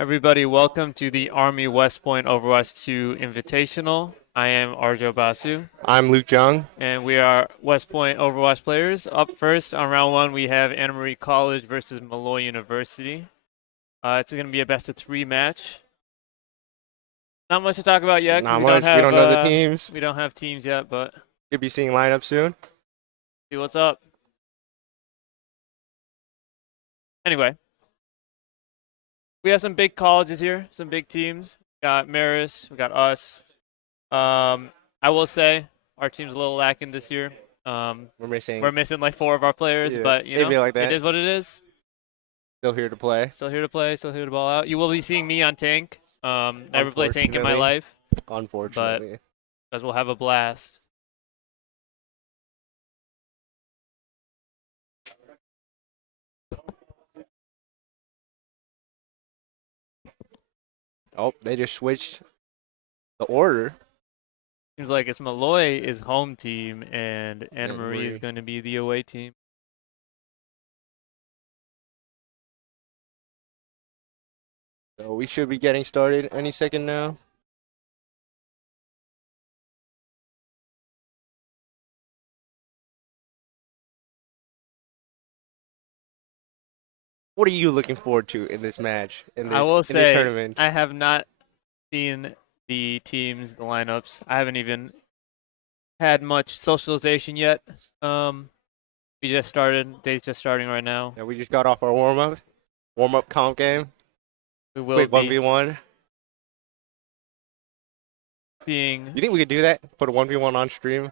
Everybody, welcome to the Army West Point Overwatch 2 Invitational. I am Arjo Basu, I'm Luke Jung. and we are West Point Overwatch players. Up first on round one, we have Anna Marie College versus Molloy University. It's going to be a best-of-3 match. Not much to talk about yet. Not much. We don't know the teams. We don't have teams yet, but You'll be seeing lineups soon. see what's up. Anyway, we have some big colleges here, some big teams. We got Marist, we got us. I will say our team's a little lacking this year. We're missing. like 4 of our players, Yeah, but you it'd know, be like that. it is what it is. Still here to play. Still here to play, still here to ball out. You will be seeing me on tank. Never played tank in my Unfortunately. life, Unfortunately. because we'll have a blast. Oh, they just switched the order. Seems like it's Molloy is home team, and Anna Anna Marie is Marie. going to be the away team. So we should be getting started any second now. What are you looking forward to in this match? I will this say, tournament? I have not seen the teams, the lineups. I haven't even had much socialization yet. We just started. Day's just starting right now. Yeah, we just got off our warm-up comp game. We will Quick be 1v1. seeing. You think we could do that? Put a 1v1 on stream?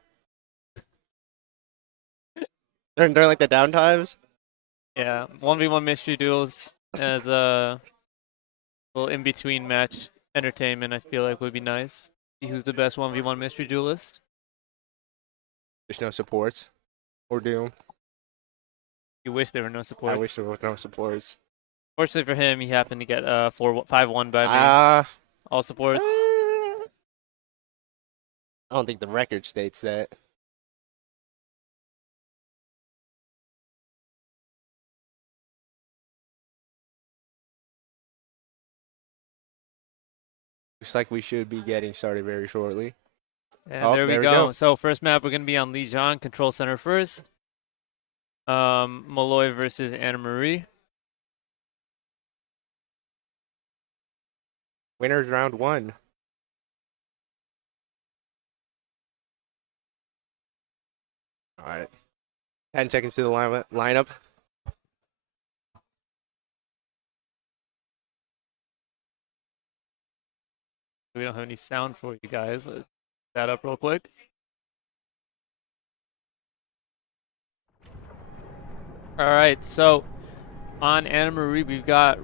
during like the downtimes? Yeah, 1v1 mystery duels as a little in-between match entertainment. I feel like would be nice. See who's the best 1v1 mystery duelist. There's no supports. Or Doom. You wish there were no supports. I wish there was no supports. Fortunately for him, he happened to get 5-1 by me. I All supports. don't think the record states that. Looks like we should be getting started very shortly. And Oh, there we there we go. go. So first map, we're going to be on Lijiang, Control Center first. Molloy versus Anna Marie. Winners round 1. All right. 10 seconds to the lineup. We don't have any sound for you guys. Let's put that up real quick. All right, so on Anna Marie, we've got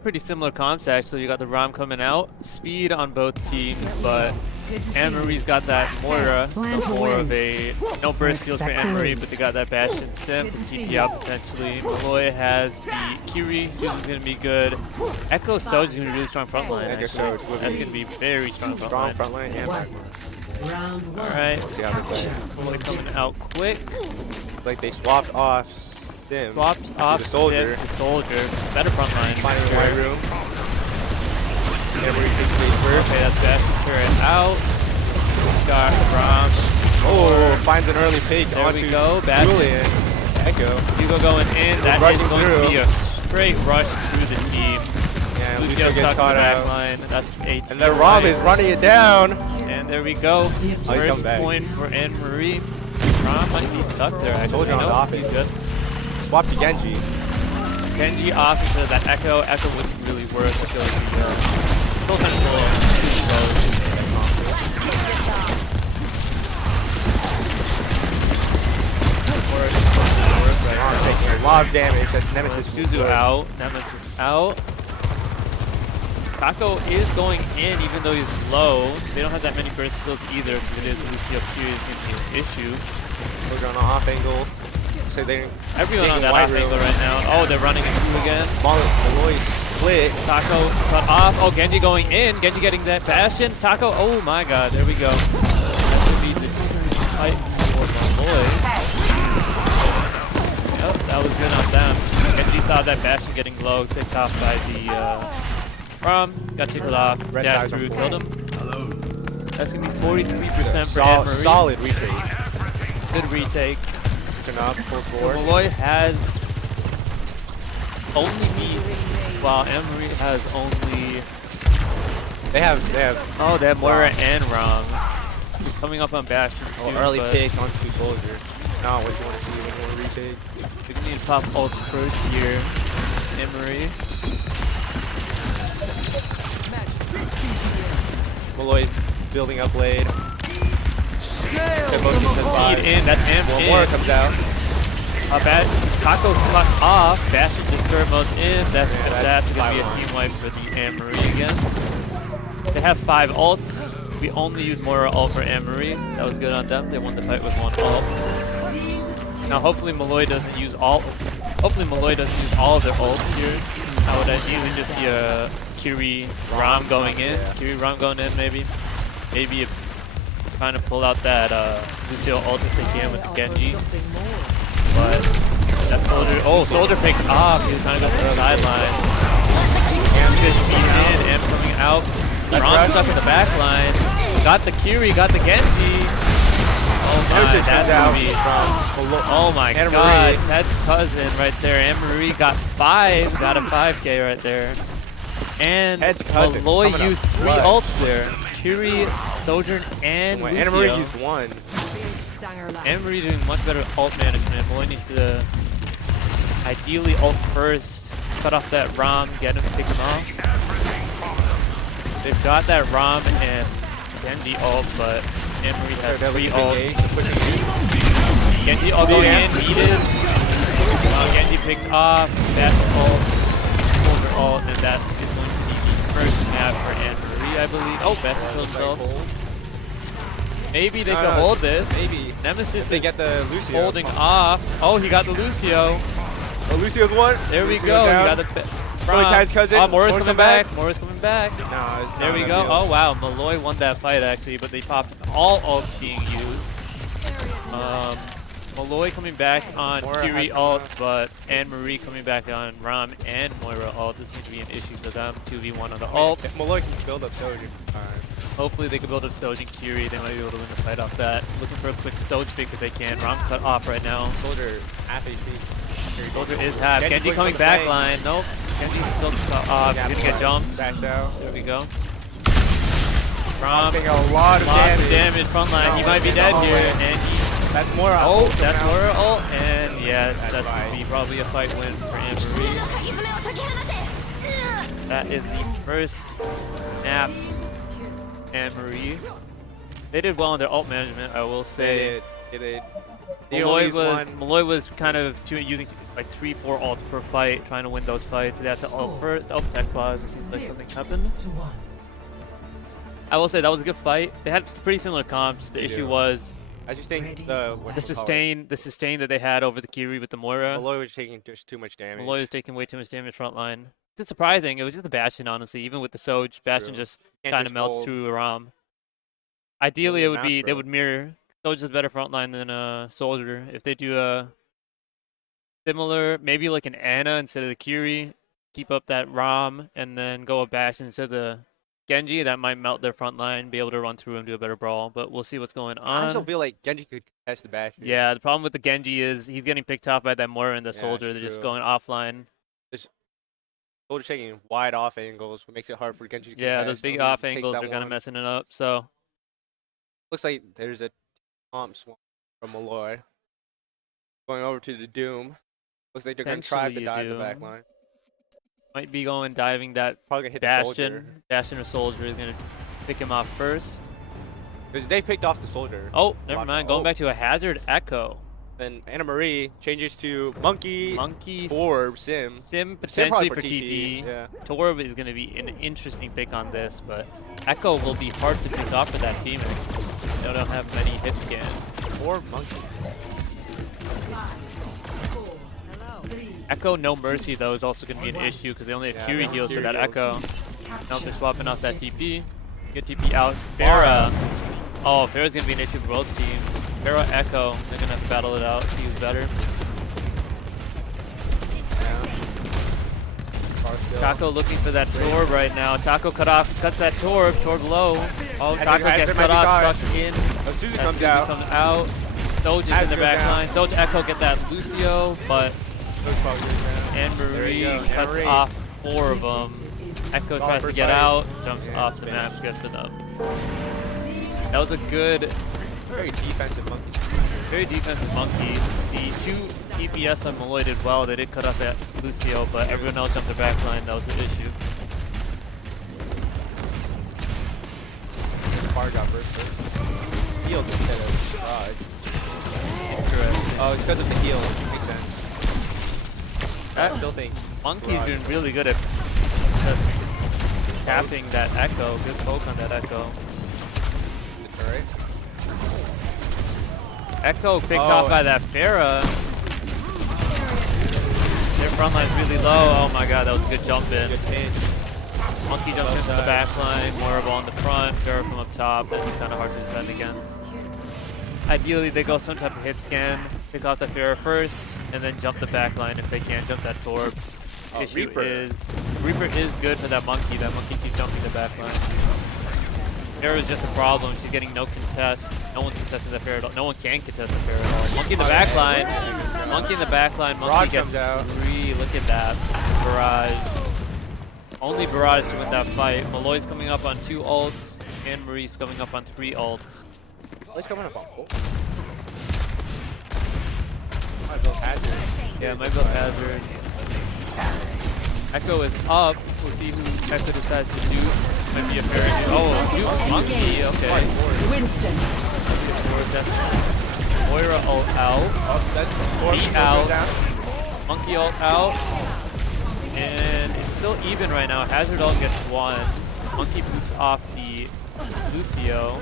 pretty similar comps actually. You got the ROM coming out, speed on both teams, but Anna Marie's got that Moira, so more of a no burst skills for Anna Marie, but they got that Bastion Sim for TP out potentially. Molloy has the Kiri, Susan's gonna be good. Echo Soldier's gonna be really strong front line. Echo Actually. Soldier's will That's be gonna be very strong front Strong line. front line and back line. All right, Let's see how they play. Molloy coming out quick. Like they swapped off Sim. Swapped off the Soldier. Sim to Soldier. Better front line. Finding the Sure. white room. Every takes space first. Okay, that's Bastion turret out. Got Rom. Oh, finds an early pick There onto we go. Bastion. Julian. Echo. Hugo going in. That is Rushing going through. to be a straight rush through the team. Yeah, Lucio Lucio stuck gets in the caught back out. line. That's 8. And then Rob is running it down. And there we go. he's First coming back. point for Anne Marie. Rom might be stuck there. Actually, Soldier on the no, offense. he's good. Swap to Genji. Genji off into that Echo. Echo wouldn't really work until the still kind of Taking a lot of damage. That's Nemesis. Suzu out. Nemesis out. Taco is going in even though he's low. They don't have that many burst skills either. If it is Lucio Q is going to be an issue. Soldier on the off angle. So they Everyone on taking that white off room. angle right now. Oh, they're running into again. Molloy split. Taco cut off. Oh, Genji going in. Genji getting that Bastion. Taco. Oh my god. There we go. That should be the fight for Molloy. Yep, that was good on them. Genji saw that Bastion getting low, picked off by the Rom got tickled off. Rest Dash eyes on through, point. killed him. That's gonna be 43% for Anne Marie. Solid retake. Good retake. Turn up, full So forward. Molloy has only meat, while Anne Marie has only. They have. Oh, they have Moira and Rom. Coming up on Bastion soon, early but pick onto Soldier. Now, what do you want to do? What do you want to retake? we need to pop ult first here. Anne Marie. Molloy building up blade. Speed in, that's Amp in. Moira comes out. Taco's cut off. Bastion just third modes in. That's going to be a team wipe for the Anne Marie again. They have 5 ults. We only use Moira ult for Anne Marie. That was good on them. They won the fight with 1 ult. Now hopefully Molloy doesn't use all. Hopefully Molloy doesn't use all of their ults here. I would ideally just see a Kiri Rom going in. Kiri Rom going in maybe. Maybe if trying to pull out that Lucio ult if they can with the Genji. But that Soldier, Soldier picked off. He was trying to go for the sideline. Am just speed in, Am coming out. Ron stuck in the back line. Got the Kiri, got the Genji. Oh my, that's movie from, oh my god, Ted's cousin right there. Anne Marie got a 5k right there. And Molloy used 3 ults there. Kiri, Sojourn, and Lucio. Anne Marie used 1. Anne Marie doing much better ult management. Molloy needs to ideally ult first, cut off that Rom, get him, pick him off. They've got that Rom and Genji ult, but Anne Marie has 3 ults. Genji ult going in, needed. Genji picked off, that's ult, Soldier ult, and that is going to be the first map for Anne Marie, I believe. Oh, Beth killed himself. Maybe they could hold this. Maybe. Nemesis they get the Lucio. Holding off. Oh, he got the Lucio. Oh, Lucio's one. There we go. He got the Ted's cousin. Oh, Moira's coming back. Moira's coming back. No, there we go. Oh, wow. Molloy won that fight, actually, but they popped all ults being used. Molloy coming back on Kiri ult, but Anne Marie coming back on Rom and Moira ult. This seems to be an issue for them. 2v1 on the ult. Molloy can build up Soldier. Hopefully they can build up Soj and Kiri. They might be able to win the fight off that. Looking for a quick Soj pick if they can. Rom cut off right now. Soldier half HP. Soldier is half. Genji coming back line. Nope. Genji's still off. He's gonna get jumped. Backed out. There we go. Rom taking a lot of damage front line. He might be dead here. And he. That's Moira. Oh, that's Moira ult. And yes, that's gonna be probably a fight win for Anne Marie. That is the first map. Anne Marie. They did well in their ult management, I will say. They did. Molloy was kind of using like 3-4 ults per fight, trying to win those fights. They had to ult first, tech pause. It seems like something happened. I will say that was a good fight. They had pretty similar comps. The issue was I just think the sustain that they had over the Kiri with the Moira. Molloy was taking just too much damage. Molloy was taking way too much damage front line. It's just surprising. It was just the Bastion, honestly. Even with the Soj, Bastion just kind of melts through a Rom. Ideally, it would be they would mirror. Soj is better front line than a Soldier. If they do a similar, maybe like an Ana instead of the Kiri, keep up that Rom, and then go a Bastion instead of the Genji, that might melt their front line, be able to run through and do a better brawl. But we'll see what's going on. I still feel like Genji could catch the Bastion. Yeah, the problem with the Genji is he's getting picked off by that Moira and the Soldier. They're just going offline. Soldier taking wide off angles, what makes it hard for Genji to contest. Those big off angles are kind of messing it up. So looks like there's a comp swamp from Molloy going over to the Doom. Looks like they're going to try to dive the back line. Might be going diving that probably gonna hit Bastion. The Soldier. Bastion or Soldier is going to pick him off first. Because they picked off the Soldier. Oh, never mind. Going back to a Hazard Echo. Then Anne Marie changes to Monkey, Torb, Sim potentially for TP. Yeah. Torb is going to be an interesting pick on this, but Echo will be hard to pick off for that team. They don't have many hit scans. Or Monkey. Echo No Mercy though is also going to be an issue because they only have Kiri heals for that Echo. Now they're swapping off that TP. Get TP out. Pharah. Oh, Pharah's going to be an issue for both teams. Pharah, Echo, they're going to have to battle it out, see who's better. Taco looking for that Torb right now. Taco cuts that Torb. Torb low. Oh, Taco gets cut off, stuck in. Susan comes out. Solj is in the back line. Solj Echo get that Lucio, but Anne-Marie cuts off 4 of them. Echo tries to get out, jumps off the map, good for them. That was a good, very defensive monkey. Very defensive monkey. The 2 DPS on Molloy did well. They did cut off that Lucio, but everyone else jumped their back line. That was the issue. Bar got bursted. Healed instead of Garage. Interesting. Oh, it's because of the heal. Makes sense. I still think Monkey's doing really good at just tapping that Echo. Good poke on that Echo. Alright. Echo picked off by that Pharah. Their front line's really low. Oh my god, that was a good jump in. Good pinch. Monkey jumps into the back line, Morrible on the front, Pharah from up top, and it's kind of hard to defend against. Ideally, they go some type of hit scan, pick off the Pharah first, and then jump the back line if they can, jump that Torb. Issue is, Reaper is good for that Monkey. That Monkey keeps jumping the back line. Pharah is just a problem. She's getting no contest. No one's contesting the Pharah at all. No one can contest the Pharah at all. Monkey in the back line. Monkey in the back line. Monkey gets 3. Look at that. Barrage. Only Barrage to win that fight. Molloy's coming up on 2 ults. And Marist coming up on 3 ults. Molloy's coming up on 4. Might build Hazard. Yeah, might build Hazard. Echo is up. We'll see who Echo decides to do. Might be a fair. Oh, Duke Monkey. Okay. Winston. Moira ult out. Beat out. Monkey ult out. And it's still even right now. Hazard ult gets 1. Monkey boots off the Lucio.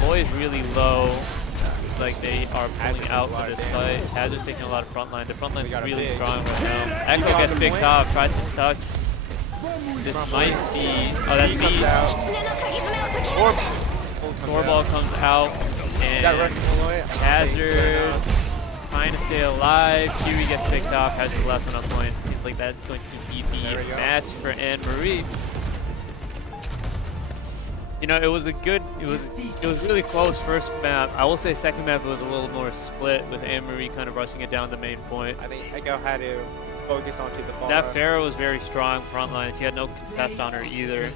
Molloy is really low. Like they are pulling out for this fight. Hazard's taking a lot of front line. The front line is really strong right now. Echo gets picked off, tries to touch. This might be. Oh, that's B. Torball comes out, and Hazard trying to stay alive. Kiwi gets picked off. Hazard's the last one on point. Seems like that's going to be the match for Anne-Marie. You know, it was really close first map. I will say second map it was a little more split with Anne-Marie kind of rushing it down the main point. I think Echo had to focus onto the ball. That Pharah was very strong front line. She had no contest on her either.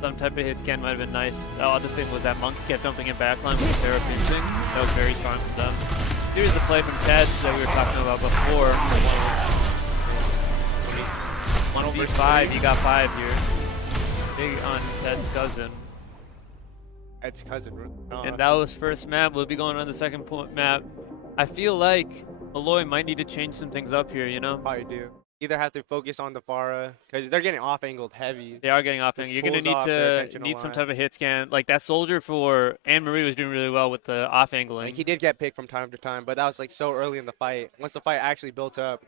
Some type of hit scan might have been nice. The other thing was that Monkey kept jumping in backline with Pharah pinching. That was very strong from them. Here's the play from Ted that we were talking about before. 1v5, you got 5 here. Big on Ted's cousin. Ed's cousin. And that was first map. We'll be going on the second map. I feel like Molloy might need to change some things up here, you know? Probably do. Either have to focus on the Pharah, because they're getting off-angled heavy. They are getting off-angled. You're going to need some type of hit scan. Like that soldier for Anne-Marie was doing really well with the off-angling. Like he did get picked from time to time, but that was like so early in the fight. Once the fight actually built up,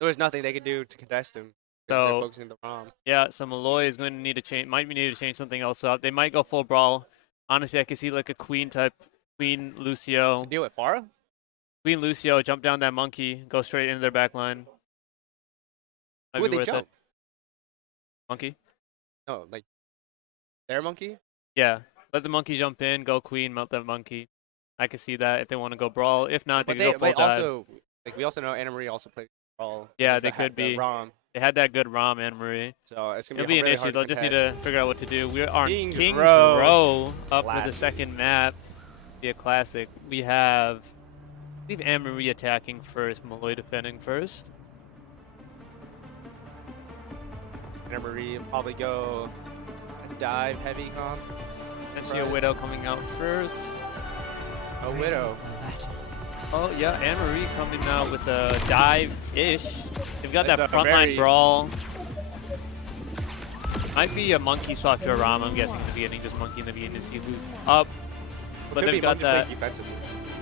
there was nothing they could do to contest him. So they're focusing the ROM. Yeah, so Molloy is going to need to change. Might need to change something else up. They might go full brawl. Honestly, I could see like a Queen Lucio. To deal with Pharah? Queen Lucio, jump down that Monkey, go straight into their back line. Who would they jump? Monkey? No, like their Monkey? Yeah, let the Monkey jump in, go Queen, melt that Monkey. I could see that if they want to go brawl. If not, they can go full dive. Also, like we also know Anne-Marie also plays brawl. Yeah, they could be. ROM. They had that good ROM, Anne-Marie. So it's going to be an really issue. They'll just need to figure out what to do. We are on King's Row. Row up for the second map. Be a classic. We have, I believe, Anne-Marie attacking first, Molloy defending first. Anne-Marie will probably go a dive heavy comp. And see a Widow coming out first. A Widow. Oh, yeah, Anne-Marie coming out with a dive-ish. They've got that frontline brawl. Might be a Monkey swap to a ROM, I'm guessing, in the beginning. Just Monkey in the beginning to see who's up. But they've got that.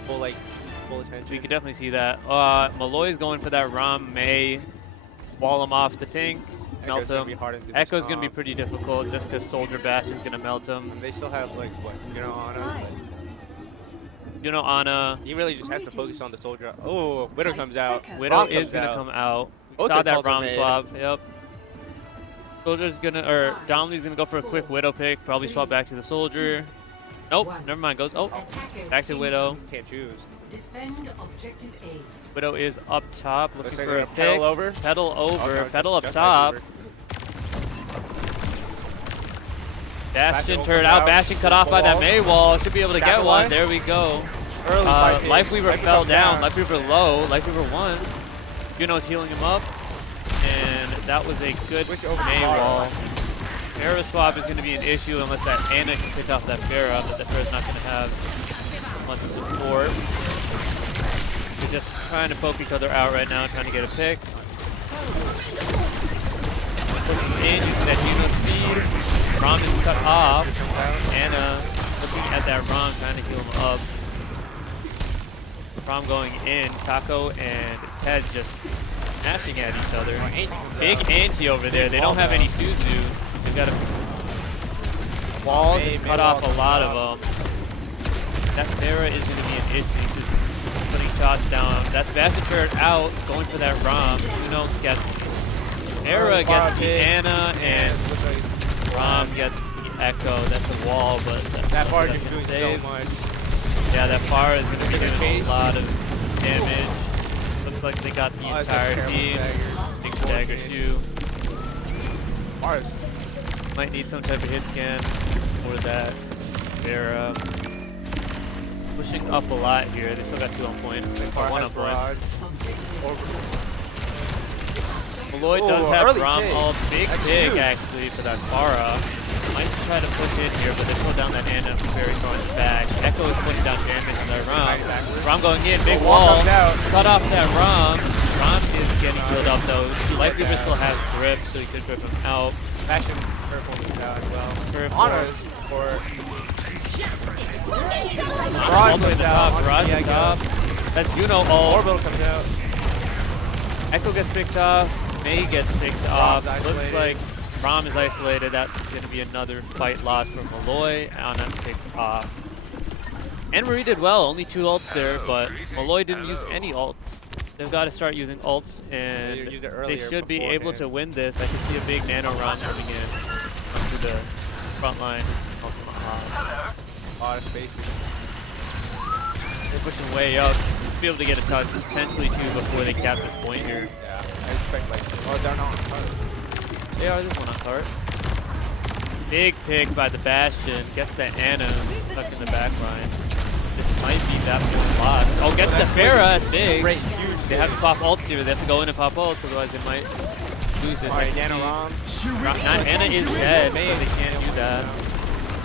Full attention. We could definitely see that. Molloy's going for that ROM May. Wall him off the tank. Melt him. Echo's going to be pretty difficult just because Soldier Bastion's going to melt him. And they still have, like, what, Ana? Ana. He really just has to focus on the soldier. Oh, Widow comes out. Widow is going to come out. Both Saw their that calls are ROM made. swap. Yep. Soldier's gonna, or Domini's gonna go for a quick Widow pick. Probably swap back to the Soldier. Nope, never mind. Goes, oh, back to Widow. Can't choose. Defend objective A. Widow is up top, looking Looks like for they're a gonna pick. pedal over. Pedal over, Oh, no, pedal up just top. like Bastion Bastion turned opens out. out. Bastion cut off by that Wall. May wall. Should be able to get Capitalize. one. There we go. Early Lifeweaver fell down. Lifeweaver low. Lifeweaver won. Juno's healing him up. And that was a good Switch over May to wall. Pharah swap is going to be an issue unless that Ana can pick off that Pharah, but that Pharah's not going to have much support. They're just trying to poke each other out right now, trying to get a pick. Pushing in, using that Juno speed. Rom is cut off. Ana looking at that Rom, trying to heal him up. Rom going in. Taco and Ted just smashing at each other. Big anti over there. They don't have any Suzu. They've got a wall to cut off a lot of them. That Pharah is going to be an issue. Just putting shots down. That's Bastion out, going for that Rom. Juno gets Pharah gets the Ana, and Rom gets the Echo. That's a wall, but That bar is gonna doing save. so much. Yeah, that bar is going to be They're gonna doing a chase. lot of damage. Looks like they got the That's a entire terrible team. stagger. Big stagger too. Marist. Might need some type of hit scan for that. They're pushing up a lot here. They still got 2 on point. Or 1 on point. Molloy does have early Rom pick. ult. Big That's pick huge. actually for that Pharah. Might try to push in here, but they pull down that Ana very far in the back. Echo is putting down damage on that Rom. Rom going in, big wall wall. comes out. Cut off that Rom. Rom is getting healed up though. Lifeweaver still has grip, so he could grip him out. Bastion purple is out as well. Curve Honors for all the way to the top. down. Barrage Yeah, on top. That's Juno ult. Orbital comes out. Echo gets picked off. May gets picked off. Rom's Looks isolated. like Rom is isolated. That's going to be another fight loss for Molloy. Ana picked off. And Marie did well. Only 2 ults there, but Molloy didn't use any ults. They've got to start using ults, and Used it they earlier should be able to win this. I can see a big nano Rom coming in to the front line. A lot of spaces. They're pushing way up. Be able to get a touch, potentially 2 before they cap this point here. Yeah, I expect like, oh, they're not on cart. They are just 1 on cart. Big pick by the Bastion. Gets the Ana stuck in the back line. This might be that one loss. Oh, gets the Pharah. That's big. Great, huge. They have to pop ults here. They have to go in and pop ults, otherwise they might lose it. Alright, Nano Rom. Ana is dead, so they can't do that.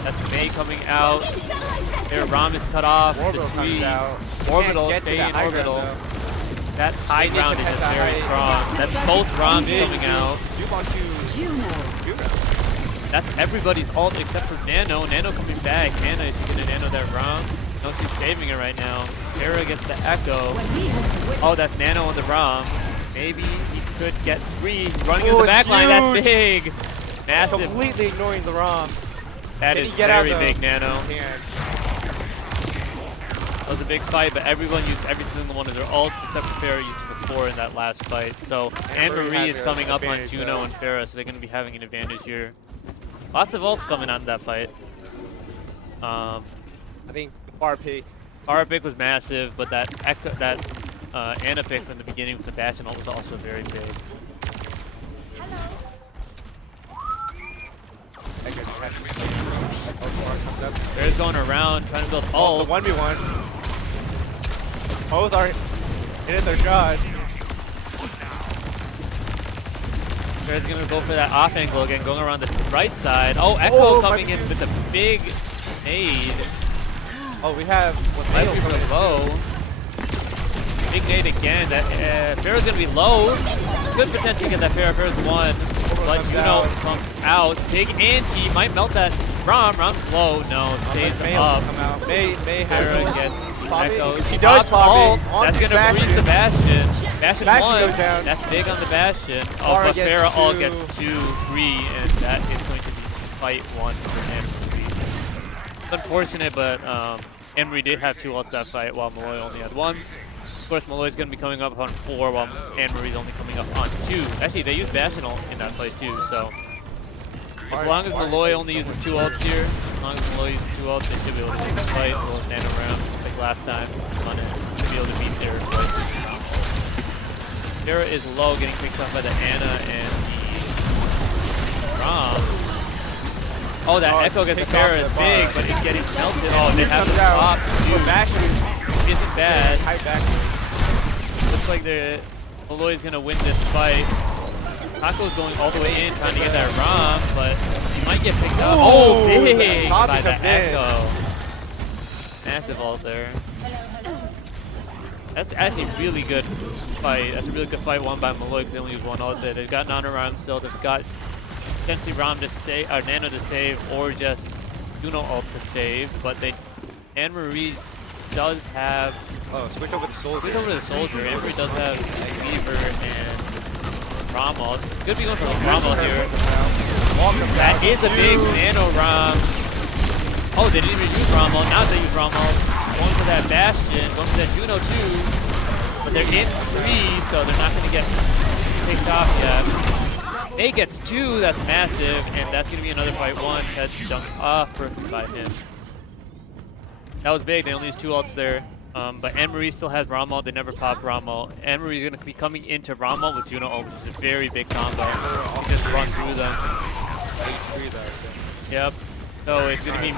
That's May coming out. Their Rom is cut off. Orbital The comes tree. out. Orbital, Can't get to stay that in high orbital. ground, though. That high They need ground to is catch just that very high- strong. That's both Roms coming out. Duke onto Juno. Juno. That's everybody's ult except for Nano. Nano coming back. Ana is going to Nano that Rom. No, she's saving it right now. Pharah gets the Echo. Oh, that's Nano on the Rom. Maybe he could get 3. He's running in the it's back line. That's huge. big. Massive. Completely ignoring the Rom. That Can is he get out very though? big, Nano. Can't. That was a big fight, but everyone used every single one of their ults except for Pharah used it before in that last fight. So And Marie Marie is has coming an up on advantage, Juno though. and Pharah, so they're going to be having an advantage here. Lots of ults coming out of that fight. I think the bar pick. Our pick was massive, but that Echo, that Ana pick from the beginning with the Bastion ult was also very big. They're going around trying to build Oh, ult. the 1v1. Both are hitting their shots. They're going to go for that off angle again, going around the right side. Oh, Echo coming in with a big nade. Oh, we have Lightly from low. Big nade again. That Pharah's gonna be low. Could potentially get that Pharah. Pharah's 1. But Juno comes out. Big anti might melt that Rom. Rom's low. No, stays up. Come out. May Pharah has gets pop it. Echo. She does pop ult. it. On That's the gonna Bastion. freeze the Bastion. Bastion Bastion 1. goes down. That's big on the Bastion. Oh, Pharah but gets Pharah all 2. gets 2, 3, and that is going to be fight 1 for Emery. It's unfortunate, but Emery did have 2 ults that fight, while Molloy only had 1. Of course, Molloy's going to be coming up on 4 while Anne-Marie's only coming up on 2. Actually, they use Bastion ult in that fight too, so as long as Molloy only uses 2 ults here, as long as Molloy uses 2 ults, they should be able to take the fight. A little nano round, like last time, on it. Should be able to beat their fight. Sarah is low, getting picked up by the Ana and the Rom. Oh, that Echo gets the Farah is big, but it's getting melted. Oh, they have the pop. Bastion isn't bad. Looks like Molloy's gonna win this fight. Taco's going all the way in, trying to get that Rom, but he might get picked up. Oh, big by the Echo. Massive ult there. That's actually a really good fight. That's a really good fight won by Molloy because they only use 1 ult there. They've got Nano Rom still. They've got potentially Rom to save, or Nano to save, or just Juno ult to save. But Anne-Marie does have. Oh, switch over the soldier. Switch over the soldier. Anne-Marie does have Weaver and Rom ult. Could be going for the Rom ult here. That is a big Nano Rom. Oh, they didn't even use Rom ult. Now they use Rom ult. Going for that Bastion, going for that Juno too. But they're in 3, so they're not going to get picked off yet. May gets 2, that's massive, and that's going to be another fight 1. Catch jumps off perfect by him. That was big, they only used 2 ults there. But Anne-Marie still has Rom ult, they never popped Rom ult. Anne-Marie's going to be coming into Rom ult with Juno ult, which is a very big combo. You just run through them. Yep. So it's going to be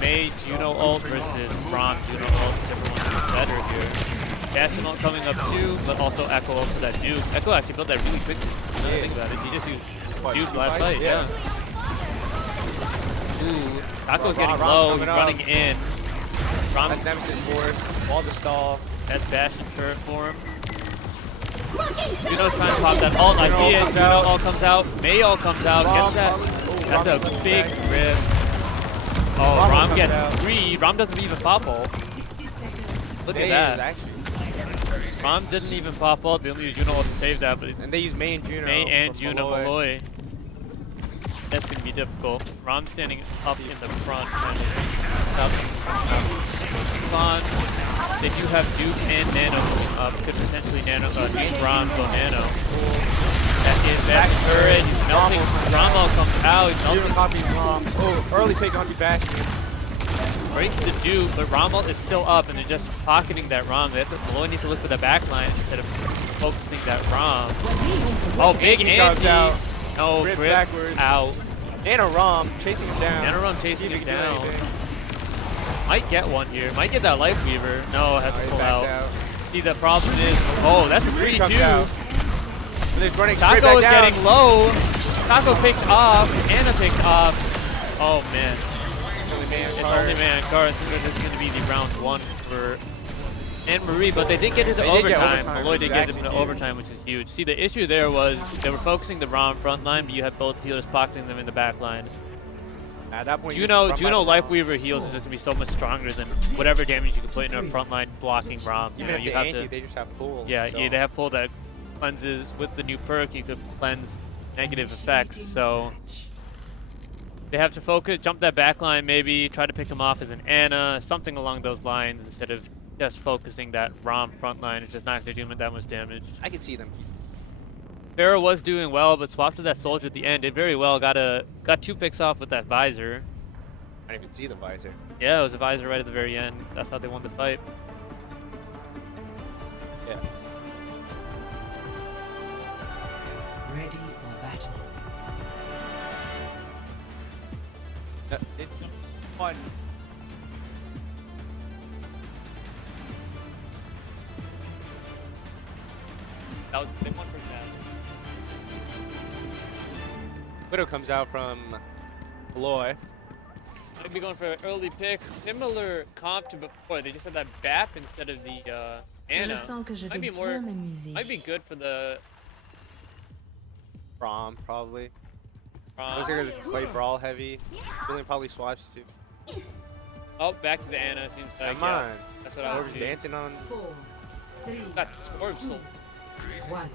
May Juno ult versus Rom Juno ult. Whichever one is better here. Bastion ult coming up too, but also Echo ult for that Duke. Echo actually built that really quickly. Now that I think about it, he just used Duke last fight. Yeah. Ooh, Taco's getting low. He's running in. Rom's Nemesis force. Wall to stall. That's Bastion turret for him. Juno's trying to pop that ult. I see it. Juno ult comes out. May ult comes out. Gets that. That's a big rip. Oh, Rom gets 3. Rom doesn't even pop ult. Look at that. Rom didn't even pop ult. They only use Juno ult to save that. But and they use May and Juno. May and Juno Molloy. That's going to be difficult. Rom's standing up in the front. They do have Duke and Nano coming up. Could potentially use Rom go Nano. That is back turret. He's melting. Rom ult comes out. He's melting. Oh, early pick onto Bastion. Breaks the Duke, but Rom ult is still up, and they're just pocketing that Rom. Molloy needs to look for the backline instead of focusing that Rom. Oh, big anti. No, grip backwards. Out. Nano Rom chasing him down. Nano Rom chasing him down. Might get one here. Might get that Life Weaver. No, has to pull out. See, the problem is, oh, that's a 3-2. Taco is getting low. Taco picked off. Ana picked off. Oh, man. It's only man card. This is going to be the round 1 for Anne-Marie, but they did get into overtime. Molloy did get into overtime, which is huge. See, the issue there was they were focusing the Rom front line, but you had both healers pocketing them in the back line. At that point, Juno Life Weaver heals is going to be so much stronger than whatever damage you can put in a front line blocking Rom. You know, you have to. They just have pull. Yeah, so. They have pull that cleanses. With the new perk, you could cleanse negative effects. So they have to focus, jump that back line, maybe try to pick him off as an Ana, something along those lines instead of just focusing that Rom front line. It's just not going to do him that much damage. I can see them keep. Farah was doing well, but swapped with that soldier at the end. Did very well. Got 2 picks off with that visor. I didn't even see the visor. Yeah, it was a visor right at the very end. That's how they won the fight. Yeah. Ready for battle. It's fun. That was a big one for Chad. Widow comes out from Molloy. Might be going for an early pick. Similar comp to before. They just had that BAP instead of the Ana. Might be good for the Rom, probably. Those are going to play Brawl heavy. Julian probably swaps too. Oh, back to the Ana. Seems like. Come on. That's what I was dancing on. 4, 3, Got Torpsel. 1.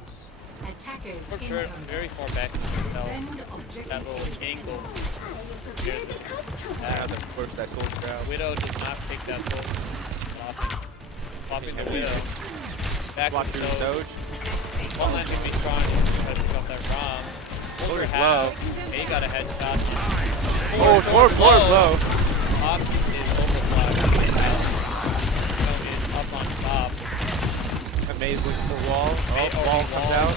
Attackers Torpsel very far back. That little angle. Another force that gold crowd. Widow did not pick that full. Popping the Widow. back Walk to through the Soch. Soch. One line's gonna be strong to pick up that Rom. Over Low. half. They got a headshot. Oh, forward blow. Option is overflow. Is up on top. Maze looking for wall. May Oh, wall comes out.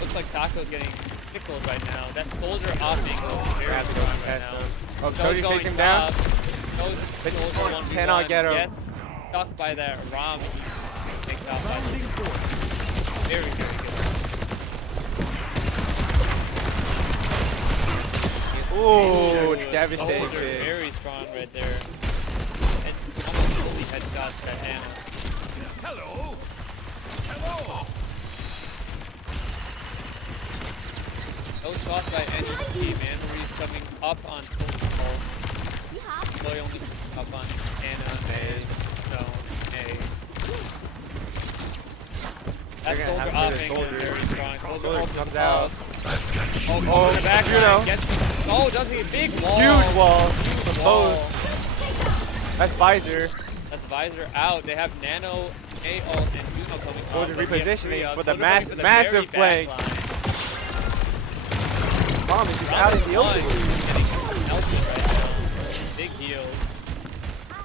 Looks like Taco's getting tickled right now. That soldier offing is very Grab strong it, right test now. him. Oh, So's Soji going chasing him down. top. So's soldier 1v1 Cannot get him. Gets stuck by that Rom and he takes out that. Very, very good. Ooh, Soldier devastating. very strong right there. And almost easily headshots that Anna. Hello. No shots by any team. Anne-Marie's coming up on Soul. Molloy only up on Anna, and Stone, A. That They're gonna soldier have to hit a offing is soldier. very strong. Soldier Soldier ults comes is out. up. Oh, the back you know. Oh, does he? Big wall. Huge wall. Huge Wall. wall. That's Visor. That's Visor out. They have Nano, A ult, and Juno coming up. Soldier but we have repositioning three up. for the Soldier coming for the massive very flank. back line. Mom is just out in the open. Getting Nelson right now. Big heals.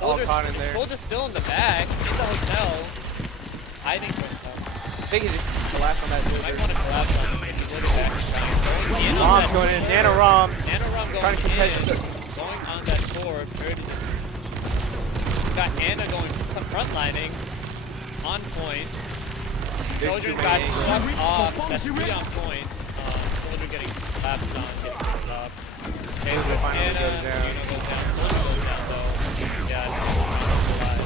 All caught in there. Soldier's still in the back, in the hotel, hiding from them. I think he's just collapsed on that Might soldier. want to collapse on him if he's back. Going Rom going in. Nano Rom. Nanorom going Trying to contest in, going on that sword. Got Anna going frontlining, on point. Soldier's got shut off. That's 3 on point. Soldier getting collapsed on, getting killed up. Anna finally Anna, goes down. Juno goes down. Soldier goes down though. Yeah, Nano's alive.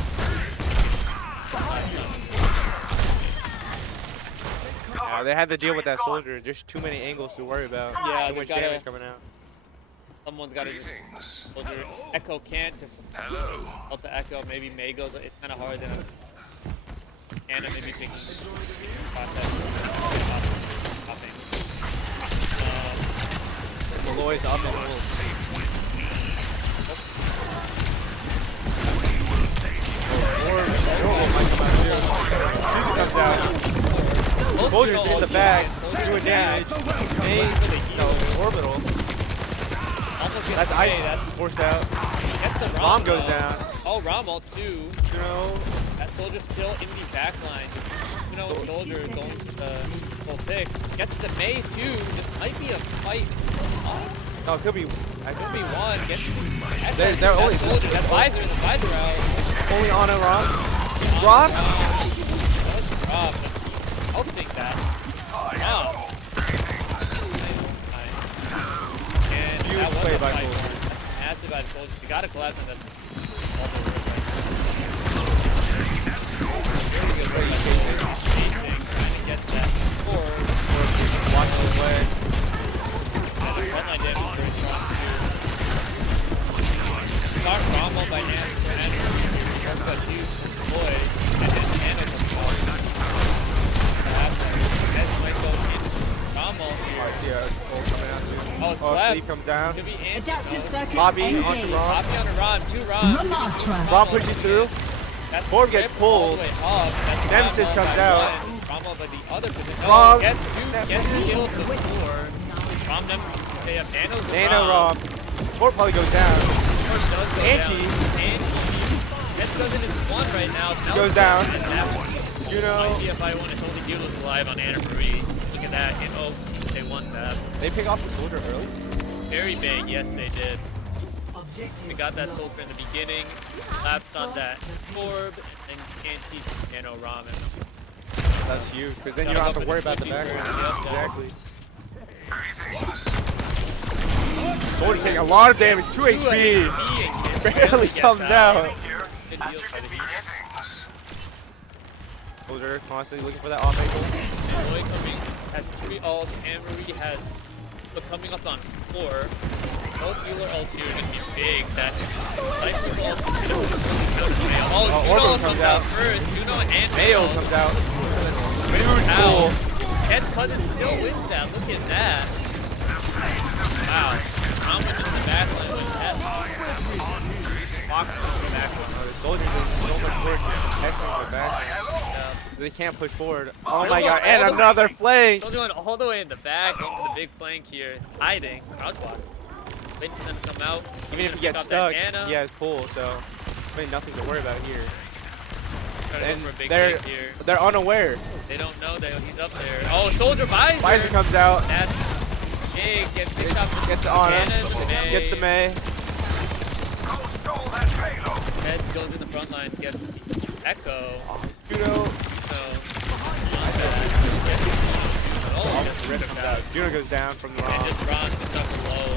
Yeah, they had to deal with that soldier. There's too many angles to worry about. Yeah, Too they much gotta- damage coming out. Someone's got to just soldier. Echo can't just ult to Echo. Maybe May goes. It's kind of hard. Then Anna maybe taking Molloy's up and comes out. Soldier's in the back, doing damage. Orbital. That's ice. That's forced out. Gets the Rom goes down. Oh, Rom ult too. You know, That soldier's still in the back line. You know, soldier going to the full picks. Gets the May too. This might be a fight. no, it could be Could be one. Gets They're only soldier. That's Visor. The Visor out. only on a Rom. Rom? Rob, I'll take that. Rob. And Huge that was play a by fight. Soldier. Massive by Soldier. You gotta collapse on that. Trying to get that score. Watching the way. Frontline damage is very strong too. Got Romo by Nano. That's got huge boy. And then Nano comes out. That might go in Romo here. I see a ult coming out too. Oh, Oh, slap. Sleep comes down. Could be Anti. Adaptive circuit Bobby onto engaged. Rom. Bobby on a Rom. 2 Rom. Ramatra. Rom pushes through. That's Orb gets ripped all pulled. the way up. That's Nemesis Rom comes by out. one. Rom by the other position. Rom. Oh, gets killed before. Rom Nemesis. They have Nano's a Nano Rom. Orb probably goes down. Orb does go Anti. down. Anti. That doesn't is 1 right now. Goes down. You know. Might be a fight 1. It's only Juno's alive on Anna Marie. Look at that. And oh, they won that. They pick off the soldier early. Very big. Yes, they did. Objective We got that lost. soldier in the beginning, lapsed on that orb, and anti Nano Ramen. That's huge, because then you don't have to worry about the background. Yep, Exactly. Soldier's taking a lot of damage, 2 HP. Barely comes out. Good deal by the Heat. Soldier constantly looking for that off angle. Molloy coming has 3 ults, Anne-Marie has coming up on 4. Both healer ults here are going to be big. That type of ult is going to Oh, Juno Orbital comes out first. Juno and Mayo comes out. Huge Ow. pull. Ed's cousin still wins that. Look at that. Wow. Rom went in the back line with that. Walk in the back line. soldiers doing so much work protecting the back. Yeah. They can't push forward. Oh They're my going god, and all the another flank! Soldier going all the way in the back into the big flank here. He's hiding. Crouch walk. Waiting for them to come out. Even if he Pick gets up that stuck, Anna. he has pull, so really nothing to worry about here. Trying to And go for a big they're flank here. they're unaware. They don't know that he's up there. Oh, Soldier buys Visor comes out, That's big. Gets up. gets the honor, Anna, the May. gets the May. Ed goes in the front line, gets Echo. Judo. So, Judo goes down from the and wrong. just runs stuck below.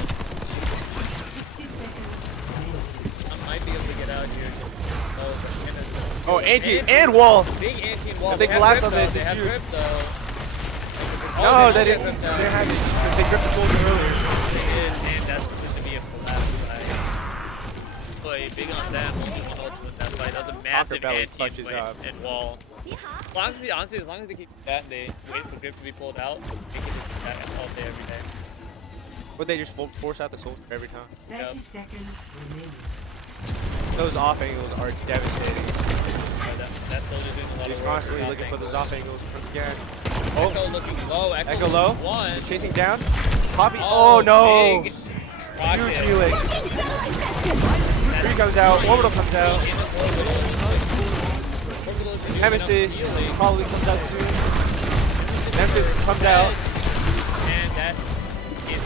60 seconds remaining. I might be able to get out here. Oh, anti and wall. Big anti and wall. If they have collapse grip, on this, though. They it's have huge. grip though. No, they did didn't. grip now. They had because they gripped the soldier earlier. They did, and that's going to be a collapse by Boy, big on them. Doing ultimate that fight. That was a massive Belly anti clutches up. and wall. As long as they, honestly, as long as they keep that and they wait for grip to be pulled out, they can just do that all day, every day. Would they just force out the soldier every time? 30 seconds remaining. Those off angles are devastating. That soldier's doing a lot He's of work. constantly looking for those off angles once again. Oh, Echo looking low. Echo low. One. He's chasing down. Copy. Oh no! Big Huge rocket. helix. Three comes out. Orbital comes out. Nemesis probably comes out soon. Nemesis comes out. And that is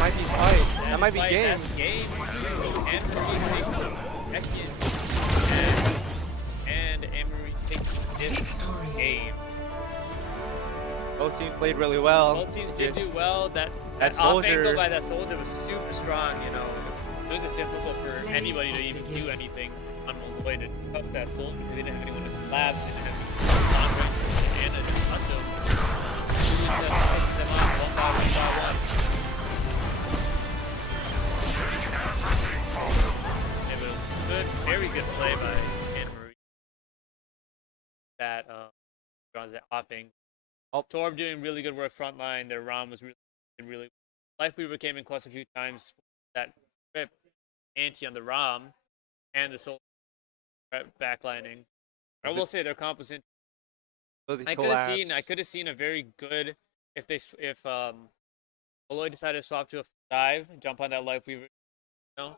Might be fight. That might be fight. game. That's game. And Marie takes and Emery takes this game. Both teams played really well. Both teams did do well. That That off soldier- angle by that soldier was super strong. You know, it was difficult for anybody to even do anything on Molloy to touch that soldier because they didn't have anyone to collab. They didn't have long range and to touch him. Them on one by one. It was good, very good play by Anna Marie. That runs that offing. Torb doing really good work front line. Their ROM was really. Life Weaver came in clutch a few times. That rip anti on the ROM and the soul backlining. I will say their comp was in. I could have seen a very good if Molloy decided to swap to a dive, jump on that Life Weaver,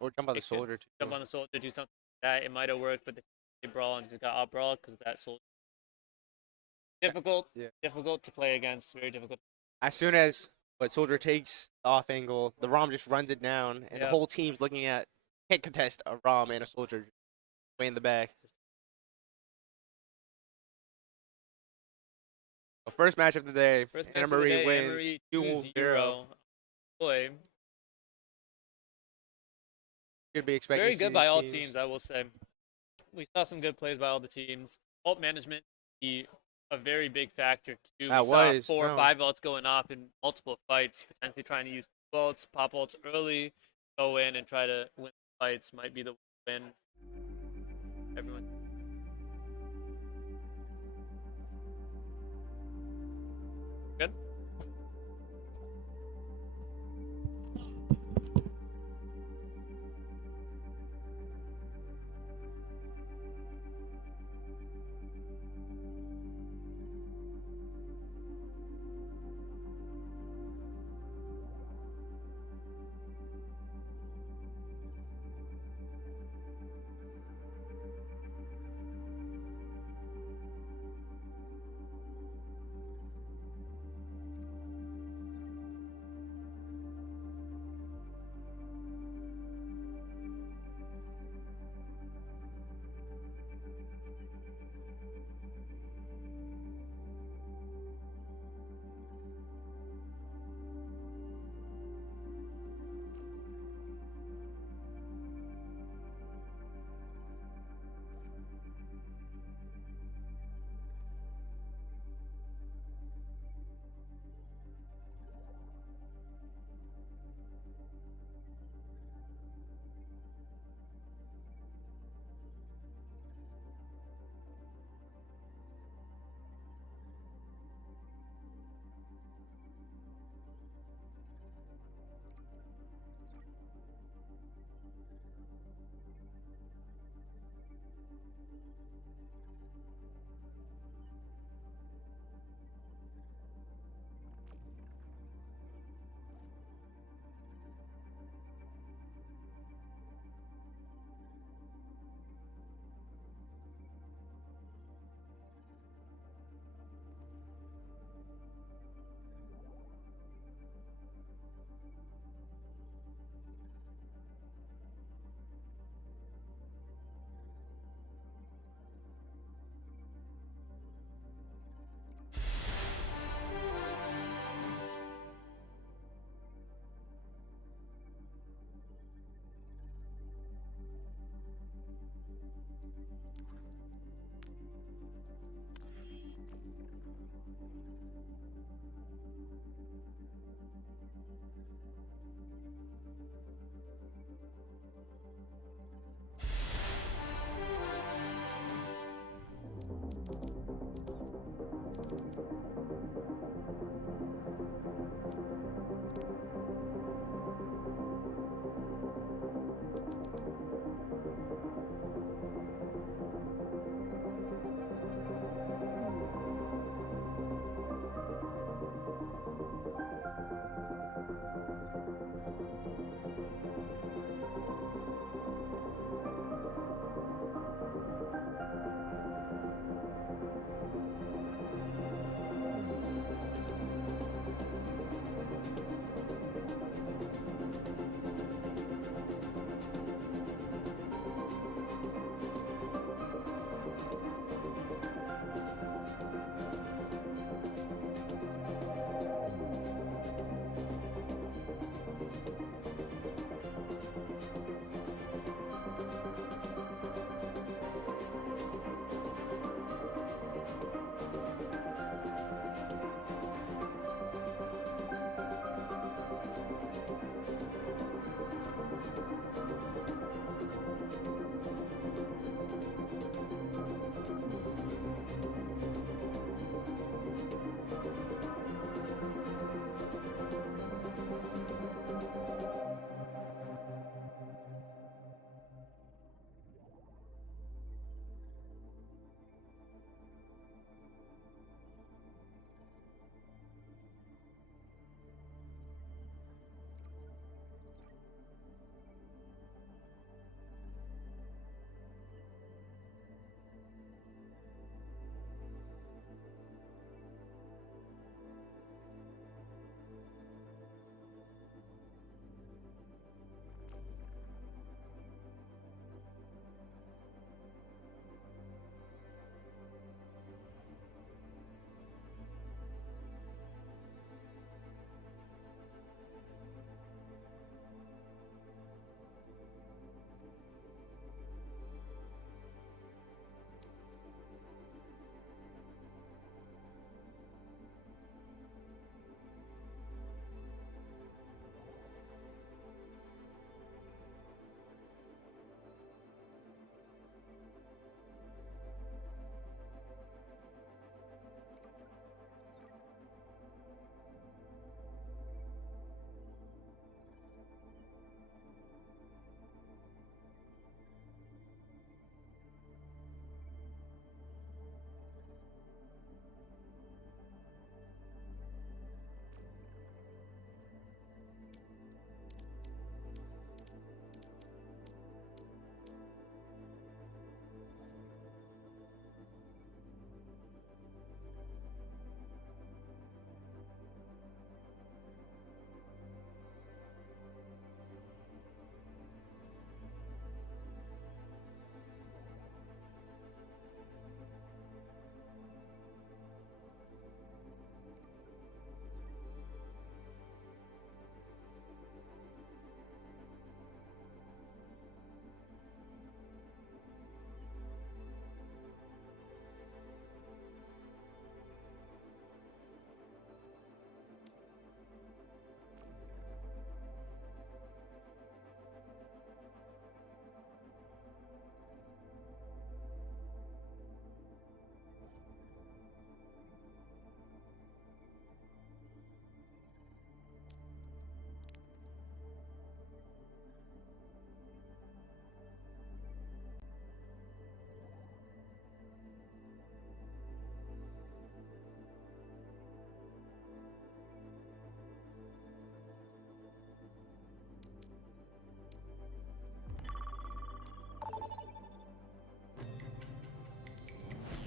Or jump on the soldier too. jump on the soldier, do something like that. It might have worked, but they brawl and just got out brawl because of that soldier. Difficult, difficult to play against. Very difficult. As soon as soldier takes the off angle, the ROM just runs it down, and the whole team's looking at can't contest a ROM and a soldier way in the back. The first match of the day, Anna Marie wins 2-0. Boy, Could be expecting very to see good by these all teams, I will say. We saw some good plays by all the teams. Ult management, a very big factor too. We saw 4 or 5 ults going off in multiple fights, potentially trying to use 2 ults, pop ults early, go in and try to win fights might be the win. Everyone. Good.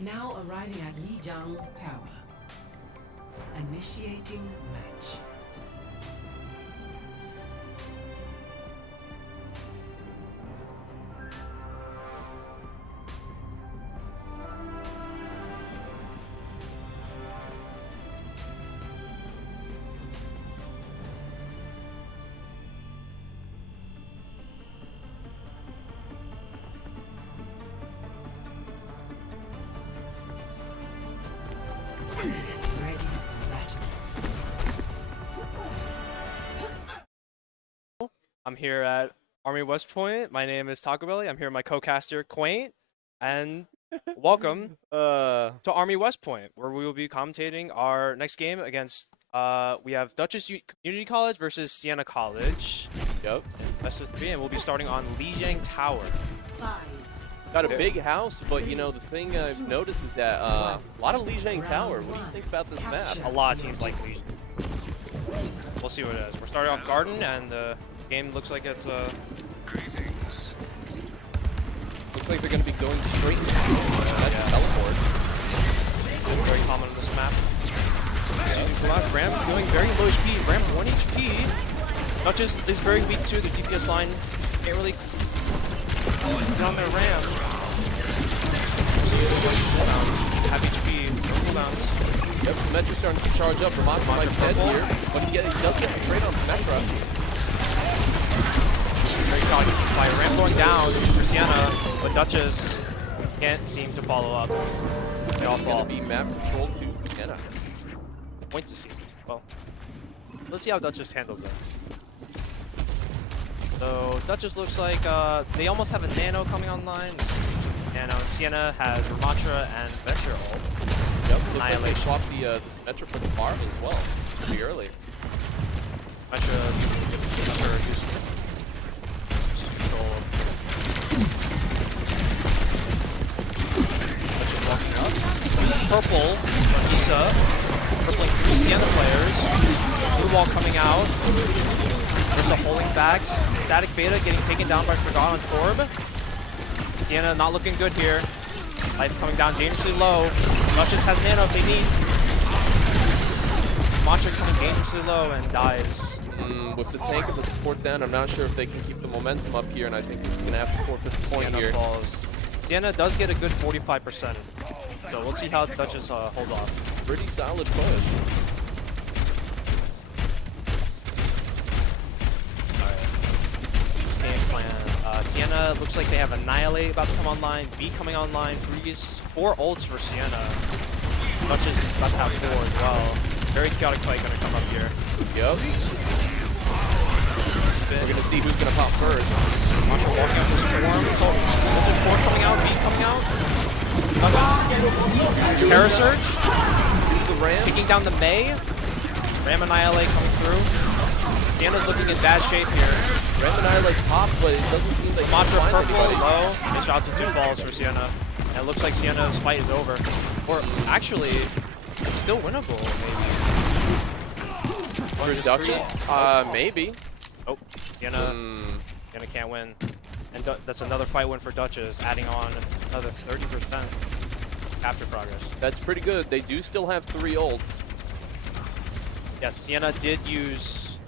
Now arriving at Lijiang Tower. Initiating match. Ready for battle. I'm here at Army West Point. My name is Taco Belly. I'm here with my co-caster Quaint, and welcome to Army West Point, where we will be commentating our next game against. We have Dutchess Community College versus Siena College. Yep. Best of 3, and we'll be starting on Lijiang Tower. Got a big house, but you know the thing I've noticed is that a lot of Lijiang Tower. What do you think about this map? A lot of teams like Lijiang. We'll see what it is. We're starting off Garden, and the game looks like it's Greetings. Looks like they're going to be going straight to teleport. very common on this map. Ram going very low HP. Ram 1 HP. Dutchess is very weak too. The DPS line can't really get on their Ram. Half HP, no cooldowns. Yep, Symmetra's starting to charge up. Ramon's might be dead here, but he does get the trade on Symmetra. Very chaotic fight. Ram going down for Siena, but Dutchess can't seem to follow up. They all It's fall. going to be map control to Siena. Point to see. Well, let's see how Dutchess handles that. So Dutchess looks like they almost have a Nano coming online. Nano, and Siena has Ramatra and Venture ult. Yep, looks like they Annihilation. swapped the Symmetra for the farm as well, pretty early. Venture using control. Venture walking up. He's purple from Isa. Purpling 3 Siena players. Blue wall coming out. There's a holding back. Static Beta getting taken down by Forgot on Torb. Siena not looking good here. Life coming down dangerously low. Dutchess has Nano if they need. Mantra coming dangerously low and dies. With the tank and the support down, I'm not sure if they can keep the momentum up here, and I think he's going to have to forfeit the point Siena here. falls. Siena does get a good 45%. So we'll see how Dutchess holds off. Pretty solid push. This game plan. Siena looks like they have Annihilate about to come online, V coming online, Freeze, 4 ults for Siena. Dutchess is about to have 4 as well. Very chaotic fight gonna come up here. Yep. We're going to see who's going to pop first. Mantra walking up this Swarm. Legend 4 coming out, V coming out. Dutchess. Parasurge. Who's the Ram? Taking down the Mei. Ram Annihilate coming through. Siena's looking in bad shape here. Ram and I like pop, but it doesn't seem like Mantra he's purple, finding anybody. low. They shot to 2 falls for Siena. And it looks like Siena's fight is over. Or actually, it's still winnable, maybe. For Dutchess? Maybe. Oh, Siena can't win. And that's another fight win for Dutchess, adding on another 30% after progress. That's pretty good. They do still have 3 ults. Yes, Siena used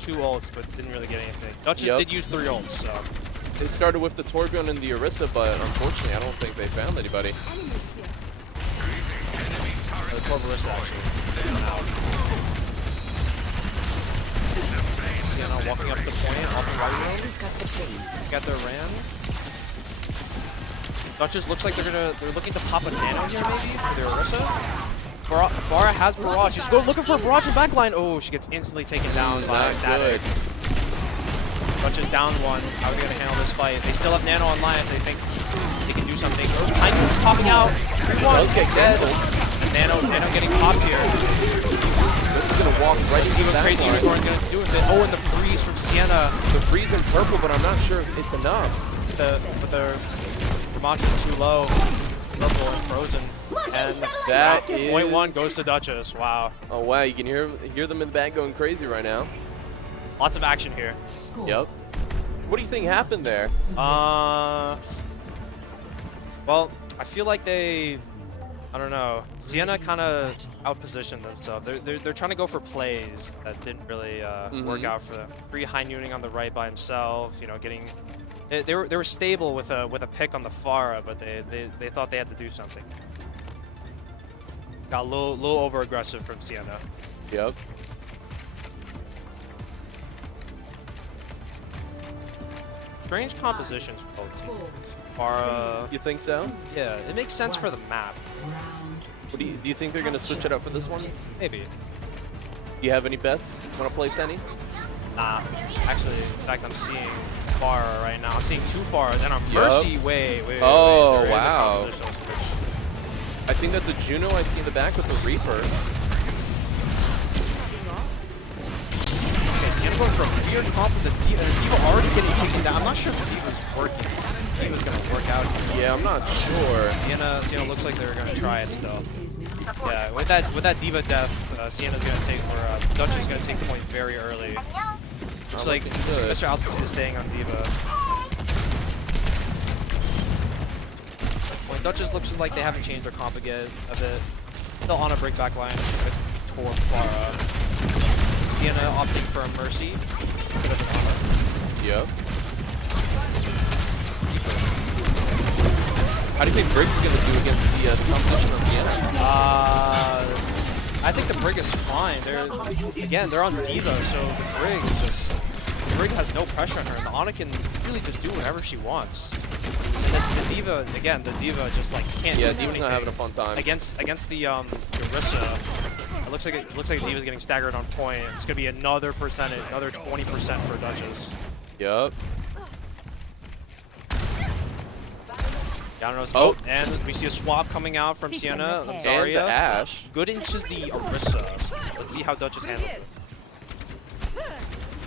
2 ults, but didn't really get anything. Dutchess did use 3 ults, so. It started with the Torbjorn and the Orisa, but unfortunately, I don't think they found anybody. The Torb actually. Siena walking up the point, off the right room. Got their Ram. Dutchess looks like they're looking to pop a Nano here maybe for their Orisa. Farah has Barrage. She's looking for a Barrage in backline. Oh, she gets instantly taken down by Not Static. good. Dutchess down 1. How are they gonna handle this fight? They still have Nano online if they think they can do something. Behind you, popping out. 3-1. Does get dead. Nano getting popped here. This is going to walk right See into what that Crazy line. Unicorn gonna do with it. Oh, and the freeze from Siena. The freeze in purple, but I'm not sure if it's enough. But the Mantra's too low. Purple and frozen. And That is... point 1 goes to Dutchess. Wow. Oh, wow. You can hear them in the back going crazy right now. Lots of action here. Yep. What do you think happened there? Well, I feel like I don't know. Siena kind of outpositioned themselves. They're trying to go for plays that didn't really work out for them. Free high nooning on the right by himself. You know, getting they were stable with a pick on the Farah, but they thought they had to do something. Got a little over aggressive from Siena. Yep. Strange compositions for both teams. Farah. You think so? Yeah, it makes sense for the map. What do you think they're going to switch it up for this one? Maybe. Do you have any bets? Want to place any? Nah. Actually, in fact, I'm seeing Pharah right now. I'm seeing 2 Pharahs and a Mercy. Wait. Oh, There is a wow. compositional switch. I think that's a Juno I see in the back with the Reaper. Okay, Siena going for a weird comp with the D and the D.Va already getting taken down. I'm not sure if the D.Va's working. The D.Va's gonna work out here. Yeah, I'm not sure. Siena looks like they're gonna try it still. Yeah, with that D.Va death, Siena's gonna take, or Dutchess is gonna take the point very early. Looks like Mr. Altitude is staying on D.Va. Well, Dutchess looks like they haven't changed their comp again a bit. Still on a break back line with Tor Pharah. Siena opting for a Mercy instead of an Honor. Yep. How do you think Brig's going to do against the competition on Siena? I think the Brig is fine. They're on D.Va, so the Brig has no pressure on her, and the Ana can really just do whatever she wants. And the D.Va just like can't. Yeah, do D.Va's not having a fun time. against the Orisa. It looks like D.Va's getting staggered on point. It's gonna be another percentage, another 20% for Dutchess. Yup. Down oh, and we see a swap coming out from Siena. And Zarya. the Ashe. Good into the Orisa. Let's see how Dutchess handles it.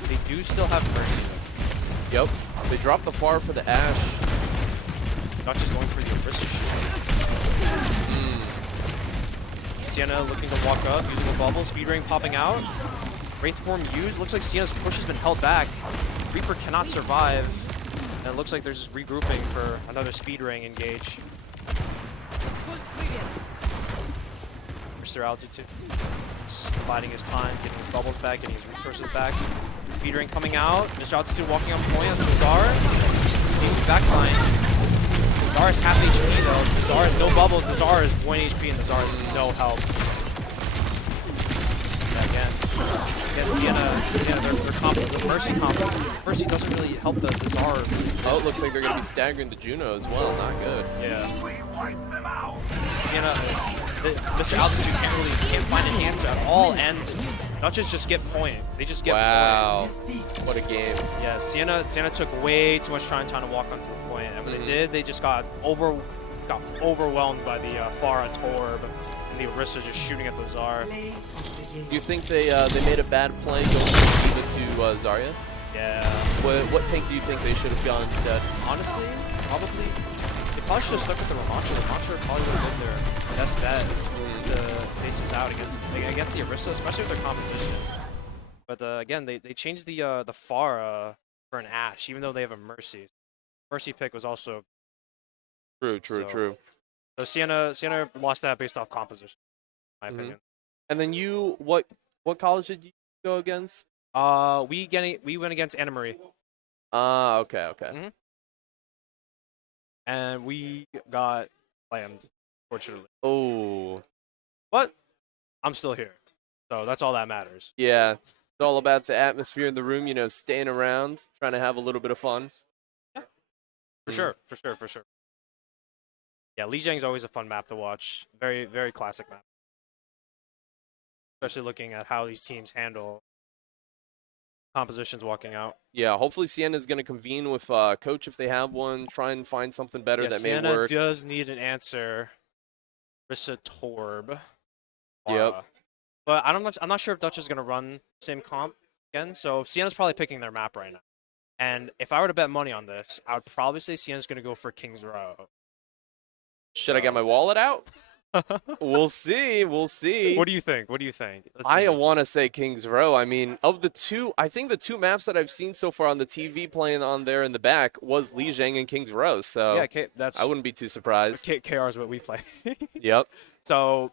They do still have Mercy. Yep. They dropped the Pharah for the Ashe. Dutchess going for the Orisa shield. Siena looking to walk up, using a bubble. Speed ring popping out. Wraith form used. Looks like Siena's push has been held back. Reaper cannot survive. And it looks like they're just regrouping for another speed ring engage. Mr. Altitude just biding his time, getting his bubbles back, getting his resources back. Speed ring coming out. Mr. Altitude walking on point on Zar. Taking back line. Zar is half HP though. Zar has no bubbles. Zar is 1 HP and Zar has no help. Again, Siena, their comp, the Mercy comp. Mercy doesn't really help the Zar. Oh, it looks like they're going to be staggering the Juno as well. Not good. Yeah. Siena, Mr. Altitude can't find an answer at all, and Dutchess just get point. They just get wow. point. What a game. Yeah, Siena took way too much time to walk onto the point, and when they did, they just got overwhelmed by the Pharah Torb and the Orisa just shooting at the Zar. Do you think they made a bad play going from D.Va to Zarya? Yeah. What tank do you think they should have gone instead? Honestly, probably. They probably should have stuck with the Ramantra. Ramantra probably would have been their best bet to face us out against the Orisa, especially with their composition. But again, they changed the Pharah for an Ashe, even though they have a Mercy. Mercy pick was also True. So Siena lost that based off composition, in my opinion. And then you, what college did you go against? We went against Anna Marie. Okay. And we got slammed, fortunately. Oh. But I'm still here, so that's all that matters. Yeah. It's all about the atmosphere in the room, staying around, trying to have a little bit of fun. Yeah. For sure. Yeah, Lijiang's always a fun map to watch. Very, very classic map. Especially looking at how these teams handle compositions walking out. Yeah, hopefully Siena's going to convene with coach if they have one, try and find something better that may Siena work. does need an answer. Orisa Torb. Yep. But I'm not sure if Dutch is going to run the same comp again, so Siena's probably picking their map right now. And if I were to bet money on this, I would probably say Siena's going to go for King's Row. Should I get my wallet out? We'll see. What do you think? I want to say King's Row. I mean, of the two, I think the two maps that I've seen so far on the TV playing on there in the back was Lijiang and King's Row. So yeah, I wouldn't be too surprised. KR is what we play. Yep. So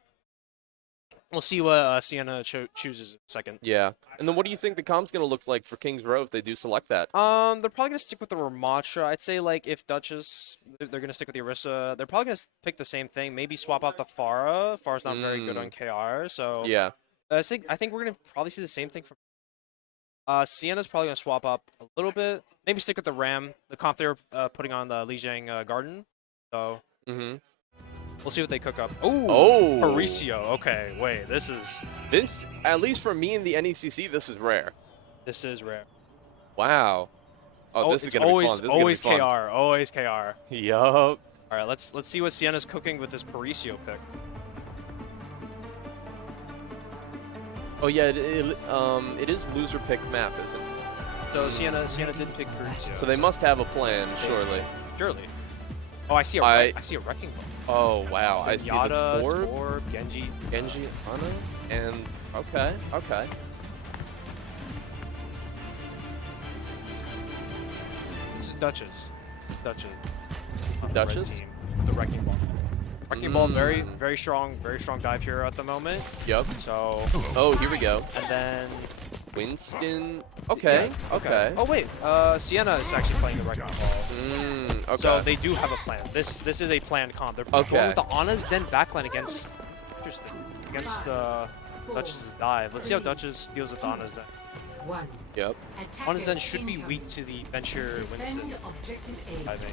we'll see what Siena chooses in a second. Yeah. And then what do you think the comp's going to look like for King's Row if they do select that? They're probably going to stick with the Ramantra. I'd say, like, if Dutchess, they're going to stick with the Orisa. They're probably going to pick the same thing. Maybe swap out the Pharah. Pharah's not very good on KR, so... Yeah. I think we're going to probably see the same thing from... Siena's probably going to swap up a little bit. Maybe stick with the Ram, the comp they were putting on the Lijiang Garden. So... We'll see what they cook up. Ooh, oh, Mauricio. Okay, wait. This, at least for me in the NECC, this is rare. This is rare. Wow. Oh, this is gonna be always, fun. This is always gonna be fun. KR, always KR. Yup. All right, let's see what Siena's cooking with this Parisio pick. Oh yeah, it is loser pick map, isn't it? So Siena did pick Parisio. So they must have a plan, surely. Surely. Oh, I see I see a wrecking ball. Oh wow, I see the Zenyatta, Torb, Genji. Ana, and okay. This is Dutchess. This is Dutchess. Is on it the red Dutchess? team, the wrecking ball. Wrecking ball, very strong dive here at the moment. Yup. So, Oh, here we go. and then Winston. Okay. yeah, Okay. Oh wait, Siena is actually playing the wrecking ball. Okay. So they do have a plan. This is a planned comp. They're going Okay. with the Ana Zen backline against Dutchess' dive. Let's see how Dutchess deals with the Ana Zen. One. Yep. Ana Zen should be weak to the Venture Winston Defend objective A. diving.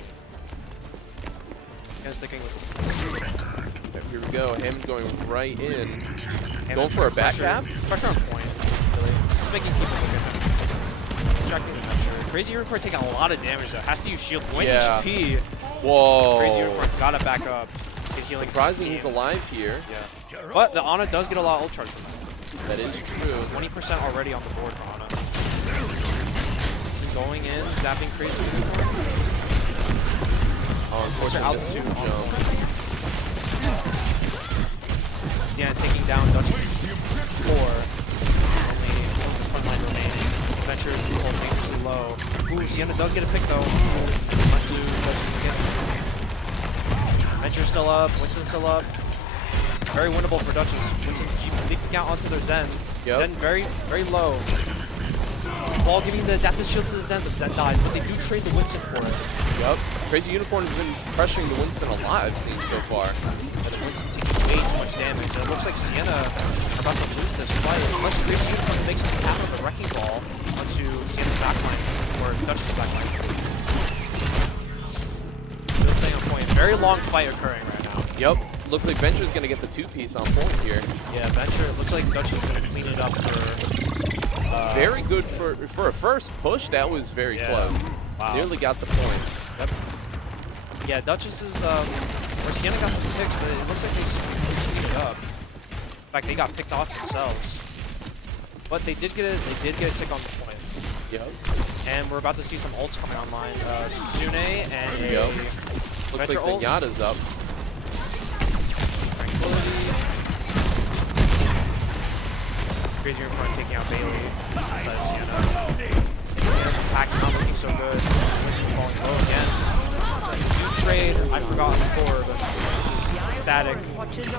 Kind of sticking with Here we go. Him going right in. him. Going for a back Pressure- tap? Pressure on point, really. It's making people look at him. Distracting the Venture. Crazy Unicorn taking a lot of damage though. Has to use shield. 1 Yeah. HP. Whoa. Crazy Unicorn's gotta back up. Get healing from his Surprising he's team. alive here. Yeah. But the Ana does get a lot of ult charge from that. That is true. 20% already on the board for Ana. It's going in, zapping Crazy Unicorn. Oh, unfortunately, altitude this on jump. Siena taking down Dutchess 4. Only front line remaining. Venture hold dangerously low. Ooh, Siena does get a pick though. Onto Dutchess again. Venture's still up, Winston's still up. Very winnable for Dutchess. Winston leaping out onto their Zen. Yep. Zen very low. Ball giving the adaptive shields to the Zen dies, but they do trade the Winston for it. Yep. Crazy Unicorn has been pressuring the Winston a lot, I've seen so far. But the Winston taking way too much damage. And it looks like Siena are about to lose this fight. Unless Crazy Unicorn makes them tap with a wrecking ball onto Siena's backline, or Dutchess' backline. Still staying on point. Very long fight occurring right now. Yep. Looks like Venture's going to get the two-piece on point here. Yeah, Venture, it looks like Dutchess is going to clean it up for... Very good for a first push. That was very Yeah. close. Wow. Nearly got the point. Yep. Yeah, Dutchess is, or Siena got some picks, but it looks like they just cleaned it up. In fact, they got picked off themselves. But they did get a tick on the point. Yep. And we're about to see some ults coming online. Zune and a Yep. Looks Venture like ult. Zenyatta's up. Tranquility. Crazy Unicorn taking out Bailey inside of Siena. Siena's attack's not looking so good. Winston falling low again. New trade, I forgot before, but static,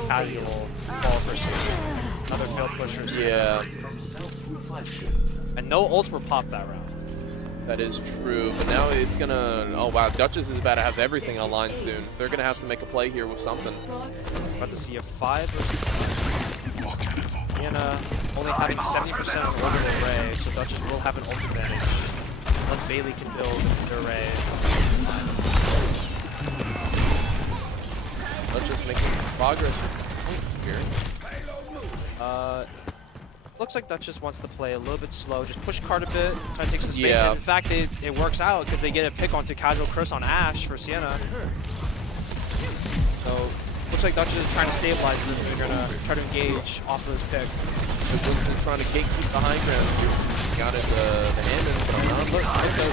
casual ball for Siena. Another field push for Siena. Yeah. And no ults were popped that round. That is true, but now it's gonna. Oh wow, Dutchess is about to have everything online soon. They're gonna have to make a play here with something. About to see a 5 versus Siena only having 70% of orbital array, so Dutchess will have an ult advantage. Unless Bailey can build the array. Dutchess making progress here. Looks like Dutchess wants to play a little bit slow, just push card a bit, try to take some space. Yeah. And in fact, it works out because they get a pick onto Casual Chris on Ashe for Siena. So, looks like Dutchess is trying to stabilize them. They're going to try to engage off of this pick. Winston trying to gatekeep the high ground. Got it, the hand is thrown on. Look, So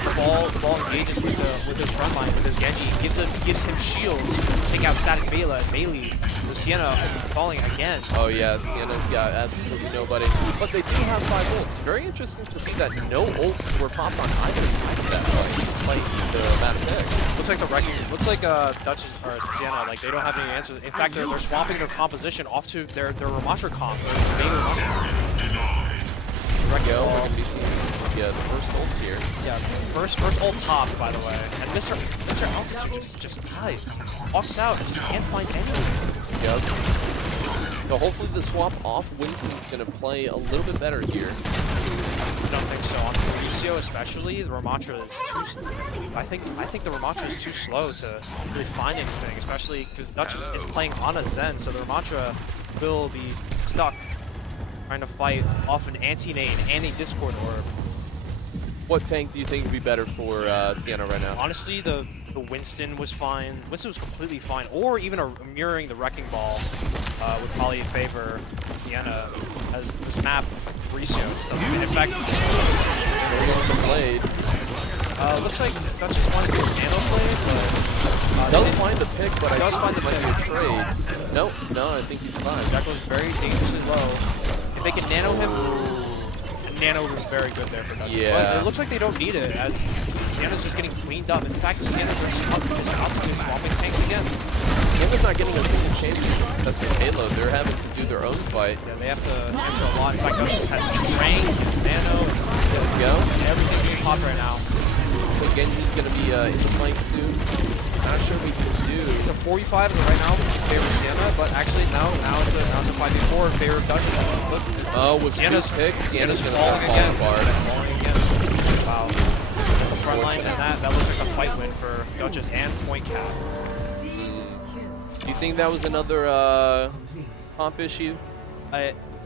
the ball engages with his front line, with his Genji, gives him shields to take out Static Bailey. So Siena falling again. oh yeah, Siena's got absolutely nobody. But they do have 5 ults. Very interesting to see that no ults were popped on either side of that fight, despite the map 6. Looks like the wrecking. Looks like Dutchess or Siena, like they don't have any answers. In fact, they're swapping their composition off to their Ramatra comp. Their Bailey Ramatra. Go, we're gonna be seeing the first ults here. Yeah, first ult popped, by the way. And Mr. Altitude just dies. Walks out and just can't find anything. Yep. So hopefully the swap off Winston's gonna play a little bit better here. I don't think so. On Mauricio especially, the Ramatra is too slow. I think the Ramatra is too slow to really find anything, especially because Dutchess is playing on a Zen, so the Ramatra will be stuck trying to fight off an anti-nade and a Discord orb. What tank do you think would be better for Siena right now? Honestly, the Winston was fine. Winston was completely fine, or even mirroring the Wrecking Ball would probably favor Siena, as this map ratio just doesn't. In fact, Blade. looks like Dutchess wanted to do a nano blade, but Does find the pick, but I does think find it the might be a trade. Nope, no, I think he's fine. Jackal's very dangerously low. If they can nano him, nano would be very good there for Dutchess. Yeah. But it looks like they don't need it, as Siena's just getting cleaned up. In fact, Siena is constantly swapping tanks again. Siena's not getting a single chance to test the payload. They're having to do their own fight. Yeah, they have to answer a lot. In fact, Dutchess has Train, Nano, There we go. everything's being popped right now. So Genji's going to be in the fight soon. Not sure what he can do. It's a 45 right now in favor of Siena, but actually now it's a 5v4 in favor of Dutchess. Oh, with Siena's two picks, Siena's going to falling fall again. apart. Falling again. Wow. The front line and that looks like a fight win for Dutchess and Point Cap. Do you think that was another comp issue?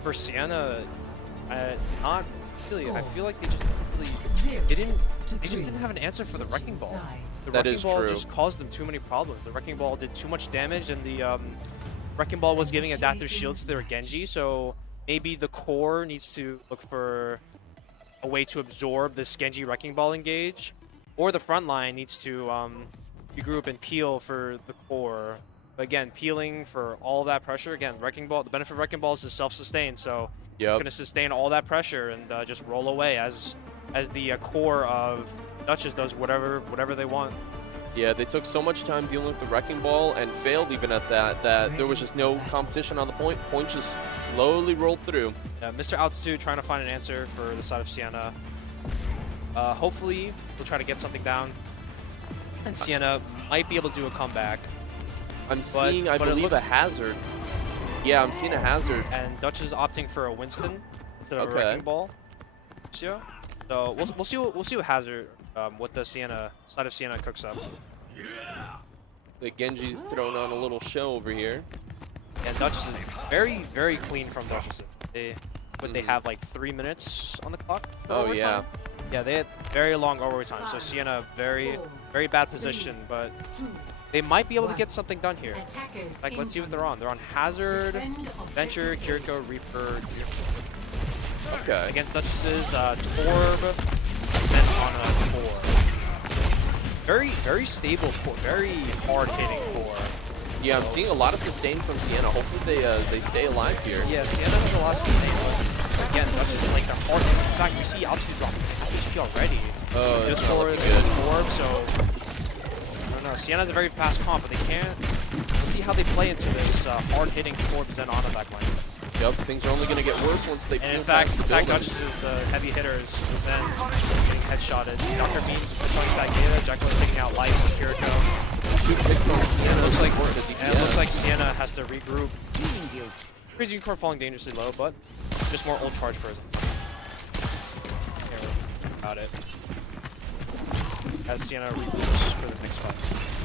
For Siena, not really. I feel like they just really they just didn't have an answer for the Wrecking Ball. The That Wrecking is Ball true. just caused them too many problems. The Wrecking Ball did too much damage, and the Wrecking Ball was giving adaptive shields to their Genji, so maybe the core needs to look for a way to absorb this Genji Wrecking Ball engage, or the front line needs to regroup and peel for the core. But again, peeling for all that pressure, again, Wrecking Ball, the benefit of Wrecking Balls is self-sustain, so it's going to sustain all that pressure and just roll away as the core of Dutchess does whatever they want. Yeah, they took so much time dealing with the Wrecking Ball and failed even at that there was just no competition on the point. Point just slowly rolled through. Mr. OW2 trying to find an answer for the side of Siena. Hopefully, we'll try to get something down, and Siena might be able to do a comeback. I'm seeing, I believe, a hazard. Yeah, I'm seeing a hazard. And Dutch is opting for a Winston instead of a Okay. Wrecking Ball. So we'll see what hazard what the side of Siena cooks up. The Genji's thrown on a little show over here. And Dutchess is very clean from Dutchess. They have like 3 minutes on the clock. For Oh overtime. yeah. Yeah, they had very long overtime. So Siena very bad position, but they might be able to get something done here. Like, let's see what they're on. They're on Hazard, Venture, Kiriko, Reaper, Okay. against Dutchess's Torb, and then on a core. Very stable core, very hard-hitting core. Yeah, I'm seeing a lot of sustain from Siena. Hopefully they stay alive here. Yeah, Siena has a lot of sustain, but again, Dutchess, like, they're hard. In fact, we see OW2 dropping HP already. Oh, that's Just not for looking the good. Torb, so I don't know. Siena's a very fast comp, but they can't. We'll see how they play into this hard-hitting Torb Zen Ana backline. Yep, things are only going to get worse once they And in peel fact, past the building. Dutchess is the heavy hitters, the Zen getting headshotted. Dr. Bean throwing back data, Jekyll is taking out Light with Kiriko. 2 picks on Siena. Looks like, important to and it looks DPS. like Siena has to regroup. Crazy Unicorn falling dangerously low, but just more ult charge for his Got it. As Siena regroups for the next fight.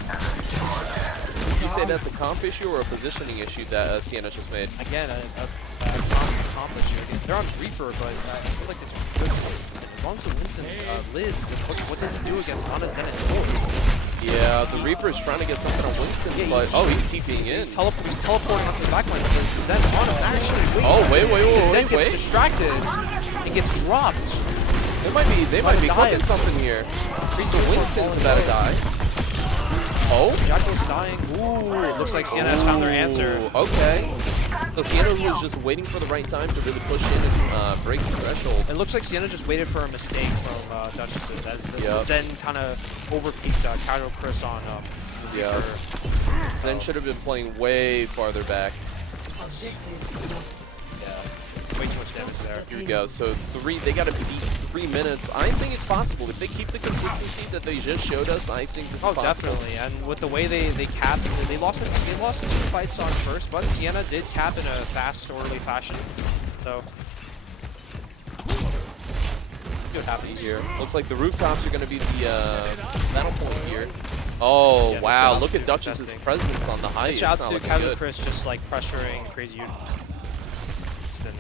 Would you say that's a comp issue or a positioning issue that Siena just made? Again, a comp issue. They're on Reaper, but I feel like it's good for Winston. As long as the Winston lives, what does it do against Ana, Zen, and Torb? Yeah, the Reaper is trying to get something on Winston, Yeah, but he's TPing in. He's teleporting onto the backline because Zen Ana actually Zen gets wait. distracted and gets dropped. They might be cooking something here. The Winston's about to die. Oh? Jackal's dying. Ooh, it looks like Siena has found their answer. Ooh, okay. So Siena was just waiting for the right time to really push in and break the threshold. It looks like Siena just waited for a mistake from Dutchess as the Zen kind of overpeaked Casual Chris on Yeah. Reaper. Zen should have been playing way farther back. Way too much damage there. Here we go. So they got to beat 3 minutes. I think it's possible. If they keep the consistency that they just showed us, I think this is possible. Definitely. And with the way they capped, they lost 2 fights on first, but Siena did cap in a fast, orderly fashion. So see what happens Here. Looks like the rooftops are going to be the battle point here. Oh, Yeah, wow. Mr. Look at OW2 Dutchess's testing. presence on the height. It's Shout not out to looking Casual good. Chris just like pressuring Crazy Winston.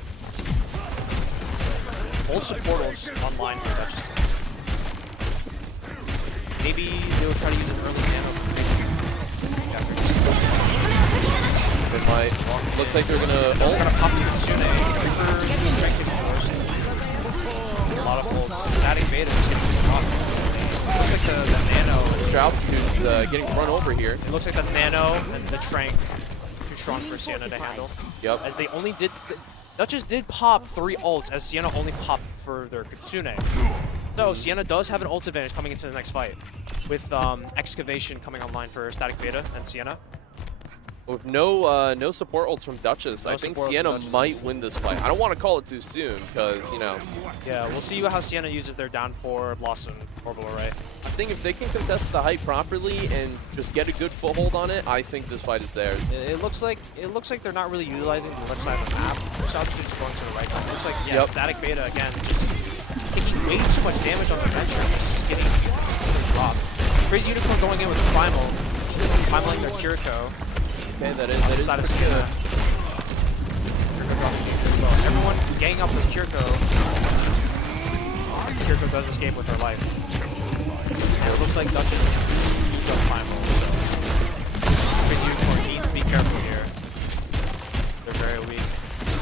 Hold support online for Dutchess. Maybe they will try to use an early nano. They might. Well, looks like they're gonna They're ult. gonna pop the Kitsune. Reaper strength getting forced. A lot of ults. Static beta just getting popped. Looks like the nano. OW2's getting run over here. It looks like the nano and the trank too strong for Siena to handle. Yep. As they only did. Dutchess did pop 3 ults as Siena only popped for their Kitsune. So Siena does have an ult advantage coming into the next fight, with Excavation coming online for Static Beta and Siena. With no support ults from Dutchess, No I think support from Siena Dutchess. might win this fight. I don't want to call it too soon, because, you know, Yeah, we'll see how Siena uses their down 4 Blossom Orbital Array. I think if they can contest the height properly and just get a good foothold on it, I think this fight is theirs. It looks like they're not really utilizing the left side of the map. Shots just going to the right side. It looks like Static Beta again, just taking way too much damage on the venture, just getting consistently dropped. Crazy Unicorn going in with the Primal, primaling their Kiriko. Okay, that is Side of pretty Siena. good. Kiriko dropping it as well. Everyone ganging up this Kiriko. Kiriko does escape with her life. And it looks like Dutchess does Primal. So Crazy Unicorn needs to be careful here. They're very weak.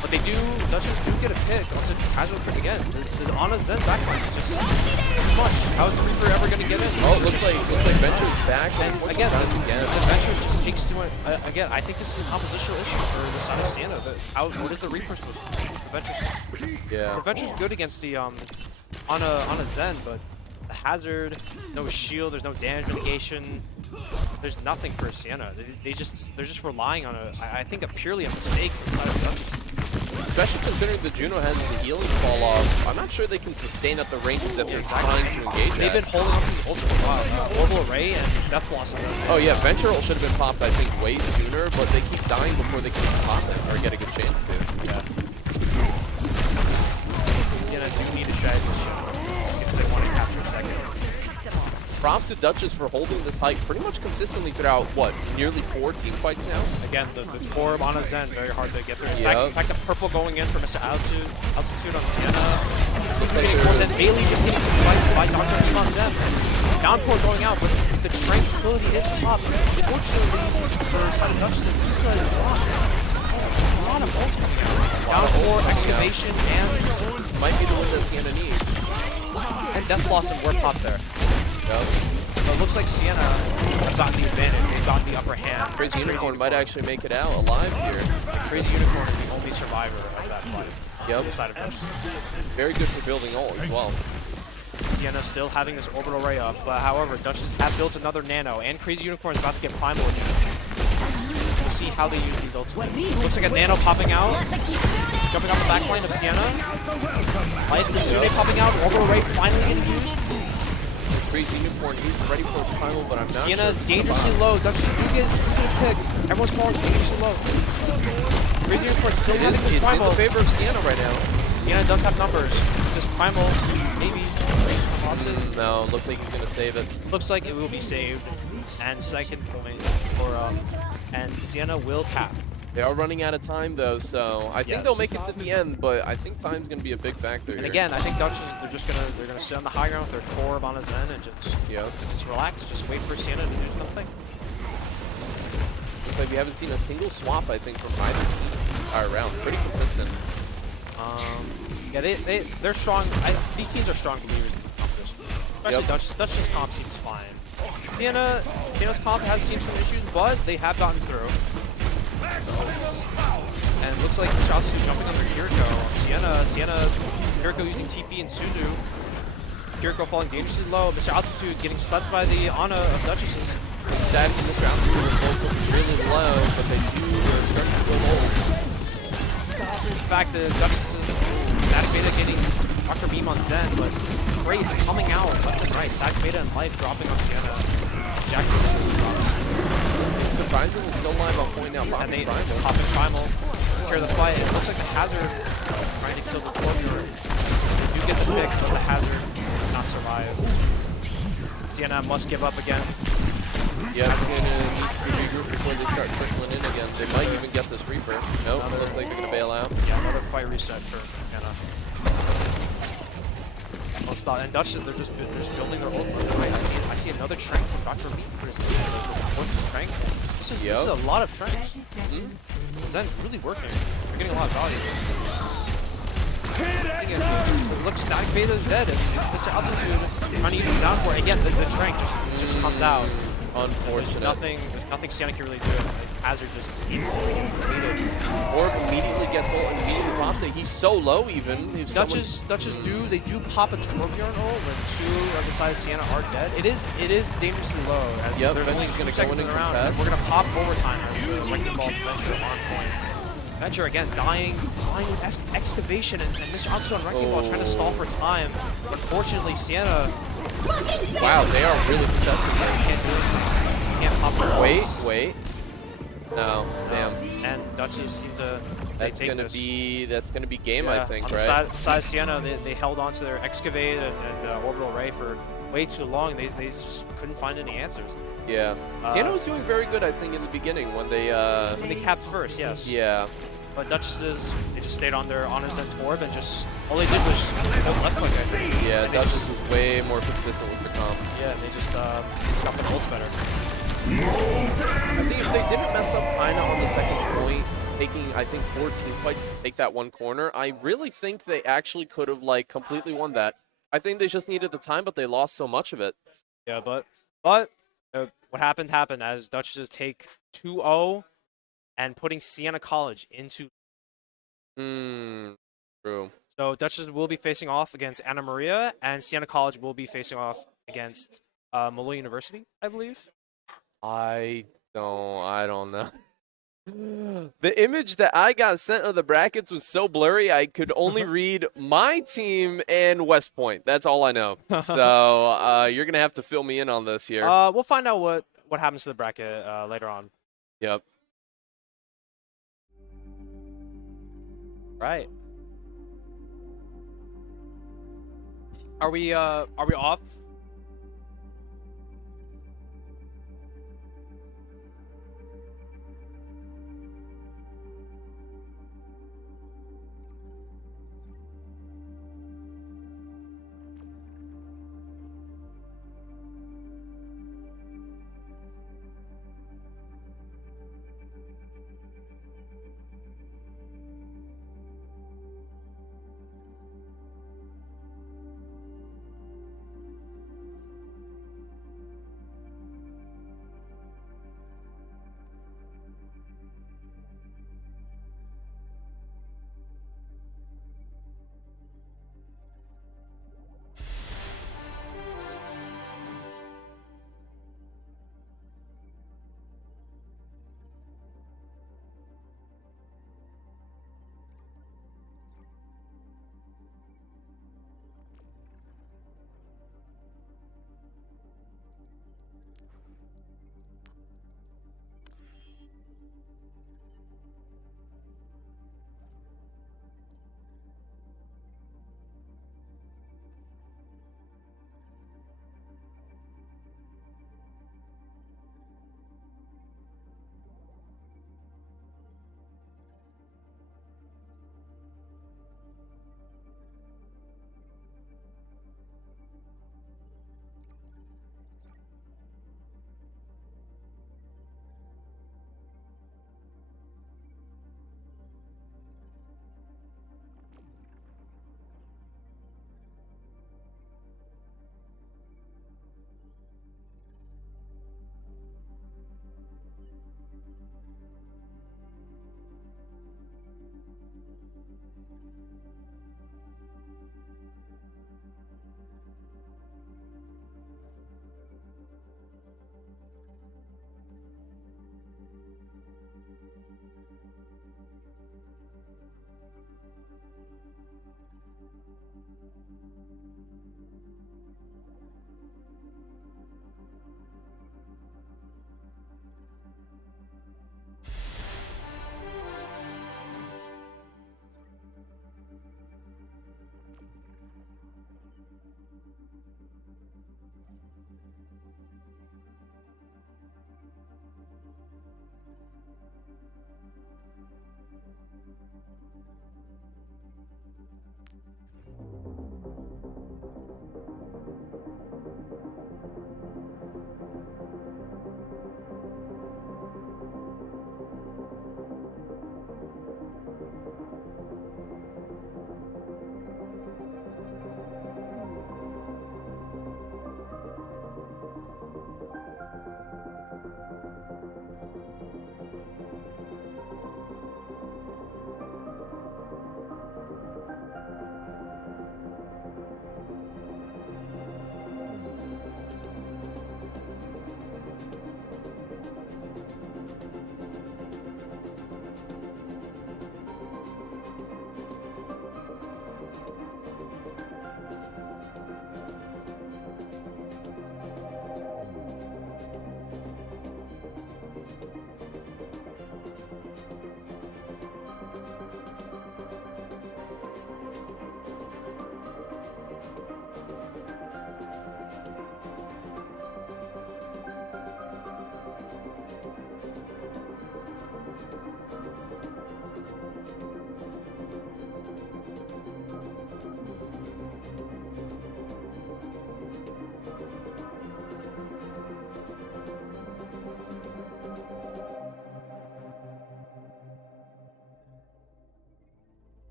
But they do, Dutchess do get a pick onto casual pick again. The Ana Zen backline is just too much. How is the Reaper ever going to get in? Oh, it looks like Venture's back. And again, the Venture just takes too much. Again, I think this is a compositional issue for the side of Siena. What is the Reaper's move? The Yeah. Venture's good against the on a Zen, but the hazard, no shield, there's no damage mitigation. There's nothing for Siena. They're just relying on I think purely a mistake from the side of Dutchess. Especially considering the Juno has the healing fall off, I'm not sure they can sustain at the ranges that they're trying to engage They've been at. holding on to these ults for a while. Orbital Array and Death Blossom. Oh yeah, Venture ult should have been popped, I think, way sooner, but they keep dying before they can pop it or get a good chance to. Yeah. Siena do need a strategy shift if they want to capture a second. Props to Dutchess for holding this height pretty much consistently throughout, what, nearly 4 team fights now? Again, the orb on a Zen, very hard to get through. In Yep. fact, the purple going in for Mr. Altitude on Siena. Looks like Getting they're- forced, and Bailey just getting sliced by Dr. Neem on Zen. Downpour going out, but the tranquility is popped. Unfortunately, for Side Dutchess, Lisa is blocked. A lot of ults coming out. Downpour, Excavation, and Might be the one that Siena needs. Death Blossom were popped there. Yep. But it looks like Siena have gotten the advantage. They've gotten the upper hand. Crazy Unicorn might actually make it out alive here. Crazy Unicorn is the only survivor of that fight. Yep. On the side of Dutchess. Very good for building ult as well. Siena still having this orbital array up, but however, Dutchess have built another nano, and Crazy Unicorn is about to get primal again. We'll see how they use these ultimates. Looks like a nano popping out, jumping off the backline of Siena. Light Kitsune popping out, orbital array finally getting used. Crazy Unicorn is ready for a primal, but I'm not Siena sure. is dangerously low. Dutchess do get a pick. Everyone's falling dangerously low. Crazy Unicorn still It having is this in primal. the favor of Siena right now. Siena does have numbers. This primal, maybe. Pops it. No, looks like he's going to save it. Looks like it will be saved. And second point for and Siena will cap. They are running out of time though, so I think Yes. they'll make it to the end, but I think time's going to be a big factor And here. again, I think Dutchess they're gonna sit on the high ground with their core on a Zen and just Yep. relax, just wait for Siena to do something. Looks like we haven't seen a single swap, I think, from either team entire round. Pretty consistent. Yeah, they're strong. These teams are strong believers in the competition. Especially Yep. Dutchess comp seems fine. Siena's comp has seen some issues, but they have gotten through. And it looks like Chaosu jumping under Kiriko. Siena, Kiriko using TP and Suzu. Kiriko falling dangerously low. Mr. Altitude getting slept by the Ana of Dutchess's. Static in the ground is really low, but they do are starting to go low. In fact, the Dutchess's Static Beta getting Dr. Beam on Zen, but Trey's coming out left and right. Static Beta and Life dropping on Siena. Jack It's surprisingly still live on point now. and they Popping pop in Primal, secure the fight. It looks like the Hazard trying to kill the Torture. They do get the pick, but the Hazard not survive. Siena must give up again. Yeah, Siena needs to regroup before they start trickling in again. They might even get this Reaper. Nope, looks like they're going to bail out. Yeah, another fight reset for Siena. almost thought. And Dutchess, they're just building their ults left and right. I see another Trank from Dr. Lee for his fourth Trank. This is a lot of Tranks. Zen's really working. They're getting a lot of value. Look, Static Beta is dead, and Mr. Altitude trying to use him down for it. Again, the Trank just comes out. Unfortunate. There's nothing Siena can really do. Azure just instantly gets deleted. Orb immediately gets ult and immediately pops it. He's so low even. If Dutchess do pop a Torbjorn ult when two of the size of Siena are dead. It is dangerously low as there's only 2 seconds in the round. And we're gonna pop overtime as the Wrecking Ball Venture on point. Venture again dying with excavation and Mr. Altitude on Wrecking Ball trying to stall for time. Unfortunately, Siena. Wow, they are really contesting here. Can't do it. Can't pop her. Wait. No, damn. And Dutchess seem to. That's gonna be game, I think, on right? The side of Siena, they held on to their Excavate and Orbital Ray for way too long. They just couldn't find any answers. Yeah. Siena was doing very good, I think, in the beginning when they capped first, yes. Yeah. But Dutchess, they just stayed on his end Torb and just all they did was hold left click, I think. Yeah, Dutchess was way more consistent with the comp. Yeah, they just got the ults better. I think if they didn't mess up kinda on the second point, taking I think 4 team fights to take that one corner, I really think they actually could have like completely won that. I think they just needed the time, but they lost so much of it. Yeah, but what happened as Dutchess take 2-0 and putting Siena College into. True. So Dutchess will be facing off against Anna Maria, and Siena College will be facing off against Molloy University, I believe. I don't know. The image that I got sent of the brackets was so blurry, I could only read my team and West Point. That's all I know. So you're going to have to fill me in on this here. We'll find out what happens to the bracket later on. Yep. Right. Are we off?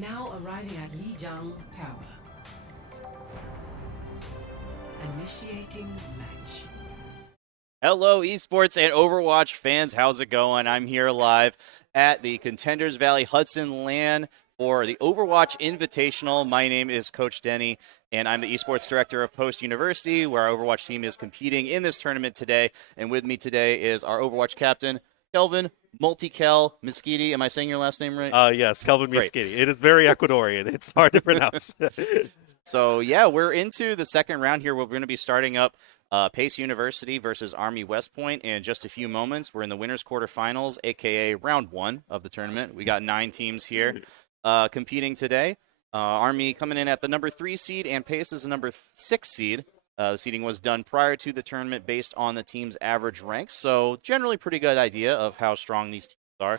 Now arriving at Lijiang Tower. Initiating match. Hello, esports and Overwatch fans. How's it going? I'm here live at the Contenders Valley Hudson LAN for the Overwatch Invitational. My name is Coach Denny, and I'm the esports director of Post University, where our Overwatch team is competing in this tournament today. And with me today is our Overwatch captain, Kelvin Multikel Miskiti. Am I saying your last name right? Yes, Kelvin Great. Miskiti. It is very Ecuadorian. It's hard to pronounce. So, yeah, we're into the second round here. We're going to be starting up Pace University versus Army West Point in just a few moments. We're in the winners quarterfinals, aka round 1 of the tournament. We got 9 teams here competing today. Army coming in at the number 3 seed, and Pace is the number 6 seed. The seeding was done prior to the tournament based on the team's average ranks, so generally pretty good idea of how strong these teams are.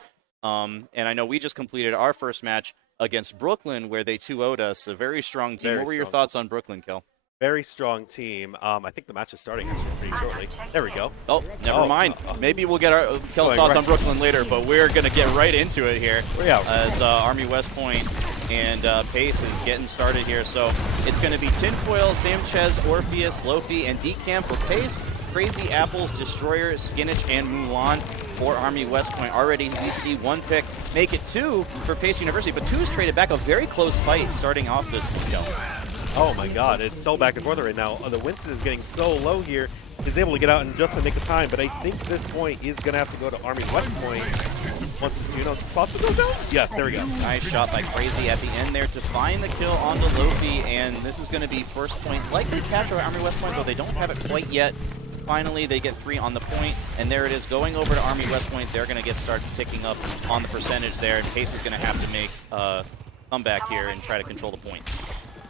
And I know we just completed our first match against Brooklyn, where they 2-0'd us. A very strong team. What were your thoughts on Brooklyn, Kel? Very strong team. I think the match is starting actually pretty shortly. There we go. Oh, never mind. Maybe we'll get our Kel's Going thoughts right- on Brooklyn later, but we're going to get right into it here Yeah. as Army West Point and Pace is getting started here. So it's going to be Tinfoil, Samchez, Orpheus, Lofi, and Decamp for Pace. Crazy Apples, Destroyer, Skinich, and Mulan for Army West Point. Already we see 1 pick make it 2 for Pace University, but 2 is traded back. A very close fight starting off this one. Oh my god, it's so back and forth right now. The Winston is getting so low here. He's able to get out in just a nick of time, but I think this point is going to have to go to Army West Point. Once, you know, possibly goes down? Yes, there we go. Nice shot by Crazy at the end there to find the kill on the Lofi, and this is going to be first point likely captured by Army West Point, though they don't have it quite yet. Finally, they get 3 on the point, and there it is going over to Army West Point. They're going to get started ticking up on the percentage there, and Pace is going to have to make a comeback here and try to control the point.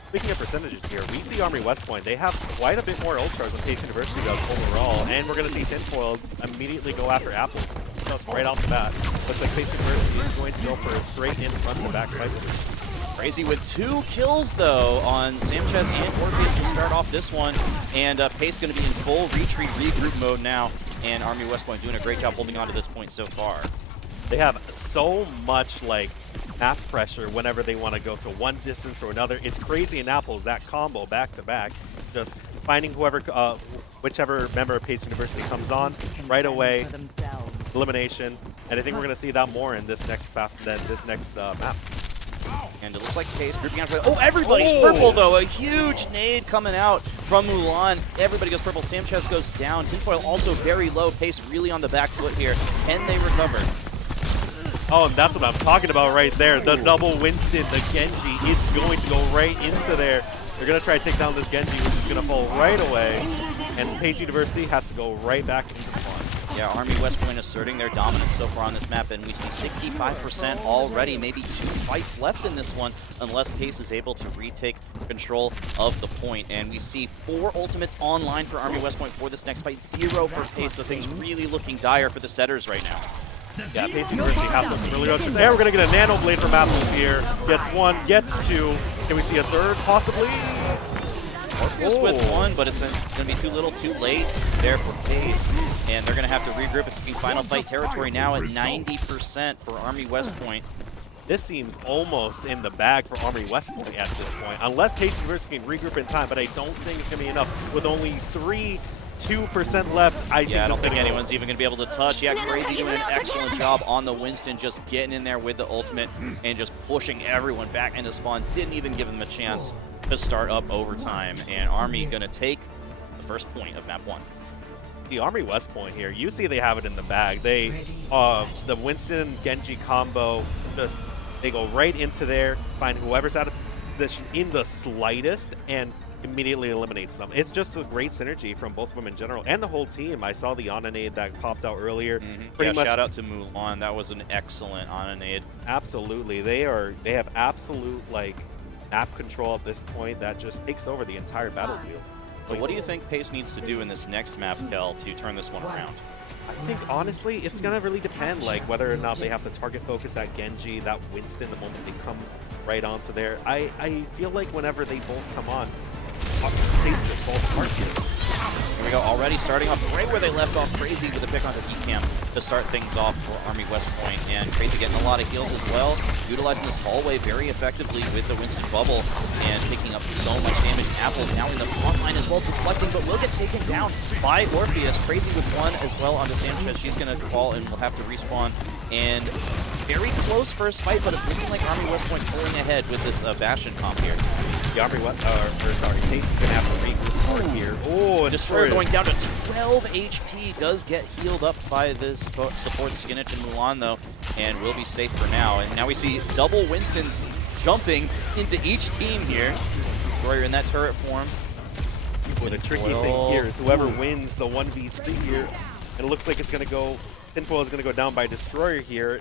Speaking of percentages here, we see Army West Point. They have quite a bit more ultras than Pace University does overall, and we're going to see Tinfoil immediately go after Apples just right off the bat. Looks like Pace University is going to go for a straight in front to back fight with it. Crazy with 2 kills, though, on Samchez and Orpheus to start off this one, and Pace going to be in full retreat, regroup mode now, and Army West Point doing a great job holding on to this point so far. They have so much, like, map pressure whenever they want to go to one distance or another. It's Crazy and Apples, that combo back-to-back. Just finding whichever member of Pace University comes on right away, elimination, and I think we're going to see that more in this next map. And it looks like Pace grouping out. Oh, everybody's purple, though. A huge nade coming out from Mulan. Everybody goes purple. Samchez goes down. Tinfoil also very low. Pace really on the back foot here. Can they recover? Oh, and that's what I'm talking about right there. The double Winston, the Genji, it's going to go right into there. They're going to try to take down this Genji, which is going to fall right away. And Pace University has to go right back into spawn. Yeah, Army West Point asserting their dominance so far on this map, and we see 65% already, maybe 2 fights left in this one, unless Pace is able to retake control of the point. And we see 4 ultimates online for Army West Point for this next fight, 0 for Pace, so things really looking dire for the setters right now. Yeah, Pace University has some really good. There, we're going to get a Nano Blade from Apples here. Gets 1, gets 2. Can we see a 3rd, possibly? Orpheus with 1, but it's going to be too little too late there for Pace. And they're going to have to regroup. It's taking final fight territory now at 90% for Army West Point. This seems almost in the bag for Army West Point at this point. Unless Pace University can regroup in time, but I don't think it's going to be enough. With only 2% left, I don't think anyone's even going to be able to touch. Yeah, Crazy doing an excellent job on the Winston, just getting in there with the ultimate and just pushing everyone back into spawn. Didn't even give them a chance to start up overtime. And Army going to take the first point of map 1. The Army West Point here, you see they have it in the bag. They, the Winston Genji combo, just they go right into there, find whoever's out of position in the slightest, and immediately eliminates them. It's just a great synergy from both of them in general and the whole team. I saw the Onanade that popped out earlier. Pretty much shout out to Mulan. That was an excellent Onanade. Absolutely. They have absolute like map control at this point that just takes over the entire battlefield. But what do you think Pace needs to do in this next map, Kel, to turn this one around? I think honestly it's gonna really depend like whether or not they have to target focus at Genji, that Winston the moment they come right onto there. I feel like whenever they both come on, Pace just falls apart here. Here we we go. Already starting off right where they left off. Crazy with a pick on the D-Cam to start things off for Army West Point. And Crazy getting a lot of heals as well. Utilizing this hallway very effectively with the Winston bubble and picking up so much damage. Apples now in the front line as well, deflecting, but will get taken down by Orpheus. Crazy with one as well onto Sanchez. She's going to fall and will have to respawn. And very close first fight, but it's looking like Army West Point pulling ahead with this Bastion comp here. The Army West, Case is going to have to regroup hard here. Oh, and Destroyer going down to 12 HP. Does get healed up by this support Skinich and Mulan, though, and will be safe for now. And now we see double Winstons jumping into each team here. Destroyer in that turret form. Well, the tricky thing here is whoever wins the 1v3 here, and it looks like it's going to go, Tinfoil is going to go down by Destroyer here.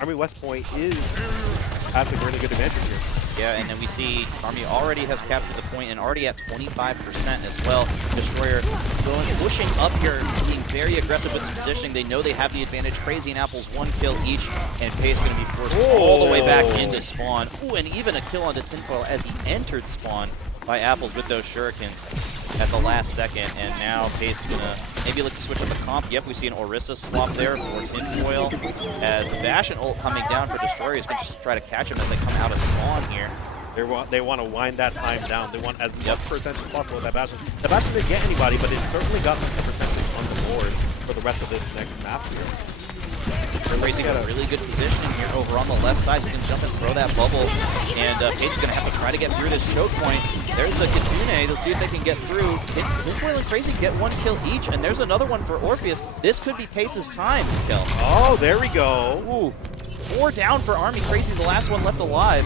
Army West Point has a really good advantage here. Yeah, and then we see Army already has captured the point and already at 25% as well. Destroyer pushing up here, being very aggressive with his positioning. They know they have the advantage. Crazy and Apples 1 kill each, and Pace going to be forced all the way back into spawn. Ooh, and even a kill onto Tinfoil as he entered spawn by Apples with those shurikens at the last second. And now Pace going to maybe look to switch up the comp. Yep, we see an Orisa swap there for Tinfoil as the Bastion ult coming down for Destroyer is going to try to catch him as they come out of spawn here. They want to wind that time down. They want as much percentage as possible with that Bastion. The Bastion didn't get anybody, but it certainly got some percentage on the board for the rest of this next map here. Crazy got a really good positioning here over on the left side. He's going to jump and throw that bubble. And Pace is going to have to try to get through this choke point. There's the Kitsune. They'll see if they can get through. Tinfoil and Crazy get 1 kill each. And there's another one for Orpheus. This could be Pace's time to kill. Oh, there we go. Ooh. 4 down for Army. Crazy, the last one left alive.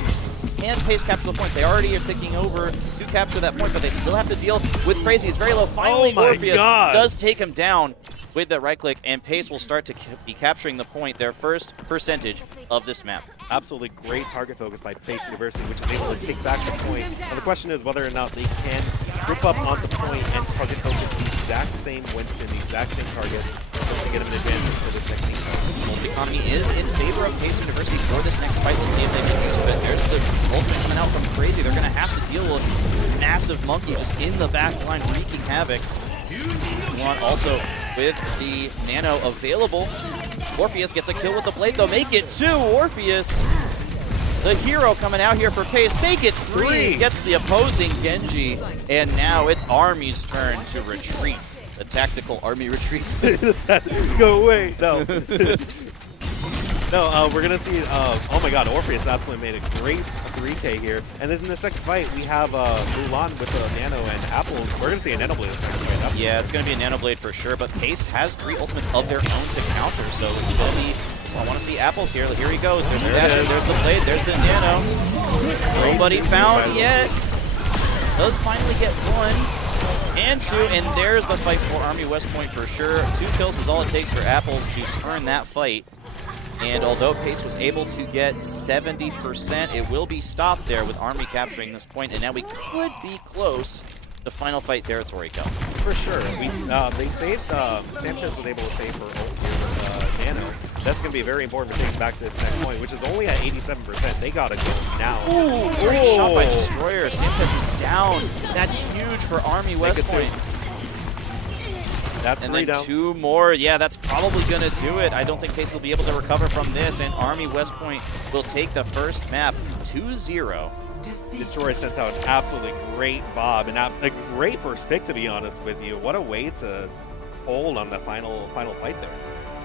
Can Pace capture the point? They already are taking over to capture that point, but they still have to deal with Crazy. He's very low. Finally, Orpheus does take him down with that right click, and Pace will start to be capturing the point, their first percentage of this map. Absolutely great target focus by Pace University, which is able to take back the point. And the question is whether or not they can group up on the point and target focus the exact same Winston, the exact same target, to get him an advantage for this next team. Multi-Combi is in favor of Pace University for this next fight. Let's see if they make use of it. There's the ultimate coming out from Crazy. They're going to have to deal with massive Monkey just in the back line, wreaking havoc. One also with the Nano available. Orpheus gets a kill with the blade, though. Make it 2. Orpheus, the hero, coming out here for Pace. Make it 3. Gets the opposing Genji. And now it's Army's turn to retreat. The tactical Army retreat. Go away. No. No, we're going to see, oh my god, Orpheus absolutely made a great 3K here. And then in the second fight, we have Mulan with the Nano and Apples. We're going to see a Nano Blade in the second fight. Yeah, it's going to be a Nano Blade for sure, but Pace has 3 ultimates of their own to counter, so it's going to be, so I want to see Apples here. Here he goes. There's the Dash, there's the Blade, there's the Nano. Nobody found yet. Does finally get 1 and 2, and there's the fight for Army West Point for sure. 2 kills is all it takes for Apples to turn that fight. And although Pace was able to get 70%, it will be stopped there with Army capturing this point, and now we could be close to final fight territory come. For sure. They saved, Sanchez was able to save her ult here with Nano. That's going to be very important for taking back this next point, which is only at 87%. They got to go now. Ooh, great shot by Destroyer. Sanchez is down. That's huge for Army West Point. That's and 3 then down. 2 more. Yeah, that's probably going to do it. I don't think Pace will be able to recover from this, and Army West Point will take the first map 2-0. Destroyer sent out an absolutely great Bob, and a great first pick, to be honest with you. What a way to hold on the final fight there.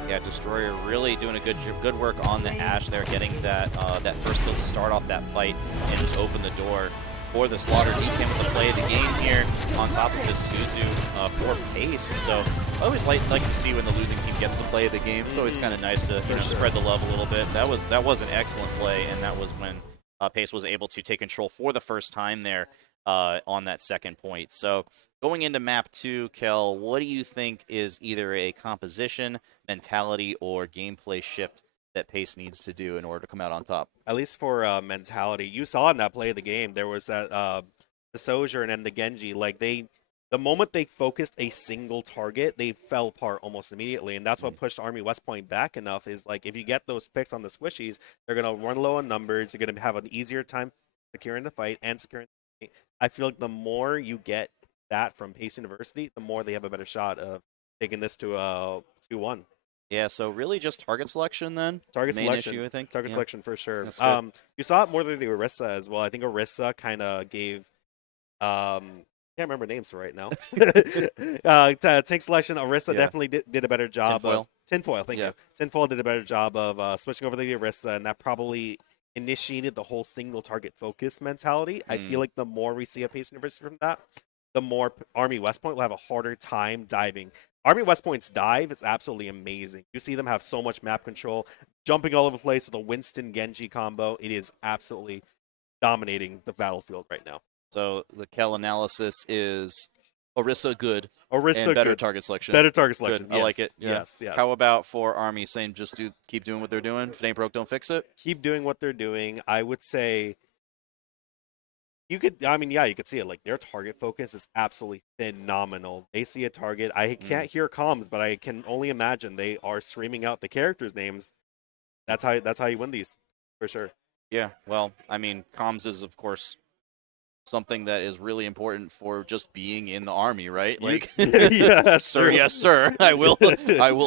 Yeah, Destroyer really doing a good work on the Ashe there, getting that that first kill to start off that fight and just open the door for the Slaughter. D-Cam with the play of the game here on top of this Suzu for Pace. So I always like to see when the losing team gets the play of the game. It's always kind of nice to spread the love a little bit. That was an excellent play, and that was when Pace was able to take control for the first time there on that second point. So going into map 2, Kel, what do you think is either a composition, mentality, or gameplay shift that Pace needs to do in order to come out on top? At least for mentality. You saw in that play of the game, there was that the Sojourn and the Genji, like the moment they focused a single target, they fell apart almost immediately, and that's what pushed Army West Point back enough, is like if you get those picks on the squishies, they're going to run low on numbers, you're going to have an easier time securing the fight and securing the fight. I feel like the more you get that from Pace University, the more they have a better shot of taking this to a 2-1. Yeah, so really just target selection then. Target Main selection, issue, I think. target Yeah. selection for sure. That's good. You saw it more than the Orisa as well. I think Orisa kind of gave, can't remember names right now. Tank selection. Orisa Yeah. definitely did a better job Tinfoil. of Tinfoil. Thank Yeah. you. Tinfoil did a better job of switching over to the Orisa, and that probably initiated the whole single target focus mentality. I feel like the more we see a Pace University from that, the more Army West Point will have a harder time diving. Army West Point's dive is absolutely amazing. You see them have so much map control, jumping all over the place with a Winston Genji combo. It is absolutely dominating the battlefield right now. So the Kel analysis is Orisa good Orisa and better good. target selection. Better target selection. Good. I like it. Yes, Yeah. yes, yes. How about for Army saying just keep doing what they're doing? If it ain't broke, don't fix it? Keep doing what they're doing. I would say you could see it. Like, their target focus is absolutely phenomenal. They see a target. I can't hear comms, but I can only imagine they are screaming out the characters' names. That's how you win these, for sure. Yeah, well, I mean, comms is, of course, something that is really important for just being in the Army, right? Like, Yeah, sir, true. yes, sir. I will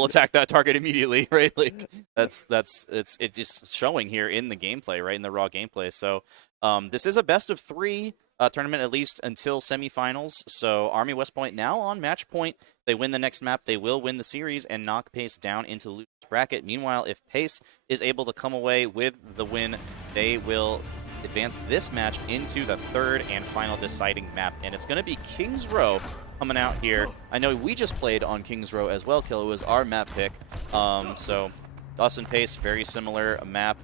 attack that target immediately, right? Like, it's just showing here in the gameplay, right? In the raw gameplay. So, this is a best of 3 tournament, at least until semifinals. So Army West Point now on match point. They win the next map, they will win the series and knock Pace down into the loser's bracket. Meanwhile, if Pace is able to come away with the win, they will advance this match into the third and final deciding map, and it's going to be Kings Row coming out here. I know we just played on Kings Row as well, Kill. It was our map pick. So us and Pace, very similar map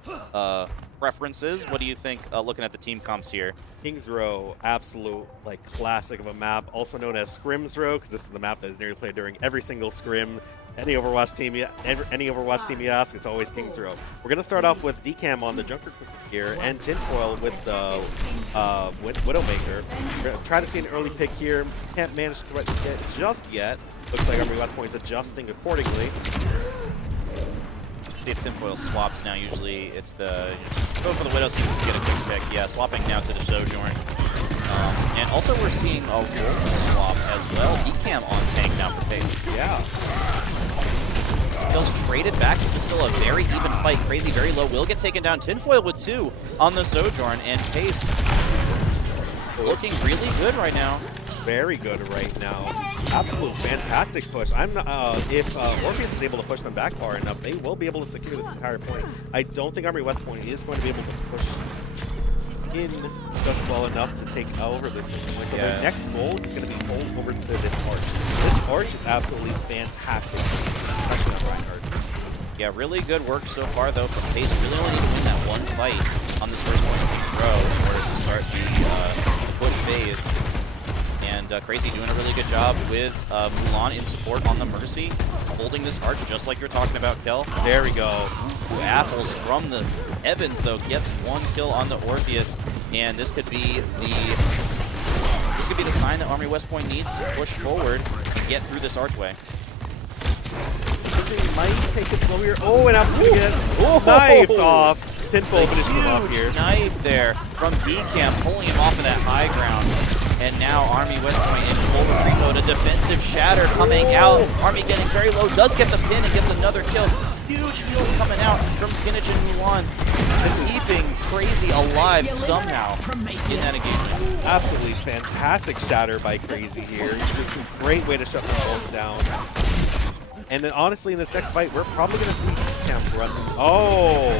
preferences. What do you think looking at the team comps here? Kings Row, absolute classic of a map, also known as Scrims Row, because this is the map that is nearly played during every single scrim. Any Overwatch team you ask, it's always Kings Row. We're gonna start off with Decam on the Junker here and Tinfoil with the Widowmaker. We're gonna try to see an early pick here. Can't manage to get it just yet. Looks like Army West Point's adjusting accordingly. See if Tinfoil swaps now. Usually it's the go for the Widow, seems to get a quick pick. Yeah, swapping now to the Sojourn. And also we're seeing a Wolf swap as well. Decam on tank now for Pace. Yeah. Kills traded back. This is still a very even fight. Crazy, very low. Will get taken down. Tinfoil with 2 on the Sojourn, and Pace looking really good right now. Very good right now. Absolute fantastic push. I'm not, if Orpheus is able to push them back far enough, they will be able to secure this entire point. I don't think Army West Point is going to be able to push in just well enough to take over this point. So their next goal is going to be hold over to this arch. This arch is absolutely fantastic. Especially on Reinhardt. Yeah, really good work so far, though, from Pace. Really only need to win that one fight on this first point of Kings Row in order to start the push phase. And Crazy doing a really good job with Mulan in support on the Mercy, holding this arch just like you're talking about, Kel. There we go. Ooh, apples from the Evans, though, gets 1 kill on the Orpheus, and this could be the sign that Army West Point needs to push forward and get through this archway. They might take it slow here. Oh, and Apple's gonna get knifed off. Tinfoil finishes him off here. Knife there from Decam, pulling him off of that high ground. And now Army West Point in full retreat mode. A defensive shatter coming out. Army getting very low, does get the pin and gets another kill. Huge heals coming out from Skinnage and Mulan. Keeping Crazy alive somehow in that engagement. Absolutely fantastic shatter by Crazy here. Just a great way to shut them both down. And then honestly, in this next fight, we're probably going to see Camp run. Oh,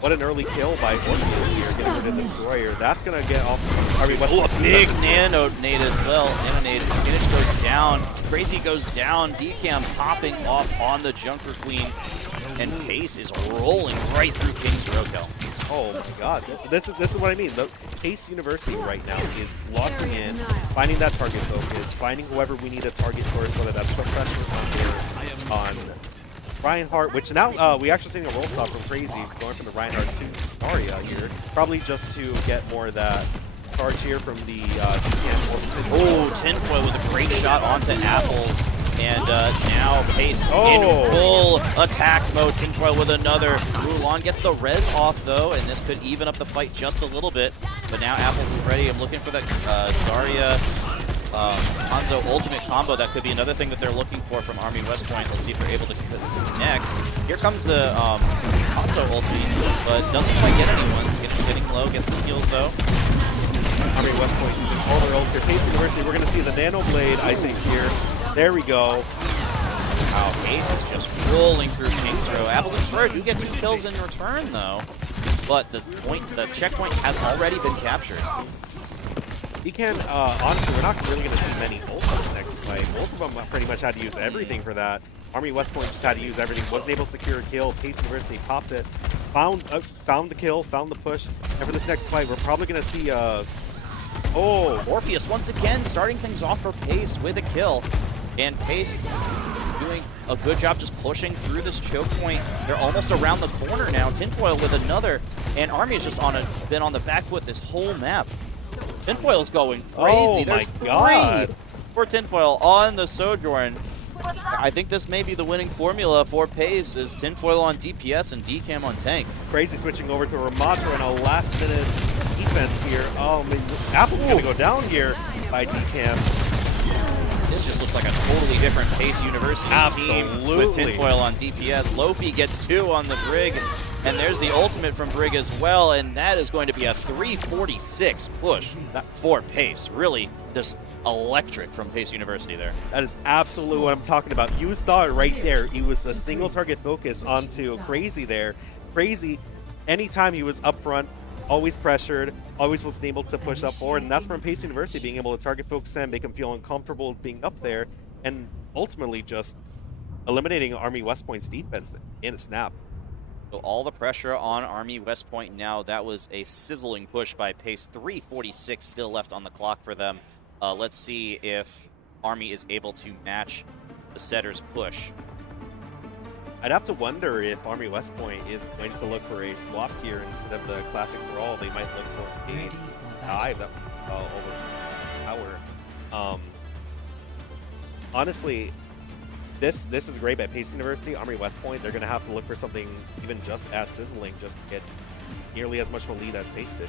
what an early kill by Orpheus here, getting rid of the Destroyer. That's going to get off Army West. A big nano nade as well. Nano nade. Skinnage goes down. Crazy goes down. Decam popping off on the Junker Queen. And Pace is rolling right through King's Row. Oh my god. This is what I mean. The Pace University right now is locking in, finding that target focus, finding whoever we need a target towards, whether that's pressure on Reinhardt, which now we actually seeing a roll stop from Crazy, going from the Reinhardt to Aria here. Probably just to get more of that charge here from the Oh, Tinfoil with a great shot onto Apples. And now Pace in full attack mode. Tinfoil with another. Mulan gets the res off, though, and this could even up the fight just a little bit. But now Apples is ready. I'm looking for that Zarya Hanzo ultimate combo. That could be another thing that they're looking for from Army West Point. Let's see if they're able to connect. Here comes the Hanzo ultimate, but doesn't quite get anyone. It's getting low, gets some heals though. Army West Point using all their ults here. Pace University, we're going to see the Nano Blade, I think, here. There we go. Wow, Pace is just rolling through King's Row. Apples and Destroyer do get 2 kills in return though, but the checkpoint has already been captured. He can, honestly, we're not really going to see many ults this next play. Both of them pretty much had to use everything for that. Army West Point just had to use everything. Wasn't able to secure a kill. Pace University popped it. Found the kill, found the push. And for this next fight, we're probably going to see, Orpheus once again starting things off for Pace with a kill. And Pace doing a good job just pushing through this choke point. They're almost around the corner now. Tinfoil with another. And Army has just been on the back foot this whole map. Tinfoil's going crazy. Oh There's my God. 3 for Tinfoil on the Sojourn. I think this may be the winning formula for Pace, is Tinfoil on DPS and DCAM on tank. Crazy switching over to Ramato in a last-minute defense here. Oh, man, Apple's going to go down here by DCAM. This just looks like a totally different Pace University team Absolutely. with Tinfoil on DPS. Lofi gets 2 on the Brig, and there's the ultimate from Brig as well, and that is going to be a 346 push for Pace. Really, just electric from Pace University there. That is absolutely what I'm talking about. You saw it right there. He was a single target focus onto Crazy there. Crazy, anytime he was up front, always pressured, always was able to push up forward, and that's from Pace University being able to target focus him, make him feel uncomfortable being up there, and ultimately just eliminating Army West Point's defense in a snap. So all the pressure on Army West Point now. That was a sizzling push by Pace. 346 still left on the clock for them. Let's see if Army is able to match the setter's push. I'd have to wonder if Army West Point is going to look for a swap here instead of the classic brawl. They might look for a dive that over power. Honestly, this is great by Pace University. Army West Point, they're going to have to look for something even just as sizzling, just to get nearly as much of a lead as Pace did.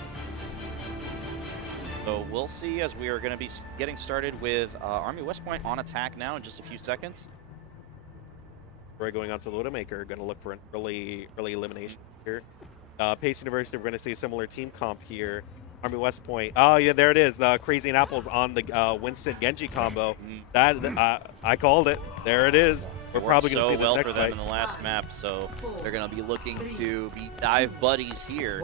So we'll see as we are going to be getting started with Army West Point on attack now in just a few seconds. We're going on to the Widowmaker, going to look for an early elimination here. Pace University, we're going to see a similar team comp here. Army West Point. Oh, yeah, there it is. The Crazy and Apples on the Winston Genji combo. That I called it. There it is. We're probably going to see this well next for them fight. in the last map, so they're going to be looking to be dive buddies here.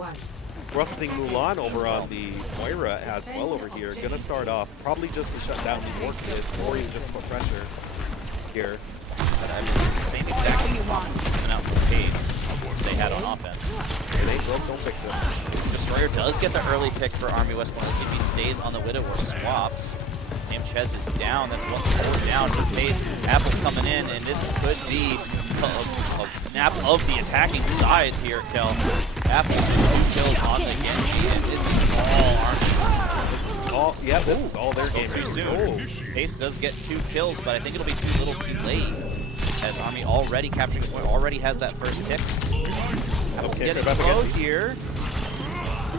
We're also seeing Mulan over on the Moira as well over here. Going to start off probably just to shut down the Orpheus or even just put pressure here. But I mean, same exact coming out from Pace they had on offense. It ain't broke, don't fix it. Destroyer does get the early pick for Army West Point. Let's see if he stays on the Widow or swaps. Sam Ches is down. That's what's forward down to Pace. Apple's coming in, and this could be a snap of the attacking sides here, Kel. Apple 2 kills on the Genji, and this is all Army. This is all their game. Too soon. Pace does get 2 kills, but I think it'll be too little too late. As Army already capturing a point, already has that first tick. Apple's getting low here.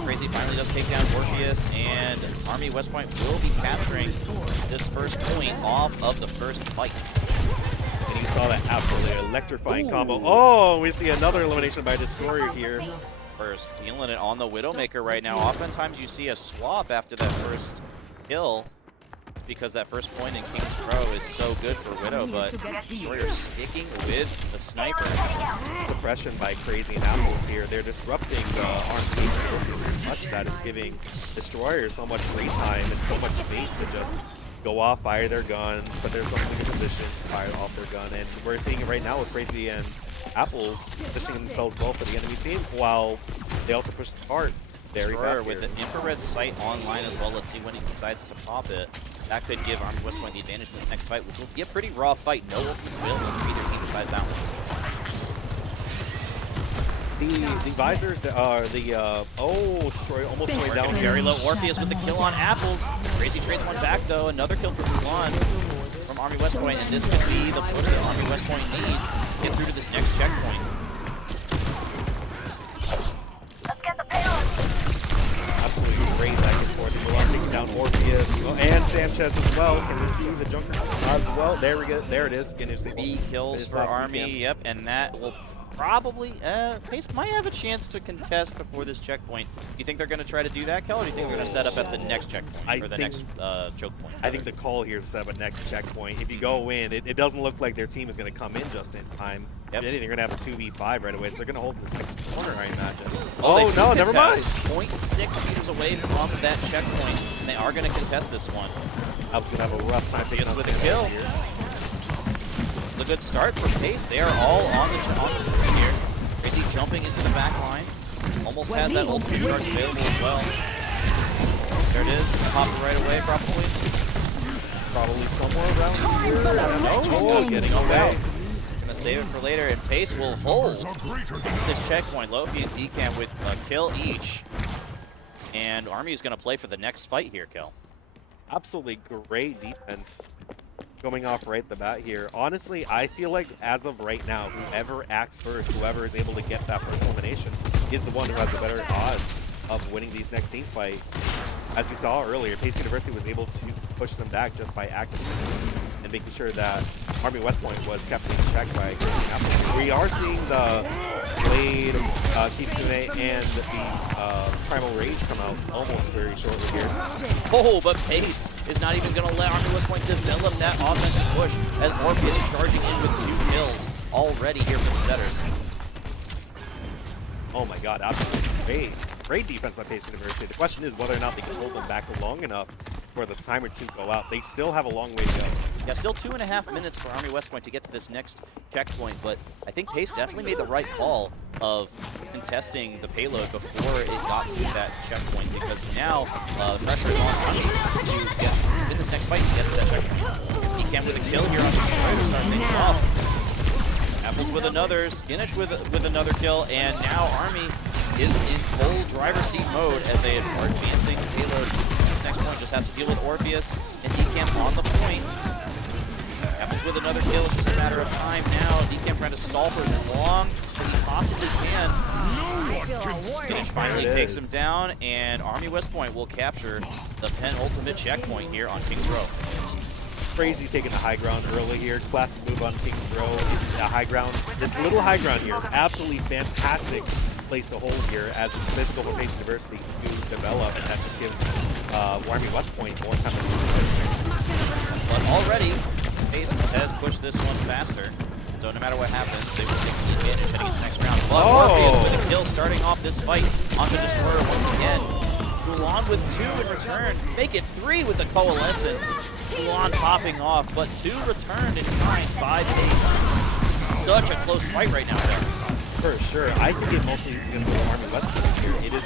Crazy finally does take down Orpheus, and Army West Point will be capturing this first point off of the first fight. And you saw that absolutely electrifying combo. Oh, we see another elimination by Destroyer here. First, feeling it on the Widowmaker right now. Oftentimes you see a swap after that first kill because that first point in King's Row is so good for Widow, but Destroyer sticking with the sniper. Suppression by Crazy and Apples here. They're disrupting the RNG so much that it's giving Destroyer so much free time and so much space to just go off, fire their gun, put themselves in a good position, fire off their gun. And we're seeing it right now with Crazy and Apples positioning themselves well for the enemy team while they also push the cart very Destroyer fast with here. the infrared sight online as well. Let's see when he decides to pop it. That could give Army West Point the advantage in this next fight, which will be a pretty raw fight. No ultimates available for either team besides that one. The visors are Destroyer almost going down Very here. low. Orpheus with the kill on Apples. Crazy trades one back though. Another kill for Mulan from Army West Point, and this could be the push that Army West Point needs to get through to this next checkpoint. Absolutely great back and forth. Mulan taking down Orpheus and Sanchez as well. Can we see the Junker as well? There we go. There it is. 3 kills for Army. Yep, and that will probably Pace might have a chance to contest before this checkpoint. Do you think they're going to try to do that, Kel, or do you think they're going to set up at the next checkpoint or the next choke point? I think the call here is to set up a next checkpoint. If you go in, it doesn't look like their team is going to come in just in time. Yep. If anything, they're going to have a 2v5 right away, so they're going to hold this next corner, I imagine. Oh, no, never mind. 0.6 meters away from that checkpoint, and they are going to contest this one. I was going to have a rough time taking Just out with a kill. here. It's a good start for Pace. They are all on the tree here. Crazy jumping into the back line. Almost has that ultimate charge available as well. There it is. Pop it right away, probably. Probably somewhere around here. I don't know. Oh, getting away. Gonna save it for later, and Pace will hold this checkpoint. Lofi and Decam with a kill each. And Army is gonna play for the next fight here, Kel. Absolutely great defense coming off right at the bat here. Honestly, I feel like as of right now, whoever acts first, whoever is able to get that first elimination, is the one who has the better odds of winning these next team fight. As we saw earlier, Pace University was able to push them back just by acting and making sure that Army West Point was kept in check by We are seeing the Blade, Kitsune, and the Primal Rage come out almost very shortly here. Oh, but Pace is not even going to let Army West Point develop that offensive push as Orpheus charging in with 2 kills already here for the setters. Oh my god, absolutely great defense by Pace University. The question is whether or not they can hold them back long enough for the timer to go out. They still have a long way to go. Yeah, still 2.5 minutes for Army West Point to get to this next checkpoint, but I think Pace definitely made the right call of contesting the payload before it got to that checkpoint, because now the pressure is on Army to get in this next fight to get to that checkpoint. He can with a kill here on the destroyer to start things off. Apples with another, Skinich with another kill, and now Army is in full driver's seat mode as they are advancing the payload. This next point just has to deal with Orpheus and Decam on the point. Apples with another kill, it's just a matter of time now. Decam trying to stall for as long as he possibly can. Skinich finally takes him down, and Army West Point will capture the penultimate checkpoint here on Kings Row. Crazy taking the high ground early here. Classic move on Kings Row. It's a high ground. This little high ground here, absolutely fantastic place to hold here as it's difficult for Pace University to develop, and that just gives Army West Point more time to do. But already, Pace has pushed this one faster. So no matter what happens, they will take the advantage heading into the next round. But Orpheus with a kill starting off this fight onto Destroyer once again. Mulan with 2 in return. Make it 3 with the Coalescence. Mulan popping off, but 2 returned in kind by Pace. This is such a close fight right now, guys. For sure. I think it mostly is going to go Army West Point here. It is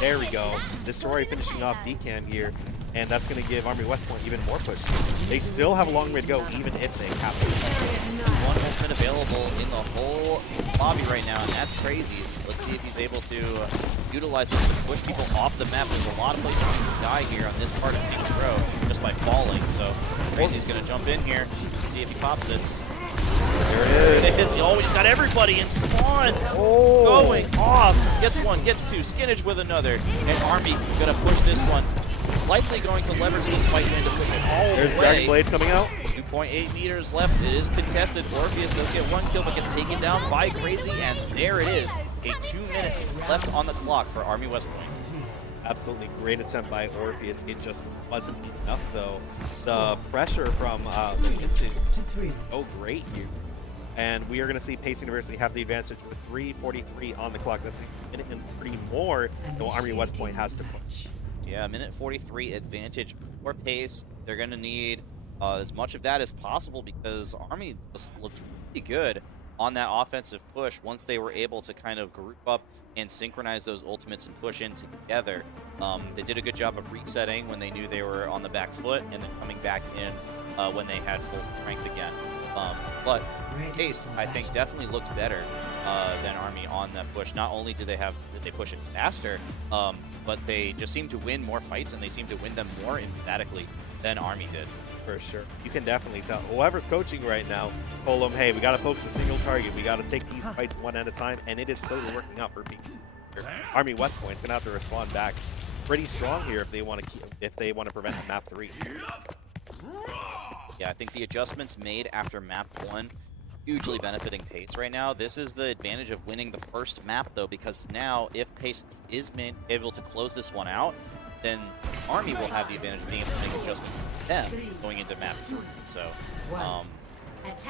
there we go. Destroyer finishing off Decam here, and that's going to give Army West Point even more push. They still have a long way to go, even if they have to. One ultimate available in the whole lobby right now, and that's Crazy's. Let's see if he's able to utilize this to push people off the map. There's a lot of places you can die here on this part of Kings Row just by falling, so Crazy's going to jump in here and see if he pops it. There it is. Oh, he's got everybody in spawn. Going off. Gets 1, gets 2. Skinich with another. And Army going to push this one. Likely going to leverage this fight in to push it all There's the way. Dragon Blade coming out. 2.8 meters left. It is contested. Orpheus does get 1 kill, but gets taken down by Crazy. And there it is. A 2 minutes left on the clock for Army West Point. Absolutely great attempt by Orpheus. It just wasn't enough, though. The pressure from Vincent so great here. And we are going to see Pace University have the advantage with 3:43 on the clock. That's a minute and 3 more, though Army West Point has to push. Yeah, minute 43 advantage for Pace. They're going to need as much of that as possible because Army just looked really good on that offensive push once they were able to kind of group up and synchronize those ultimates and push in together. They did a good job of resetting when they knew they were on the back foot and then coming back in when they had full strength again. But Pace, I think, definitely looked better than Army on that push. Not only did they push it faster, but they just seemed to win more fights and they seemed to win them more emphatically than Army did. For sure. You can definitely tell. Whoever's coaching right now told them, hey, we got to focus a single target. We got to take these fights one at a time, and it is clearly working out for people. Army West Point is going to have to respond back pretty strong here if they want to prevent map 3. Yeah, I think the adjustments made after map 1 hugely benefiting Pace right now. This is the advantage of winning the first map, though, because now if Pace is able to close this one out, then Army will have the advantage of being able to make adjustments to them going into map 3. So,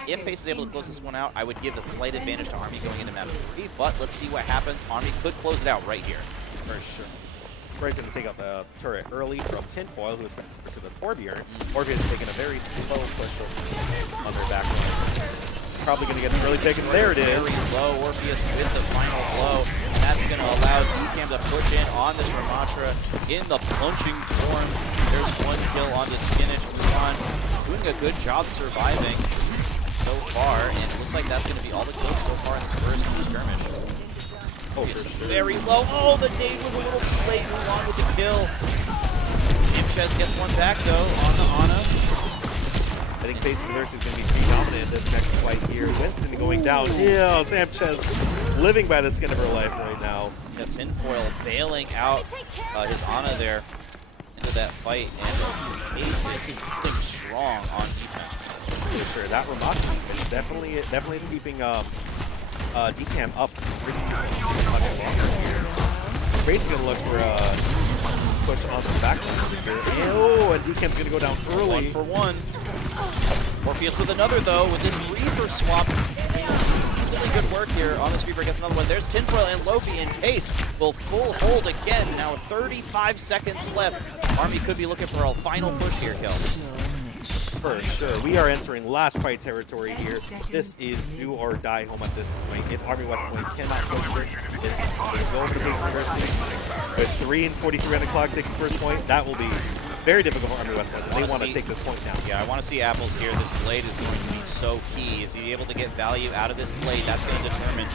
if Pace is able to close this one out, I would give a slight advantage to Army going into map 3, but let's see what happens. Army could close it out right here. For sure. Spray's going to take out the turret early from Tinfoil, who is back to the Torbjorn. Torbjorn is taking a very slow push on their back line. Probably going to get an early pick, and there it is. Very low, Orpheus with the final blow, and that's going to allow DCAM to push in on this Ramatra in the punching form. There's one kill on the Skinich. Mulan doing a good job surviving so far, and it looks like that's going to be all the kills so far in this first skirmish. Very low. Oh, the nade was a little too late. Mulan with the kill. Dutchess gets one back, though, on the Ana. I think Pace University is going to be pretty dominant in this next fight here. Winston going downhill. Sanchez living by the skin of her life right now. Yeah, Tinfoil bailing out his Ana there into that fight, and Pace is feeling strong on defense. For sure, that Ramatra is definitely is keeping DCAM up pretty much longer here. Basically going to look for a push on the back line here. Oh, and DCAM's going to go down early. 1 for 1. Orpheus with another, though, with this Reaper swap. Really good work here on this Reaper. Gets another one. There's Tinfoil and Lofi, and Pace will full hold again. Now 35 seconds left. Army could be looking for a final push here, Kel. For sure. We are entering last fight territory here. This is do or die home at this point. If Army West Point cannot push it, it's going to Pace University. With 3 and 43 on the clock taking first point, that will be very difficult for Army West Point. They want to take this point now. Yeah, I want to see Apples here. This blade is going to be so key. Is he able to get value out of this blade? That's going to determine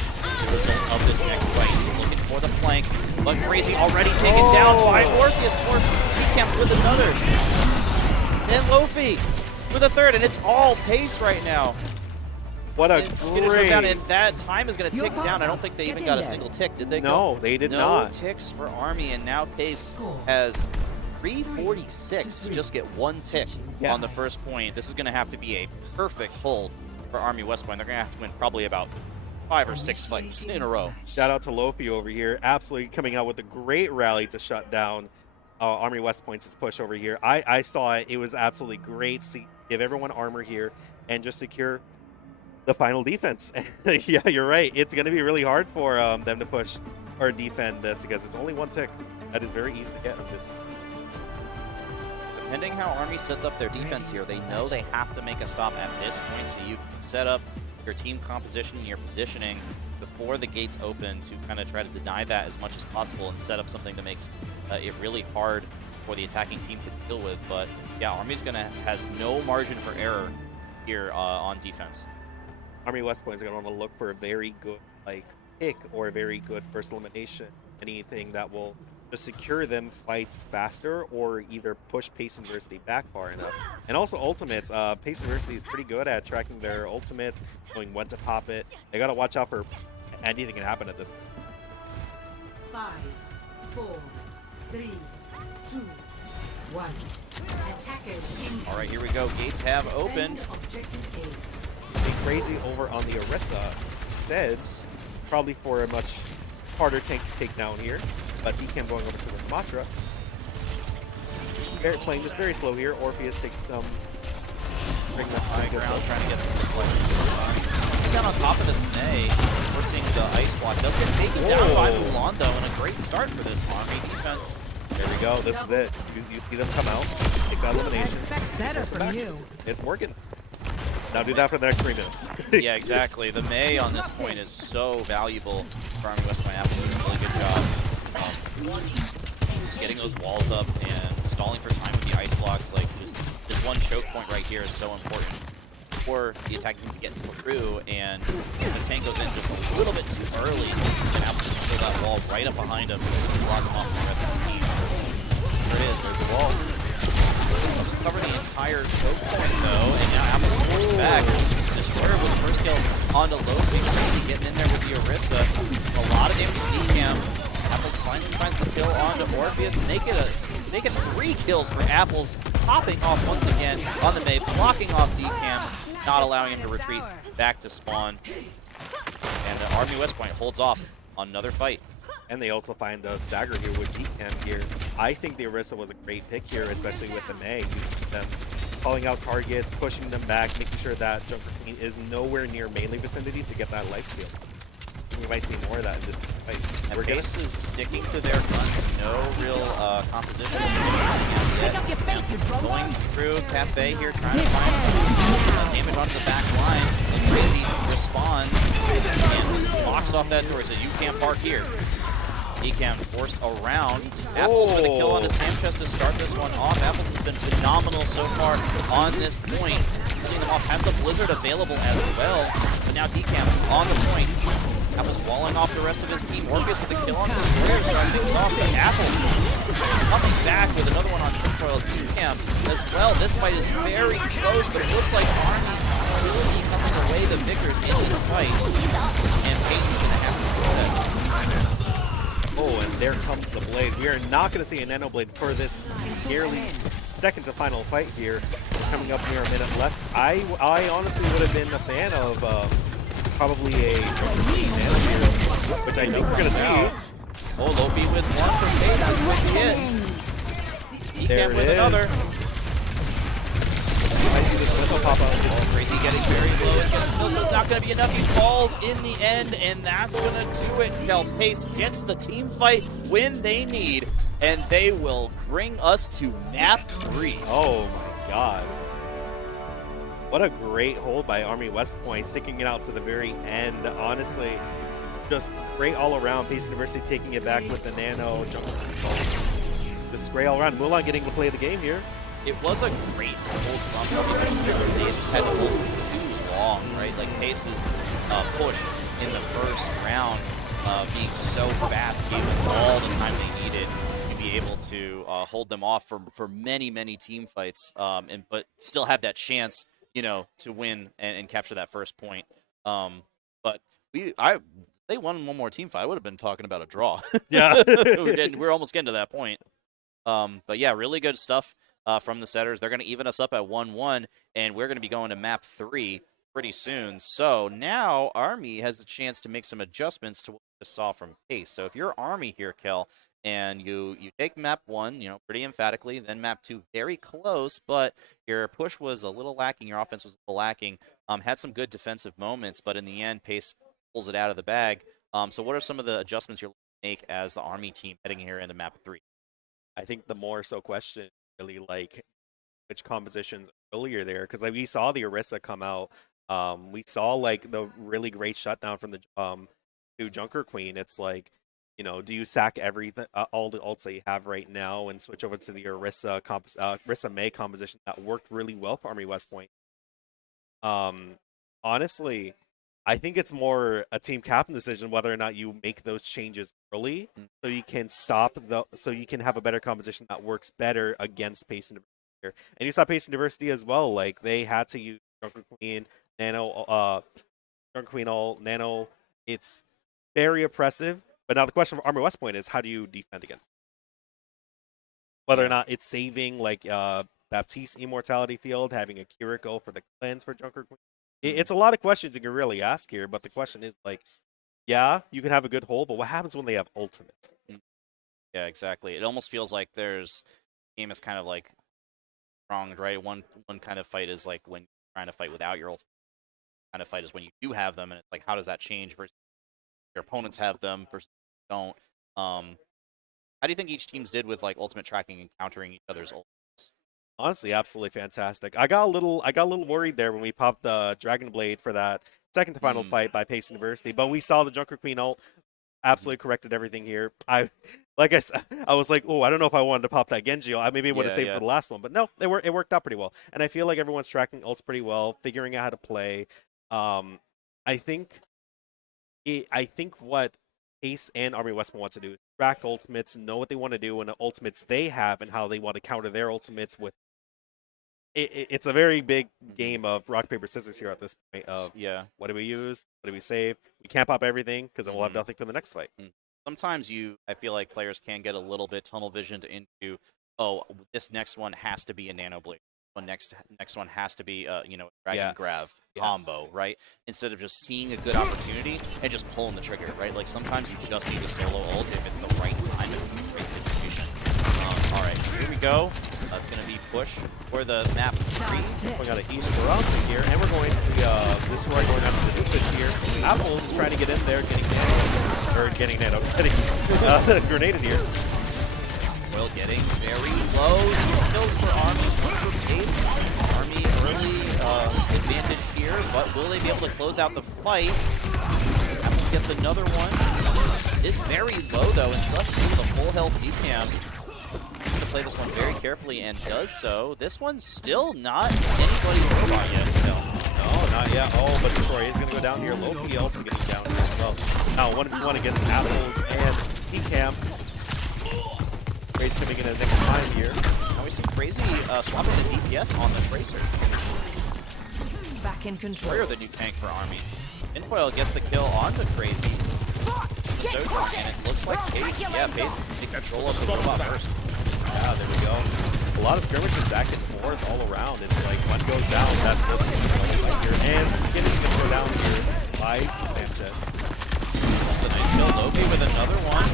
the result of this next fight. Looking for the flank, but Crazy already taken down by Orpheus. DCAM with another. And Lofi with a third, and it's all Pace right now. What a great... Down, and that time is going to tick down. I don't think they even got a single tick, did they? No, they did not. No ticks for Army, and now Pace has 346 to just get 1 tick on the first point. This is going to have to be a perfect hold for Army West Point. They're going to have to win probably about 5 or 6 fights in a row. Shout out to Lofi over here, absolutely coming out with a great rally to shut down Army West Point's push over here. I saw it. It was absolutely great to give everyone armor here and just secure the final defense. Yeah, you're right. It's going to be really hard for them to push or defend this because it's only 1 tick. That is very easy to get with this. Depending how Army sets up their defense here, they know they have to make a stop at this point, so you can set up your team composition and your positioning before the gates open to kind of try to deny that as much as possible and set up something that makes it really hard for the attacking team to deal with. But yeah, Army's has no margin for error here on defense. Army West Point is going to want to look for a very good pick or a very good first elimination, anything that will just secure them fights faster or either push Pace University back far enough. And also ultimates. Pace University is pretty good at tracking their ultimates, knowing when to pop it. They got to watch out for anything can happen at this point. 5, 4, 3, 2, 1. Attackers. All right, here we go. Gates have opened. Crazy over on the Orisa instead, probably for a much harder tank to take down here. But DCAM going over to the Ramatra. Playing this very slow here. Orpheus takes some. Bring the high ground, trying to get some play. Down on top of this May, we're seeing the ice block does get taken down by Mulan though, and a great start for this Army defense. There we go. This is it. You see them come out, take that elimination. Expect better from you. It's working. Now do that for the next 3 minutes. Yeah, exactly. The May on this point is so valuable for Army West Point. Apple doing a really good job. Just getting those walls up and stalling for time with the ice blocks. Like just this one choke point right here is so important for the attacking team to get through. And the tank goes in just a little bit too early, and Apple can pull that wall right up behind him and block him off from the rest of his team. There it is. There's the wall. Doesn't cover the entire choke point though, and now Apple's pulling back. Destroyer with the first kill onto Lofi. Crazy getting in there with the Orisa. A lot of damage to DCAM. Apple's finally finds the kill onto Orpheus. Make it 3 kills for Apples. Popping off once again on the May, blocking off DCAM, not allowing him to retreat back to spawn. And the Army West Point holds off on another fight. And they also find the stagger here with DCAM here. I think the Orisa was a great pick here, especially with the May. Using them, calling out targets, pushing them back, making sure that Junker Queen is nowhere near melee vicinity to get that life steal. We might see more of that in this fight. And Pace is sticking to their guns. No real composition yet. Going through Cafe here, trying to find some damage onto the back line. And Crazy responds and locks off that door. So you can't park here. Ecam forced around. Apples with a kill onto Samchess to start this one off. Apples has been phenomenal so far on this point. Putting them off, has the Blizzard available as well. But now Decam on the point. Apples walling off the rest of his team. Orpheus with a kill on the square, starting things off. And Apple coming back with another one on Tinfoil. Decam as well. This fight is very close, but it looks like Army will be coming away the victors in this fight. And Pace is going to have to reset. Oh, and there comes the blade. We are not going to see a nano blade for this nearly second to final fight here. Coming up near a minute left. I honestly would have been a fan of probably a nano here, which I think we're going to see. Oh, Lopi with one from Pace. That's a quick hit. There it with is. another. I see this little pop out. Crazy getting very low. It's not going to be enough. He falls in the end, and that's going to do it. Cal Pace gets the team fight win they need, and they will bring us to map 3. Oh my god. What a great hold by Army West Point, sticking it out to the very end. Honestly, just great all around. Pace University taking it back with the nano. Just great all around. Mulan getting to play the game here. It was a great hold from them. Pace had to hold too long, right? Like Pace's push in the first round being so fast gave them all the time they needed to be able to hold them off for many, many team fights, but still have that chance, you know, to win and capture that first point. But they won one more team fight. I would have been talking about a draw. Yeah. we're almost getting to that point. But yeah, really good stuff from the setters. They're going to even us up at 1-1, and we're going to be going to map 3 pretty soon. So now Army has the chance to make some adjustments to what we just saw from Pace. So if you're Army here, Kel, and you take map 1, you know, pretty emphatically, then map 2 very close, but your push was a little lacking, your offense was a little lacking, had some good defensive moments, but in the end, Pace pulls it out of the bag. So what are some of the adjustments you're looking to make as the Army team heading here into map 3? I think the more so question really like which compositions earlier there, because like we saw the Orisa come out. We saw like the really great shutdown from the to Junker Queen. It's like, you know, do you sack everything, all the ults that you have right now, and switch over to the Orisa May composition that worked really well for Army West Point? Honestly, I think it's more a team captain decision whether or not you make those changes early, so you can so you can have a better composition that works better against Pace University. And you saw Pace University as well. Like they had to use Junker Queen, Nano, Junker Queen all Nano. It's very oppressive. But now the question for Army West Point is how do you defend against it? Whether or not it's saving like Baptiste Immortality Field, having a Kiriko for the cleanse for Junker Queen. It's a lot of questions you can really ask here, but the question is like, yeah, you can have a good hold, but what happens when they have ultimates? Yeah, exactly. It almost feels like game is kind of like wronged, right? One kind of fight is like when you're trying to fight without your ultimate. Kind of fight is when you do have them, and it's like, how does that change versus your opponents have them versus don't? How do you think each team's did with like ultimate tracking and countering each other's ultimates? Honestly, absolutely fantastic. I got a little worried there when we popped the Dragon Blade for that second to final fight by Pace University, but we saw the Junker Queen ult. Absolutely corrected everything here. I was like, oh, I don't know if I wanted to pop that Genji. I maybe would have saved for the last one, but no, it worked out pretty well. And I feel like everyone's tracking ults pretty well, figuring out how to play. I think what Ace and Army West want to do is track ultimates, know what they want to do, and the ultimates they have, and how they want to counter their ultimates with. It's a very big game of rock, paper, scissors here at this point of what do we use? What do we save? We can't pop everything because then we'll have nothing for the next fight. sometimes I feel like players can get a little bit tunnel visioned into, oh, this next one has to be a Nano Blade. Next one has to be you know, Dragon Grav combo, right? Instead of just seeing a good opportunity and just pulling the trigger, right? Like sometimes you just need a solo ult if it's the right time, if it's the right situation. All right, here we go. It's going to be push for the map. We got an East Barasa here, and we're going to the Destroy going after the Dutchess here. Apple's trying to get in there, getting grenaded here. Will getting very low. Kills for Army for pace. Army early advantage here, but will they be able to close out the fight? Apples gets another one. Is very low though, and Sus with a full health decam. Needs to play this one very carefully and does so. This one's still not anybody's robot yet. No, not yet. Oh, but Destroy is going to go down here. Loki also getting down here as well. Now 1v1 against Apples and T-Cam. Crazy coming in at the next time here. Now we see Crazy swapping the DPS on the Tracer. Back in control. Destroyer, the new tank for Army. Infoil gets the kill on the Crazy. The Sojourn, and it looks like Pace. Yeah, Pace take control of the robot first. Yeah, there we go. A lot of skirmishes back and forth all around. It's like one goes down, that's what's right here. And Skin is going to go down here by Sanchez. A nice kill, Loki with another one.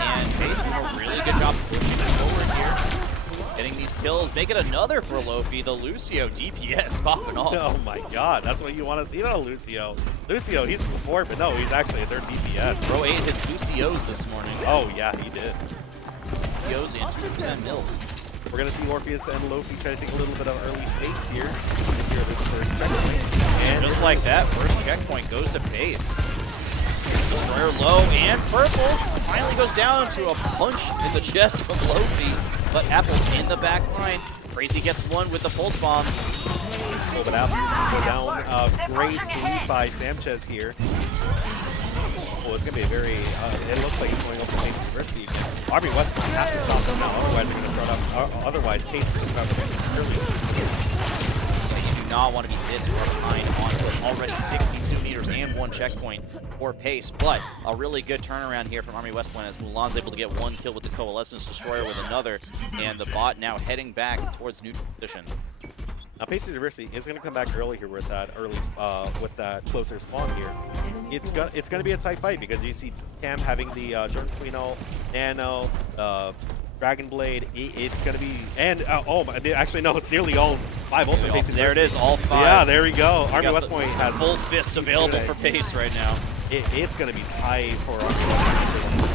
And Pace doing a really good job pushing it forward here. Getting these kills. Make it another for Lofi. The Lucio DPS popping off. Oh my god, that's what you want to see on Lucio. Lucio, he's a support, but no, he's actually their DPS. Bro ate his Lucios this morning. Oh yeah, he did. Lucios and 2% milk. We're going to see Orpheus and Lofi try to take a little bit of early space here. Here, this first checkpoint. And just like that, first checkpoint goes to Pace. Destroyer low and purple. Finally goes down to a punch in the chest from Lofi. But Apple's in the back line. Crazy gets one with the pulse bomb. Oh, but Apple's go down. Great sleep by Sanchez here. Oh, it's going to be a very, it looks like it's going up to Pace University again. Army West has to stop them now, otherwise they're going to start up, otherwise Pace is going to start early. You do not want to be this far behind on already 62 meters and one checkpoint for Pace, but a really good turnaround here from Army West Point as Mulan's able to get one kill with the Coalescence Destroyer with another, and the bot now heading back towards neutral position. Now, Pace University is going to come back early here with that with that closer spawn here. It's going to be a tight fight because you see Cam having the Jordan Quino, Nano, Dragon Blade. It's going to be, and actually no, it's nearly all 5 ultimate Pace University. There it is, all 5. Yeah, there we go. Army West Point has full fist available for Pace right now. It's going to be tight for Army West Point.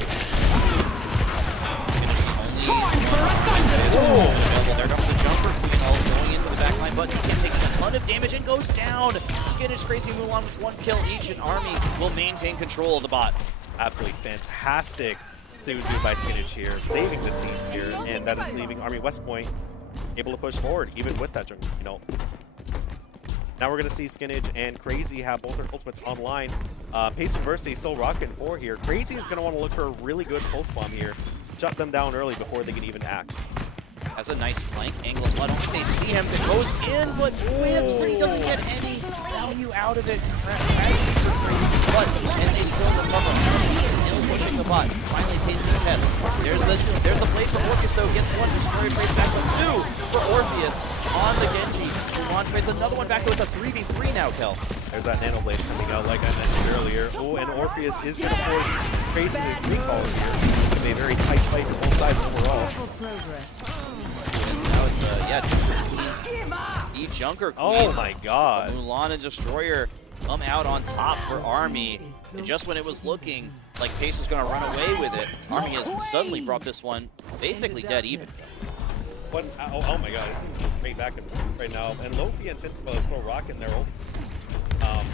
There comes the jumper. Going into the backline, but he taking a ton of damage and goes down. Skittish, Crazy, Mulan with 1 kill each, and Army will maintain control of the bot. Absolutely fantastic Suzu by Skittish here, saving the team here, and that is leaving Army West Point able to push forward, even with that, you know. Now we're going to see Skinnage and Crazy have both their ultimates online. Pace University still rocking 4 here. Crazy is going to want to look for a really good pulse bomb here. Shut them down early before they can even act. Has a nice flank angle as well. I don't think they see him. It goes in, but whips, and he doesn't get any value out of it. And they still recover. He's still pushing the bot. Finally, Pace contests. There's the blade for Orpheus, though. Gets one. Destroyer trades back to 2 for Orpheus on the Genji. Mulan trades another one back, though. It's a 3v3 now, Kel. There's that Nano Blade coming out, like I mentioned earlier. Oh, and Orpheus is going to force Crazy to recall here. It's a very tight fight for both sides overall. Now it's E-Junker Queen. Oh my god. Mulan and Destroyer come out on top for Army. And just when it was looking like Pace was going to run away with it, Army has suddenly brought this one basically dead even. Oh my god, this is great back right now. And Lofi and Synthro is still rocking their ult.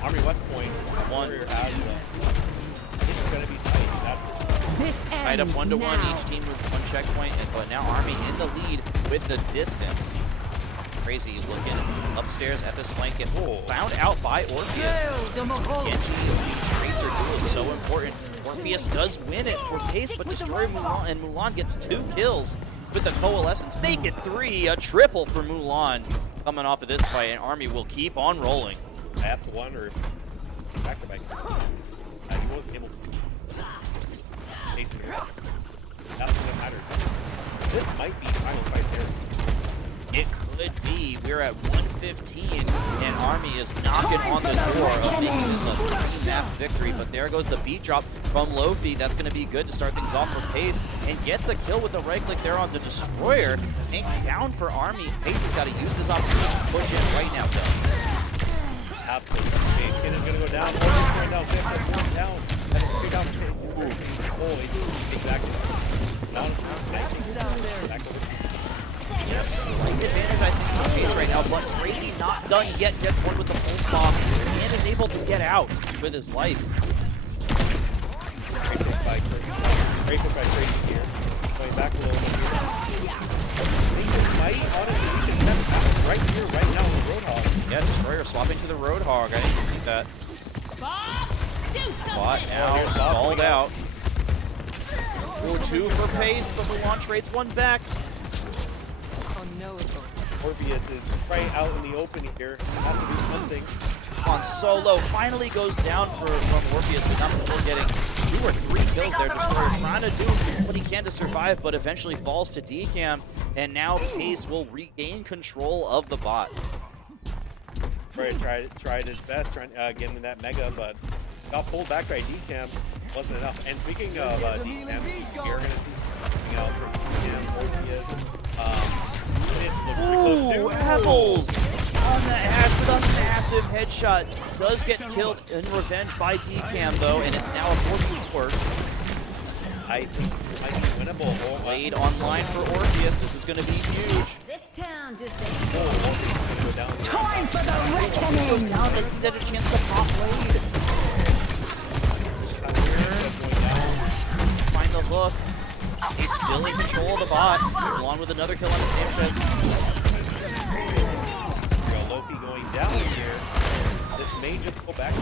Army West Point, Warrior has it's going to be tight. Tied up 1-1, each team with 1 checkpoint, but now Army in the lead with the distance. Crazy looking upstairs at this flank, gets found out by Orpheus. Genji Tracer duel is so important. Orpheus does win it for Pace, but Destroyer Mulan, and Mulan gets 2 kills with the Coalescence. Make it 3, a triple for Mulan coming off of this fight, and Army will keep on rolling. After 1 or back to back. He was able to Jason. That's what matters. This might be final criteria. It could be. We're at 115, and Army is knocking on the door of making this a 3-map victory. But there goes the beat drop from Lofi. That's going to be good to start things off for Pace, and gets a kill with the right click there on the Destroyer. Tank down for Army. Pace has got to use this opportunity to push in right now, though. Absolutely. Skin is going to go down. Or it's going down. Fifth and fourth down. That is straight down for Pace. Oh, it's exactly. Back over. Yes, slight advantage, I think, for Pace right now, but Crazy not done yet. Gets one with the pulse bomb and is able to get out with his life. Great pick by Crazy here. Going back a little bit here. Might, honestly, we can test that right here, right now on the Roadhog. Yeah, Destroyer swapping to the Roadhog. I didn't see that. Bot now stalled out. Ooh, 2 for Pace, but Mulan trades 1 back. Orpheus is right out in the open here. Has to do something. On solo, finally goes down from Orpheus, but not before getting 2 or 3 kills there. Destroyer trying to do what he can to survive, but eventually falls to Decam, and now Pace will regain control of the bot. Tried his best, trying getting in that mega, but got pulled back by Decam. Wasn't enough. And speaking of Decam, you're gonna see coming out from Decam, Orpheus. Ooh, Apples on the Ash with a massive headshot. Does get killed in revenge by Decam though, and it's now a 4-4. I think it might be winnable. Played online for Orpheus. This is going to be huge. This town just Go down. time for the This reckoning. goes down. Doesn't get a chance to pop Blade. Find the hook. He's still in control of the bot. Along with another kill on the Sanchez. Loki going down here. This may just go back.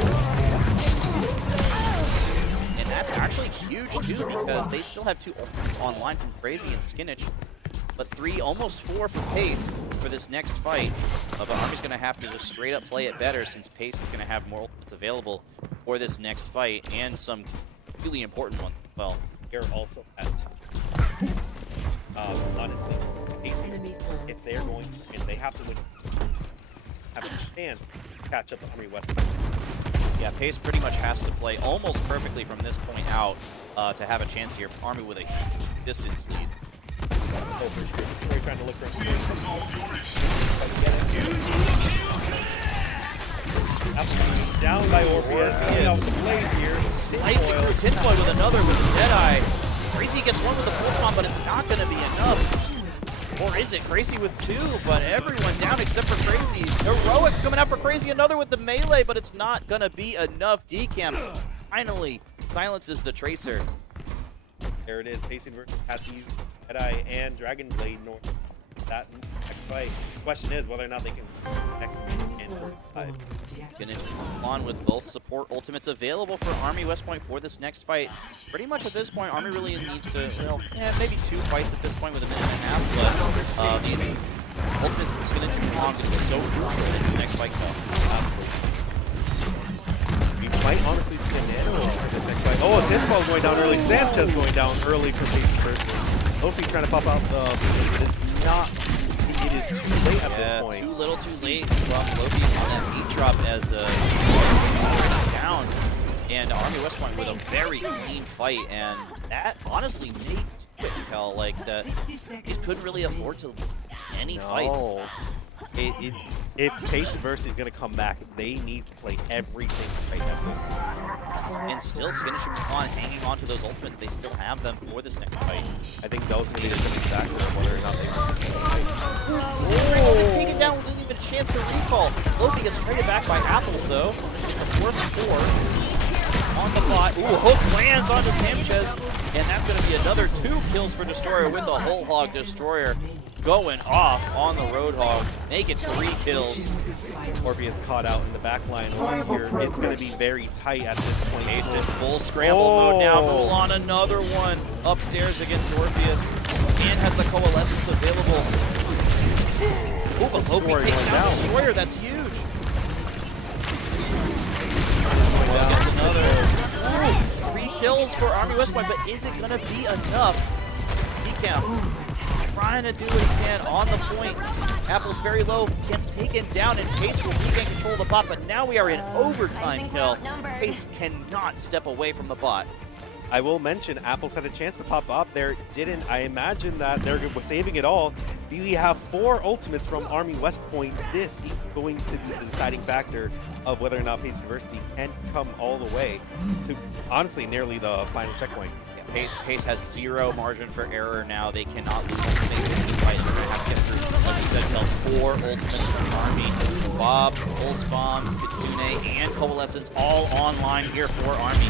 And that's actually huge too, because they still have 2 ultimates online from Crazy and Skinich. But 3, almost 4 for Pace for this next fight. But Army's going to have to just straight up play it better, since Pace is going to have more ultimates available for this next fight, and some really important ones as well. They're also at honestly, Casey, if they're going and they have to win, have a chance to catch up to Army West. Yeah, Pace pretty much has to play almost perfectly from this point out to have a chance here. Army with a distance lead. Oh, for sure. We're trying to look for Absolutely down by Orpheus. Slicing through Tinboy with another with the Deadeye. Crazy gets 1 with the pulse bomb, but it's not going to be enough. Or is it? Crazy with 2, but everyone down except for Crazy. Heroics coming out for Crazy, another with the melee, but it's not going to be enough. Decam finally silences the Tracer. There it is. Pacing versus Patsy, Deadeye, and Dragon Blade North. That next fight. The question is whether or not they can execute in 45. It's going to come on with both support ultimates available for Army West Point for this next fight. Pretty much at this point, Army really needs to, well, maybe 2 fights at this point with a minute and a half, but these ultimates are going to come on because they're so crucial in this next fight call. We might honestly see a nano in this next fight. Oh, it's his ball going down early. Sanchez going down early for Pacing first. Lofi trying to pop out the but it's not. It is too late at this point. Too little, too late from Lofi on that beat drop as down. And Army West Point with a very clean fight, and that honestly made it tell like that it couldn't really afford to lose any fights. If Pace Versus is going to come back, they need to play everything right now. And still, Skinnish and Mulan hanging on to those ultimates. They still have them for this next fight. I think those need to come back with whether or not they Oh, he's taken down without even a chance to recall. Lofi gets traded back by Apples, though. It's a 4-4 on the bot. Ooh, hook lands onto Sanchez, and that's going to be another 2 kills for Destroyer with the Whole Hog Destroyer going off on the Roadhog, making 3 kills. Orpheus caught out in the back line right here. It's going to be very tight at this point. Ace in full scramble mode now. Mulan another one upstairs against Orpheus, and has the Coalescence available. Ooh, but Lofi takes down Destroyer. That's huge. Gets another 3 kills kills for Army West Point, but is it going to be enough? DCAM trying to do what he can on the point. Apple's very low, gets taken down, and Pace will regain control of the bot, but now we are in overtime kill. Pace cannot step away from the bot. I will mention Apple's had a chance to pop up there. Didn't. I imagine that they're saving it all. We have 4 ultimates from Army West Point. This is going to be the deciding factor of whether or not Pace University can come all the way to, honestly, nearly the final checkpoint. Yeah, Pace has 0 margin for error now. They cannot lose a single fight. They're going to have to get through, like you said, Kel, 4 ultimates from Army. Bob, Pulse Bomb, Kitsune, and Coalescence all online here for Army.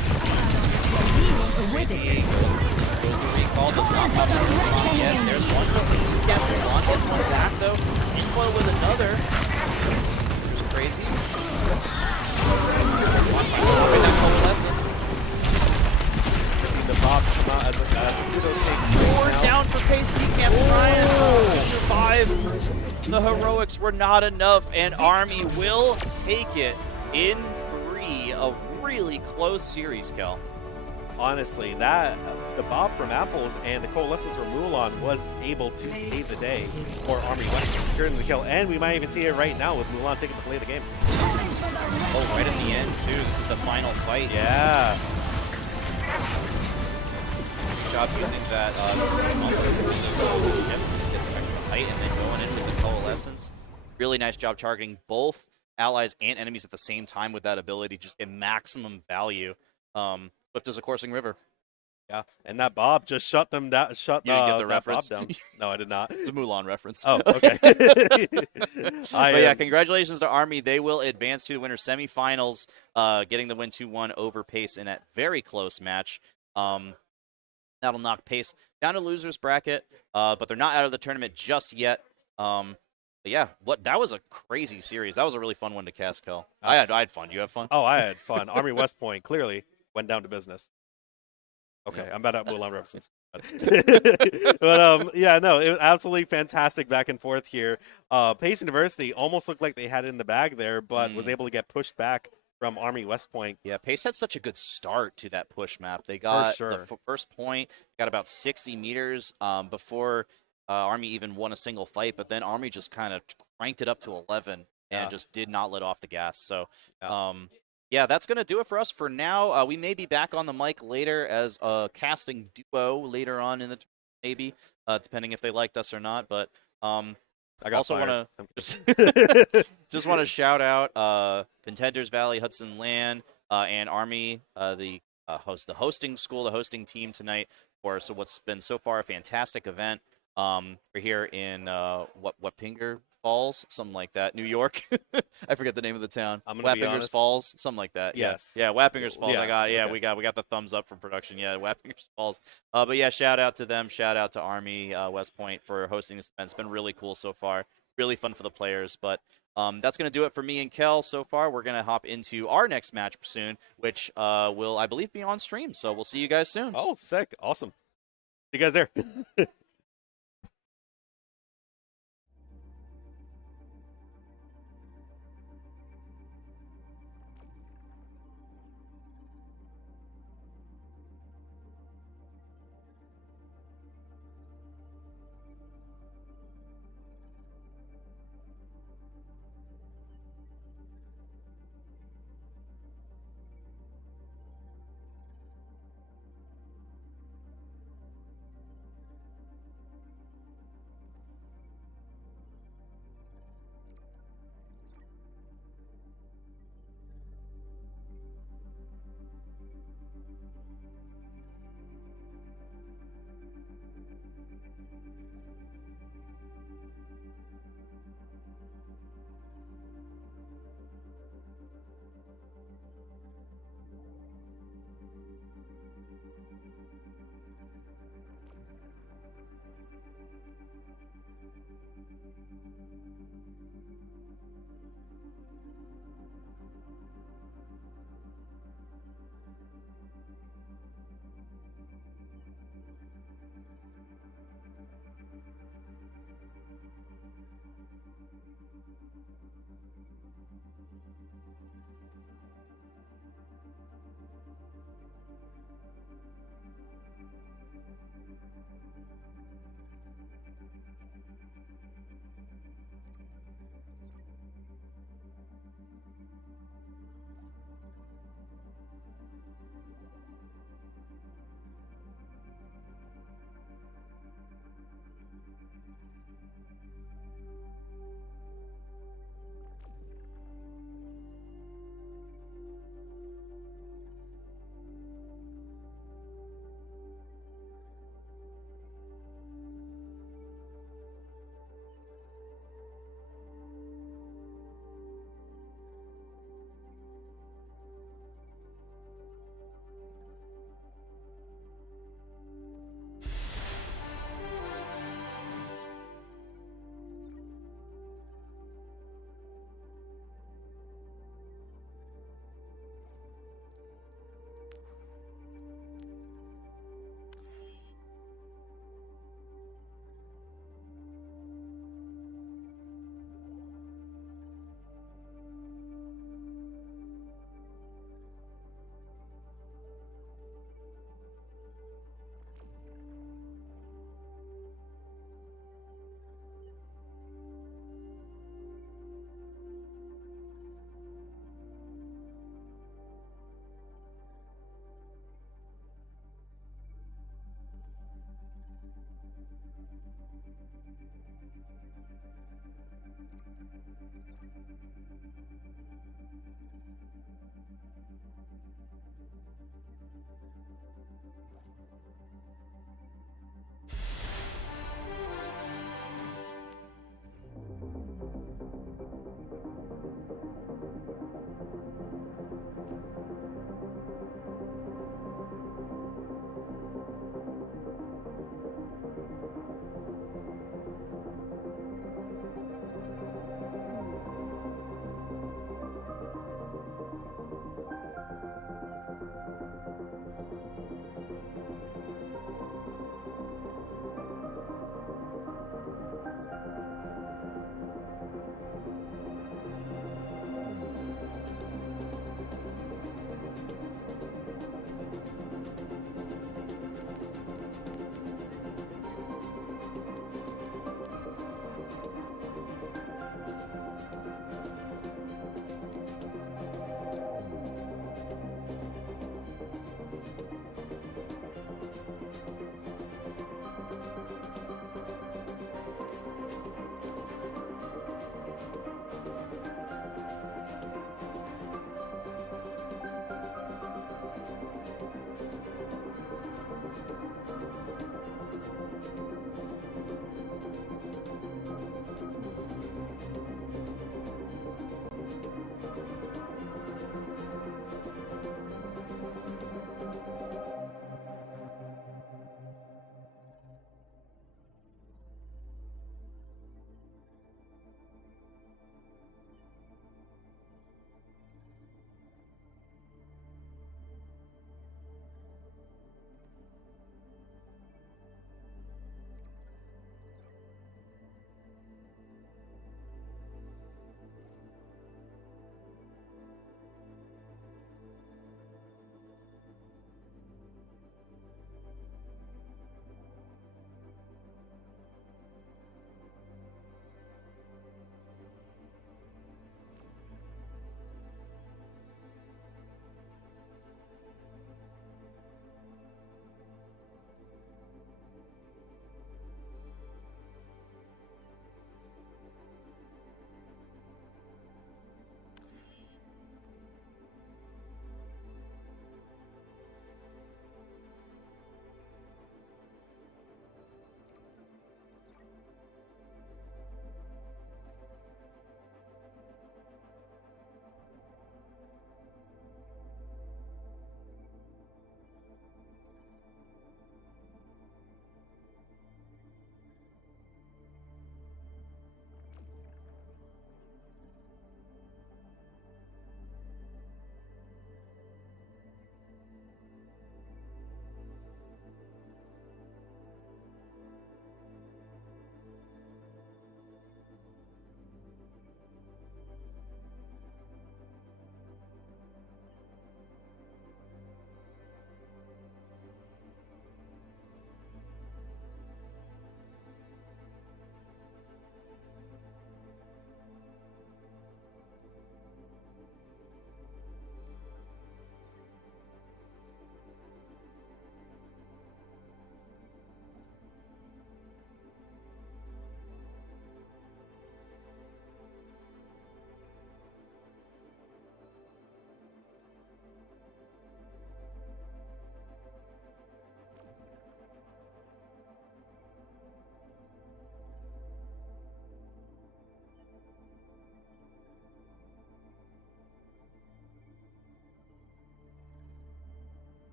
Crazy goes the recall, does not pop the Pulse Bomb yet. There's one for Captain One, gets one back though. Inflow with another. There's Crazy. With that Coalescence. The Bob come out as a pseudo take. 4 down for Pace. DCAM trying to survive. The heroics were not enough, and Army will take it in 3. A really close series, Kel. Honestly, that the Bob from Apples and the Coalescence from Mulan was able to save the day for Army West, securing the kill, and we might even see it right now with Mulan taking the play of the game. Oh, right in the end too. This is the final fight. Yeah. Good job using that to get some extra height, and then going in with the Coalescence. Really nice job targeting both allies and enemies at the same time with that ability, just get maximum value. Swift as a coursing river. Yeah, and that Bob just shut them down. You didn't get the reference? Down. No, I did not. It's a Mulan reference. Oh, okay. But yeah, congratulations to Army. They will advance to the winner semifinals, getting the win 2-1 over Pace in that very close match. That'll knock Pace down to losers bracket, but they're not out of the tournament just yet. But yeah, that was a crazy series. That was a really fun one to cast, Kel. I had fun. You have fun? Oh, I had fun. Army West Point clearly went down to business. Okay, yeah. I'm about to Mulan references. But yeah, no, it was absolutely fantastic back and forth here. Pace University almost looked like they had it in the bag there, but was able to get pushed back from Army West Point. Yeah, Pace had such a good start to that push map. They got the first point, got about 60 meters before Army even won a single fight, but then Army just kind of cranked it up to 11 and just did not let off the gas. So, yeah, that's going to do it for us for now. We may be back on the mic later as a casting duo later on in the maybe, depending if they liked us or not. But I also want to just want to shout out Contenders Valley, Hudson LAN, and Army, the hosting school, the hosting team tonight for what's been so far a fantastic event. We're here in Wappingers Falls, something like that, New York. I forget the name of the town. Wappingers Falls, something like that. Yes. Yeah, Wappingers Falls. Yes. We got the thumbs up from production. Yeah, Wappingers Falls. But yeah, shout out to them. Shout out to Army West Point for hosting this event. It's been really cool so far. Really fun for the players. But that's going to do it for me and Kel so far. We're going to hop into our next match soon, which will, I believe, be on stream. So we'll see you guys soon. Oh, sick. Awesome. See you guys there.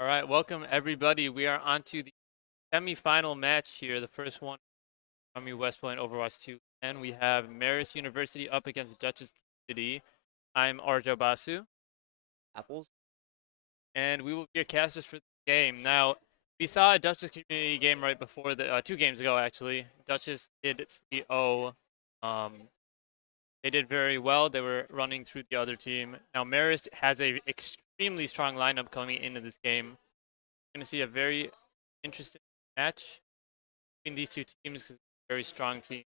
All right, welcome everybody. We are on to the semi-final match here. The first one, Army West Point Overwatch 2. And we have Marist University up against Dutchess Community. I'm Arjo Basu. Apples. And we will be your casters for the game. Now, we saw a Dutchess Community game right before the 2 games ago, actually. Dutchess did 3-0. They did very well. They were running through the other team. Now, Marist has a extremely strong lineup coming into this game. We're going to see a very interesting match between these 2 teams because it's a very strong team.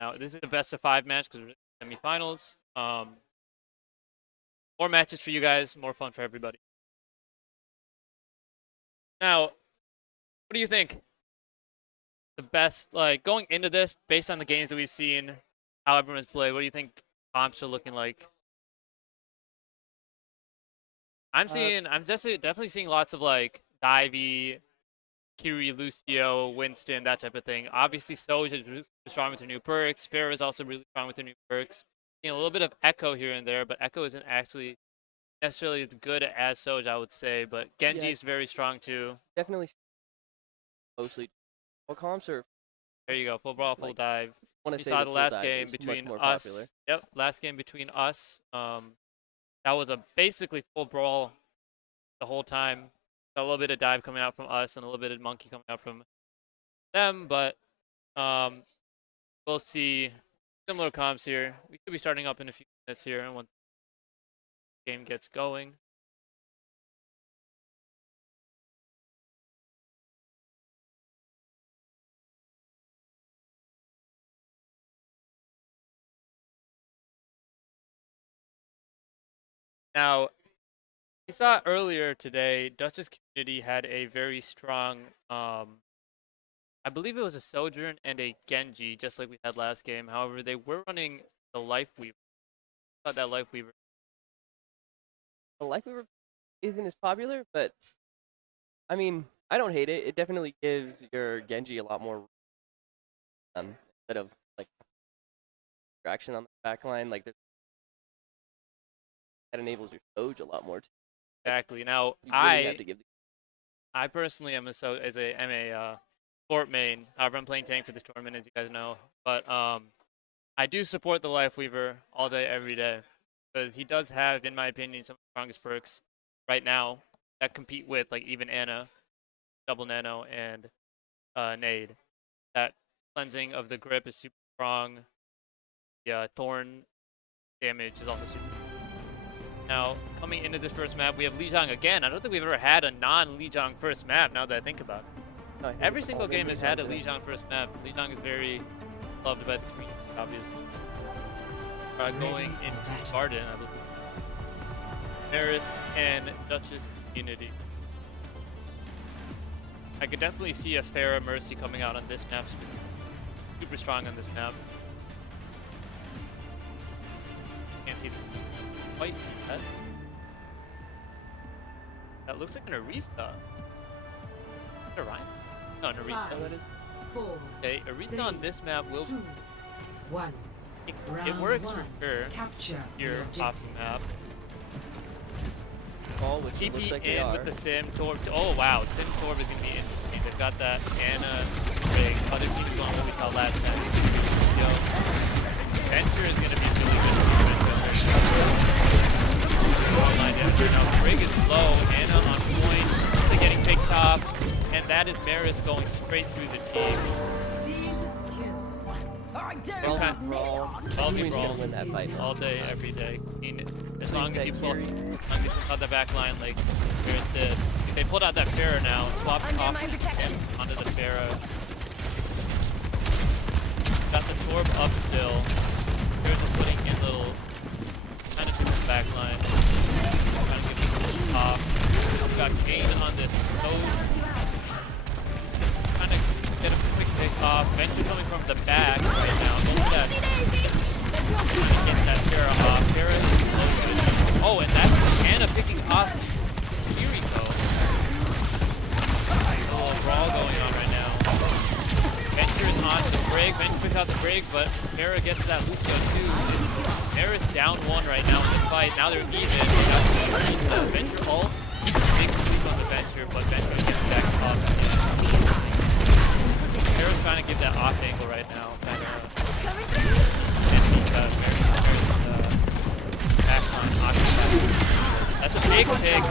Now, this is the best of 5 match because we're in the semifinals. More matches for you guys, more fun for everybody. Now, what do you think? The best, like, going into this, based on the games that we've seen, how everyone's played, what do you think comps are looking like? I'm definitely seeing lots of, like, Divey, Kiri, Lucio, Winston, that type of thing. Obviously, Soj is really strong with her new perks. Farah is also really strong with her new perks. Seeing a little bit of Echo here and there, but Echo isn't actually necessarily as good as Soj, I would say. But Genji is very strong too. Definitely. Mostly. All comps are. There you go, full brawl, full dive. We saw the last game between us. Yep, last game between us. That was a basically full brawl the whole time. A little bit of dive coming out from us and a little bit of monkey coming out from them, but we'll see similar comps here. We should be starting up in a few minutes here once the game gets going. Now, we saw earlier today, Dutchess Community had a very strong, I believe it was a Sojourn and a Genji, just like we had last game. However, they were running the Life Weaver. I thought that Life Weaver. The Life Weaver isn't as popular, but I mean, I don't hate it. It definitely gives your Genji a lot more instead of like traction on the back line. Like that enables your Soj a lot more too. Exactly. Now, You really have to give I personally am a sport main. However, I'm playing tank for this tournament, as you guys know. But I do support the Life Weaver all day, every day, because he does have, in my opinion, some of the strongest perks right now that compete with like even Ana, Double Nano, and Nade. That cleansing of the grip is super strong. The Thorn damage is also super strong. Now, coming into this first map, we have Lijiang again. I don't think we've ever had a non-Lijiang first map, now that I think about it. No, Every single game has had a Lijiang first map. Lijiang is very loved by the community, obviously. Going into Garden, I believe. Marist and Dutchess Community. I could definitely see a Farah Mercy coming out on this map specifically. Super strong on this map. Can't see the fight. That looks like an Arista. Is that Ryan? No, an Arista. Okay, Arista on this map will. It works for sure. Here off the map. TP in with the Sim Torb. Oh wow, Sim Torb is gonna be interesting. They've got that Ana rig. Other teams going what we saw last time. Venture is gonna be really good. Now, Rig is low, Ana on point, they're getting picked off, and that is Marist going straight through the team. Well, we brawl win that fight all day, every day. I mean, as long as you pull out the back line like Marist did. If they pulled out that Farah now, swapped off onto the Farah. Got the Torb up still. Here's just putting in little kind of to the back line. Trying to get this off. We've got Kane on this Soj. Trying to get a quick pick off. Venture coming from the back right now. Trying to get that Farah off. Farah is close. Oh, and that's Ana picking off Kiriko. A little brawl going on right now. Venture is on the Brig. Venture picks out the Brig, but Farah gets that Lucio too. Farah's down 1 right now in the fight. Now they're even. Venture ult. Big sweep on the bench here, but Venture gets back off. Mara's trying to give that off angle right now. Kind of. Back on Octopus. That's a big pick by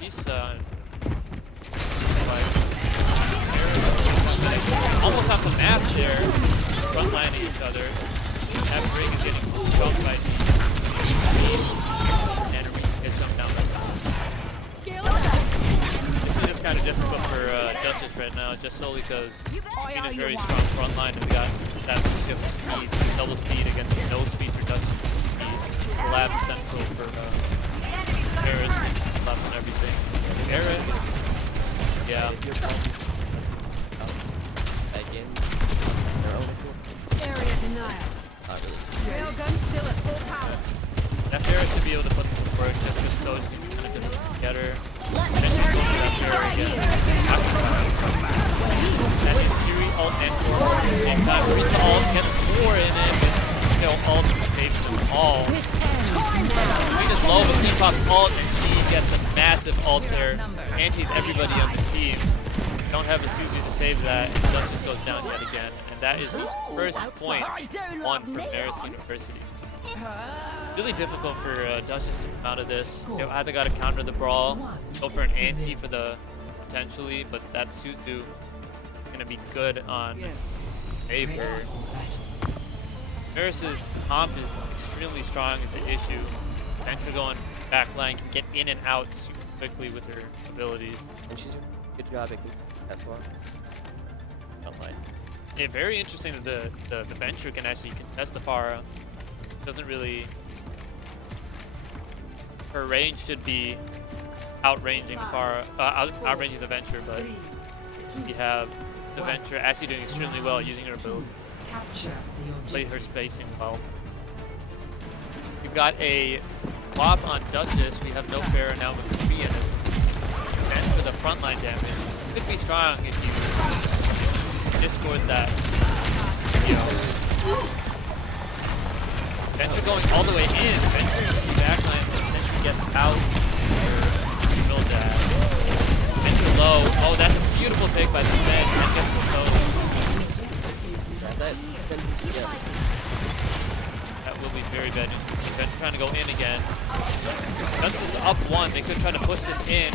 he's almost off the map there, frontlining each other. That break is getting jumped by and Marist gets jumped down right now. This is kind of difficult for Dutchess right now, just solely because Siena's very strong frontline and we got that skill speed, double speed against no speed for Dutchess. Lab central for Marist, left and everything. Aaron, yeah. Again, their own Area denial. not really. Railgun still at full power. That Marist to be able to put some work just because So's can kind of just get her. Let And she's going to that Mara again. That is Fury ult and 4 at the same time. Marista ult gets 4 in it, and ult saves them all. Queen is low, but Queen pops ult, and she gets a massive ult there. Anti everybody on the team. Don't have a Suzu to save that, and Dutchess goes down yet again. And that is the first point won for Marist University. Really difficult for Dutchess to come out of this. They either got to counter the brawl, go for an anti for the potentially, but that Suzu is going to be good on Vapor. Marist's comp is extremely strong is the issue. Venture going backline can get in and out super quickly with her abilities. And she's doing a good job at keeping that far. Yeah, very interesting that the Venture can actually contest the Pharah. Doesn't really... Her range should be outranging Pharah, outranging the Venture, but we have the Venture actually doing extremely well using her ability. Play her spacing well. We've got a flop on Dutchess. We have no Pharah now with 3 in it. And for the frontline damage, could be strong if you discord that. Venture going all the way in. Venture backline, so Venture gets out. Build that. Venture low. Oh, that's a beautiful pick by the Ven. That gets the soul. That will be very bad. Venture trying to go in again. Dutchess is up 1. They could try to push this in.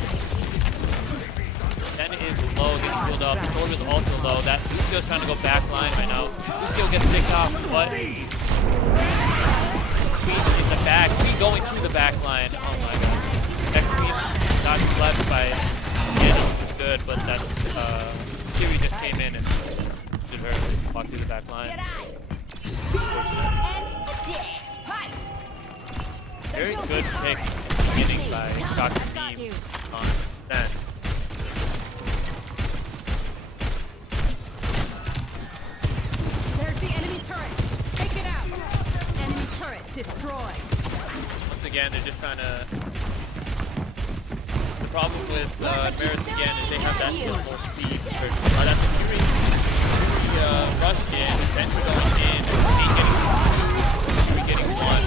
Zen is low, getting healed up. Torb is also low. That Lucio's trying to go back line right now. Lucio gets picked off, but Queen in the back. Queen going to the back line. Oh my god. That Queen got left by Annie, which is good, but that's Kiri just came in and did her walk through the back line. Very good pick beginning by Dr. Beam on Zen. There's the enemy turret. Take it out. Enemy turret destroyed. Once again, they're just trying to... The problem with Marist again is they have that little more speed. That's a Fury rushed in, Venture going in, Queen getting 2, Fury getting 1.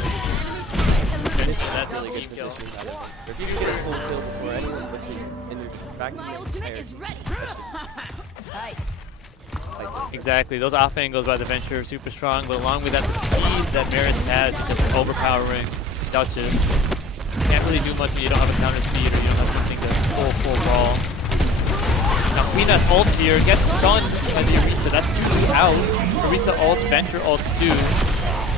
This is That really team good kill. position. If you get a full kill before anyone puts you in your back, My ultimate is ready. Hey. Exactly, those off angles by the Venture are super strong, but along with that, the speed that Marist has is just overpowering Dutchess. You can't really do much when you don't have a counter speed or you don't have something to full brawl. Now Queen has ult here, gets stunned by the Orisa. That's Suzu out. Orisa ults, Venture ults too.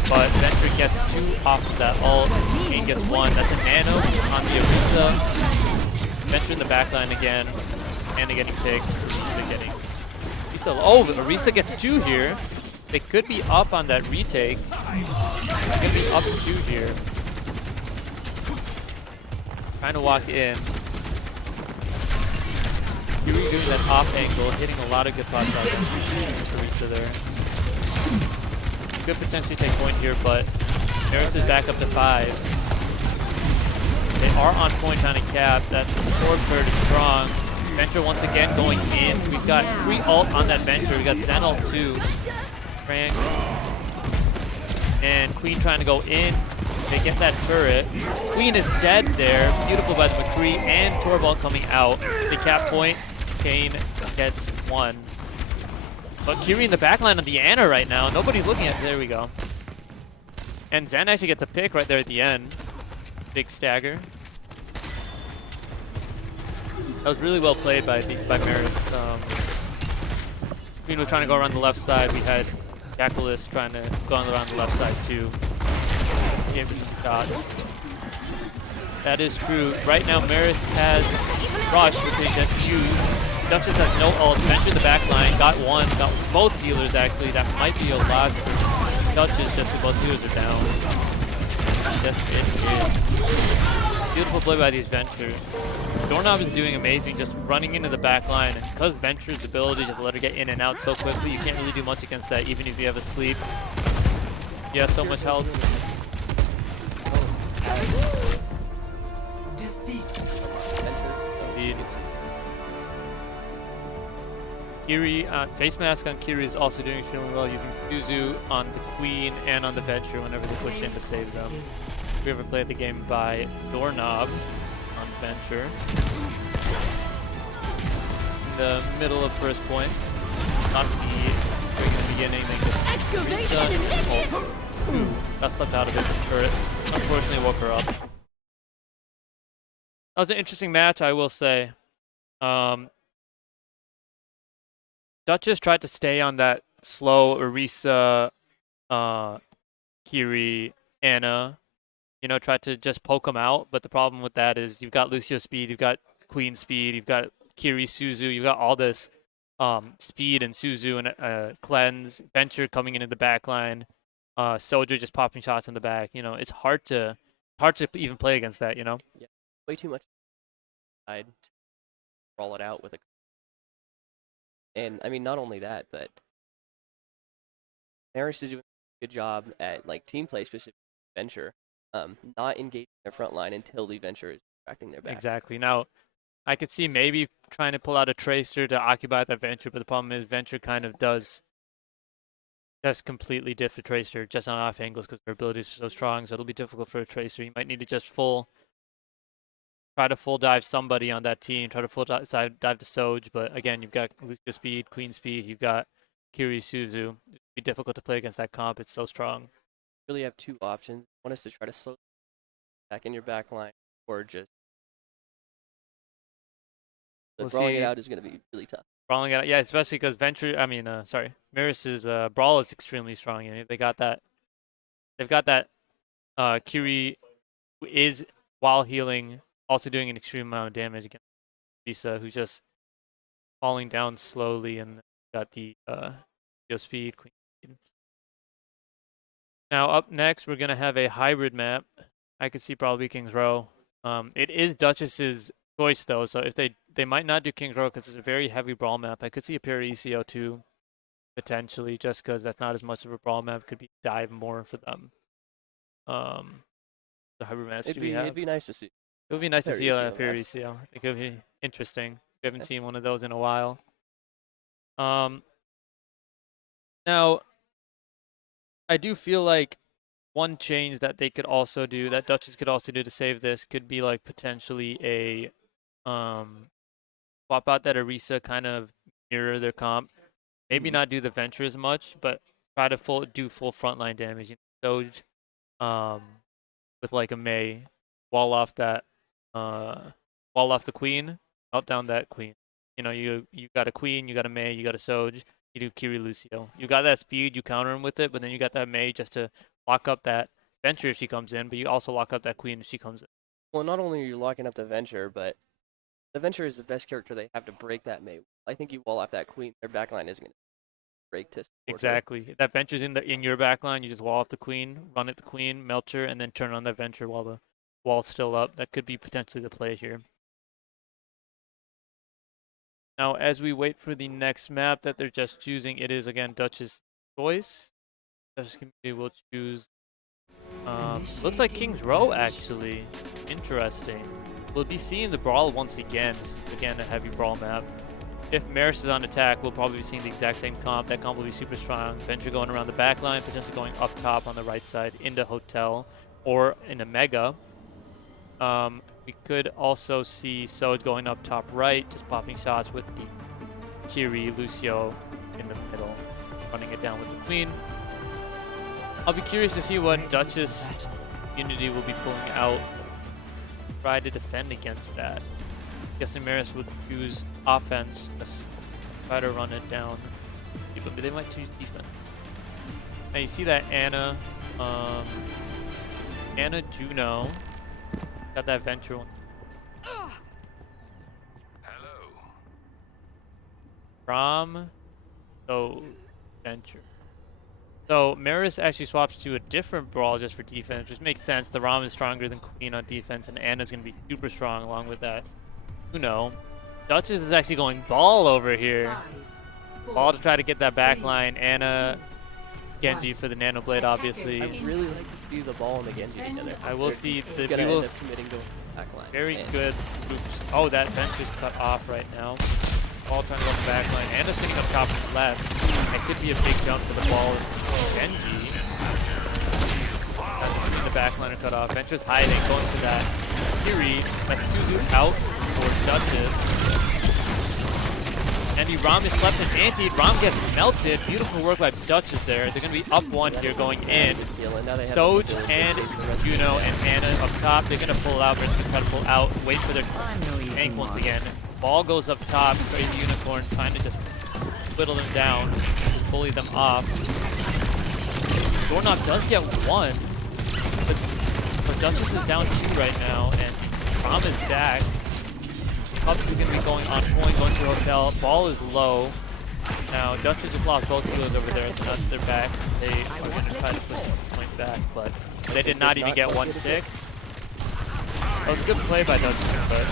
But Venture gets 2 off of that ult. Queen gets 1. That's a nano on the Orisa. Venture in the backline again. And they're getting picked. Orisa getting... Oh, Orisa gets 2 here. They could be up on that retake. They could be up 2 here. Trying to walk in. Yuri doing that off angle, hitting a lot of good shots out of Orisa there. Could potentially take point here, but Marist is back up to 5. They are on point trying to cap. That Torb bird is strong. Venture once again going in. We've got free ult on that Venture. We got Zen ult too. Frank. And Queen trying to go in. They get that turret. Queen is dead there. Beautiful by the McCree and Torvald coming out. The cap point. Kane gets one. But Kiri in the backline of the Ana right now. Nobody's looking at. There we go. And Zen actually gets a pick right there at the end. Big stagger. That was really well played by Marist. Queen was trying to go around the left side. We had Jackalis trying to go around the left side too. Gave him some shots. That is true. Right now, Marist has Rush, which they just used. Dutchess has no ult. Venture the back line. Got one. Got both healers, actually. That might be a lot for Dutchess, just because both healers are down. Yes, it is. Beautiful play by these Ventures. Doorknob is doing amazing, just running into the back line. And because Venture's ability to let her get in and out so quickly, you can't really do much against that, even if you have a sleep. You have so much health. Indeed. Kiri, face mask on Kiri is also doing extremely well, using Suzu on the Queen and on the Venture whenever they push in to save them. If we ever played the game by Doorknob on Venture. In the middle of first point. Not the beginning. Excavation initiative! Got slipped out of it from turret. Unfortunately woke her up. That was an interesting match, I will say. Dutchess tried to stay on that slow Orisa, Kiri, Ana. You know, tried to just poke them out, but the problem with that is you've got Lucio speed, you've got Queen speed, you've got Kiri, Suzu, you've got all this speed and Suzu and cleanse, Venture coming into the back line, Soldier just popping shots in the back. You know, it's hard to even play against that. You know. Yeah, way too much. I'd roll it out with a. And I mean, not only that, but Marist is doing a good job at like team play specific Venture, not engaging their front line until the Venture is tracking their back. Exactly. Now, I could see maybe trying to pull out a Tracer to occupy that Venture, but the problem is Venture kind of does just completely diff the Tracer just on off angles because their abilities are so strong, so it'll be difficult for a Tracer. You might need to just try to full dive somebody on that team, try to full dive the Soj, but again, you've got Lucio speed, Queen speed, you've got Kiri, Suzu. It'd be difficult to play against that comp, it's so strong. You really have two options. One is to try to slow back in your back line, or just brawling it out is going to be really tough. Brawling it out, yeah, especially because Marist's brawl is extremely strong. You know, they've got that Kiri who is, while healing, also doing an extreme amount of damage against Lisa, who's just falling down slowly, and got the speed, Queen speed. Now up next, we're gonna have a hybrid map. I could see probably King's Row. It is Dutchess's choice though, so if they might not do King's Row because it's a very heavy brawl map. I could see a pair of ECO too, potentially, just because that's not as much of a brawl map. Could be dive more for them. The hybrid maps It'd be nice to see. It would be nice to see a ECO pair of map. ECO. I think it would be interesting. We haven't seen one of those in a while. Now, I do feel like one change that they could also do, that Dutchess could also do to save this, could be like potentially a swap out that Orisa kind of mirror their comp. Maybe not do the Venture as much, but try to do full frontline damage. You know, Doge, with like a Mei, wall off the Queen, melt down that Queen. You know, you got a Queen, you got a Mei, you got a Soj, you do Kiri Lucio. You got that speed, you counter him with it, but then you got that Mei just to lock up that Venture if she comes in, but you also lock up that Queen if she comes in. Well, not only are you locking up the Venture, but the Venture is the best character they have to break that Mei. I think you wall off that Queen, their backline isn't going to break to support her. Exactly. If that Venture's in your backline, you just wall off the Queen, run at the Queen, melt her, and then turn on that Venture while the wall's still up. That could be potentially the play here. Now, as we wait for the next map that they're just choosing, it is again Dutchess' choice. Dutchess community will choose. Looks like King's Row actually. Interesting. We'll be seeing the brawl once again. This is again a heavy brawl map. If Marist is on attack, we'll probably be seeing the exact same comp. That comp will be super strong. Venture going around the back line, potentially going up top on the right side into Hotel. or in a Mega. We could also see Soj going up top right, just popping shots with the Kiri, Lucio in the middle, running it down with the Queen. I'll be curious to see what Dutchess Unity will be pulling out, try to defend against that. Guessing Marist would use offense, just try to run it down. But they might choose defense. Now you see that Anna, Juno, got that Venture one. Hello. Rom, so Venture. So Marist actually swaps to a different Brawl just for defense, which makes sense. The Rom is stronger than Queen on defense, and Anna's going to be super strong along with that. Juno. Dutchess is actually going Ball over here. Ball to try to get that back line. Anna, Genji for the Nano Blade, obviously. I really like to see the Ball and the Genji together. I will see the Gonna end up duels. committing to back line. Very And good groups. Oh, that bench is cut off right now. Ball trying to go to the back line. Anna's sitting up top left. That could be a big jump to the Ball. Genji. In the back line are cut off. Venture's hiding, going to that Kiri. That's Suzu out for Dutchess. And the Rom is left and anti. Rom gets melted. Beautiful work by Dutchess there. They're going to be up one here going in. Soj and Juno and Anna up top. They're going to pull out. They're going to pull out. Wait for their tank once again. Ball goes up top. Crazy Unicorn trying to just whittle them down. Bully them off. Doorknob does get one. But Dutchess is down 2 right now. And Rom is back. Cubs is going to be going on point, going to the hotel. Ball is low. Now, Dutchess just lost both healers over there, so now that they're back, they are going to try to push the point back, but they did not even get one tick. That was a good play by Dutchess, but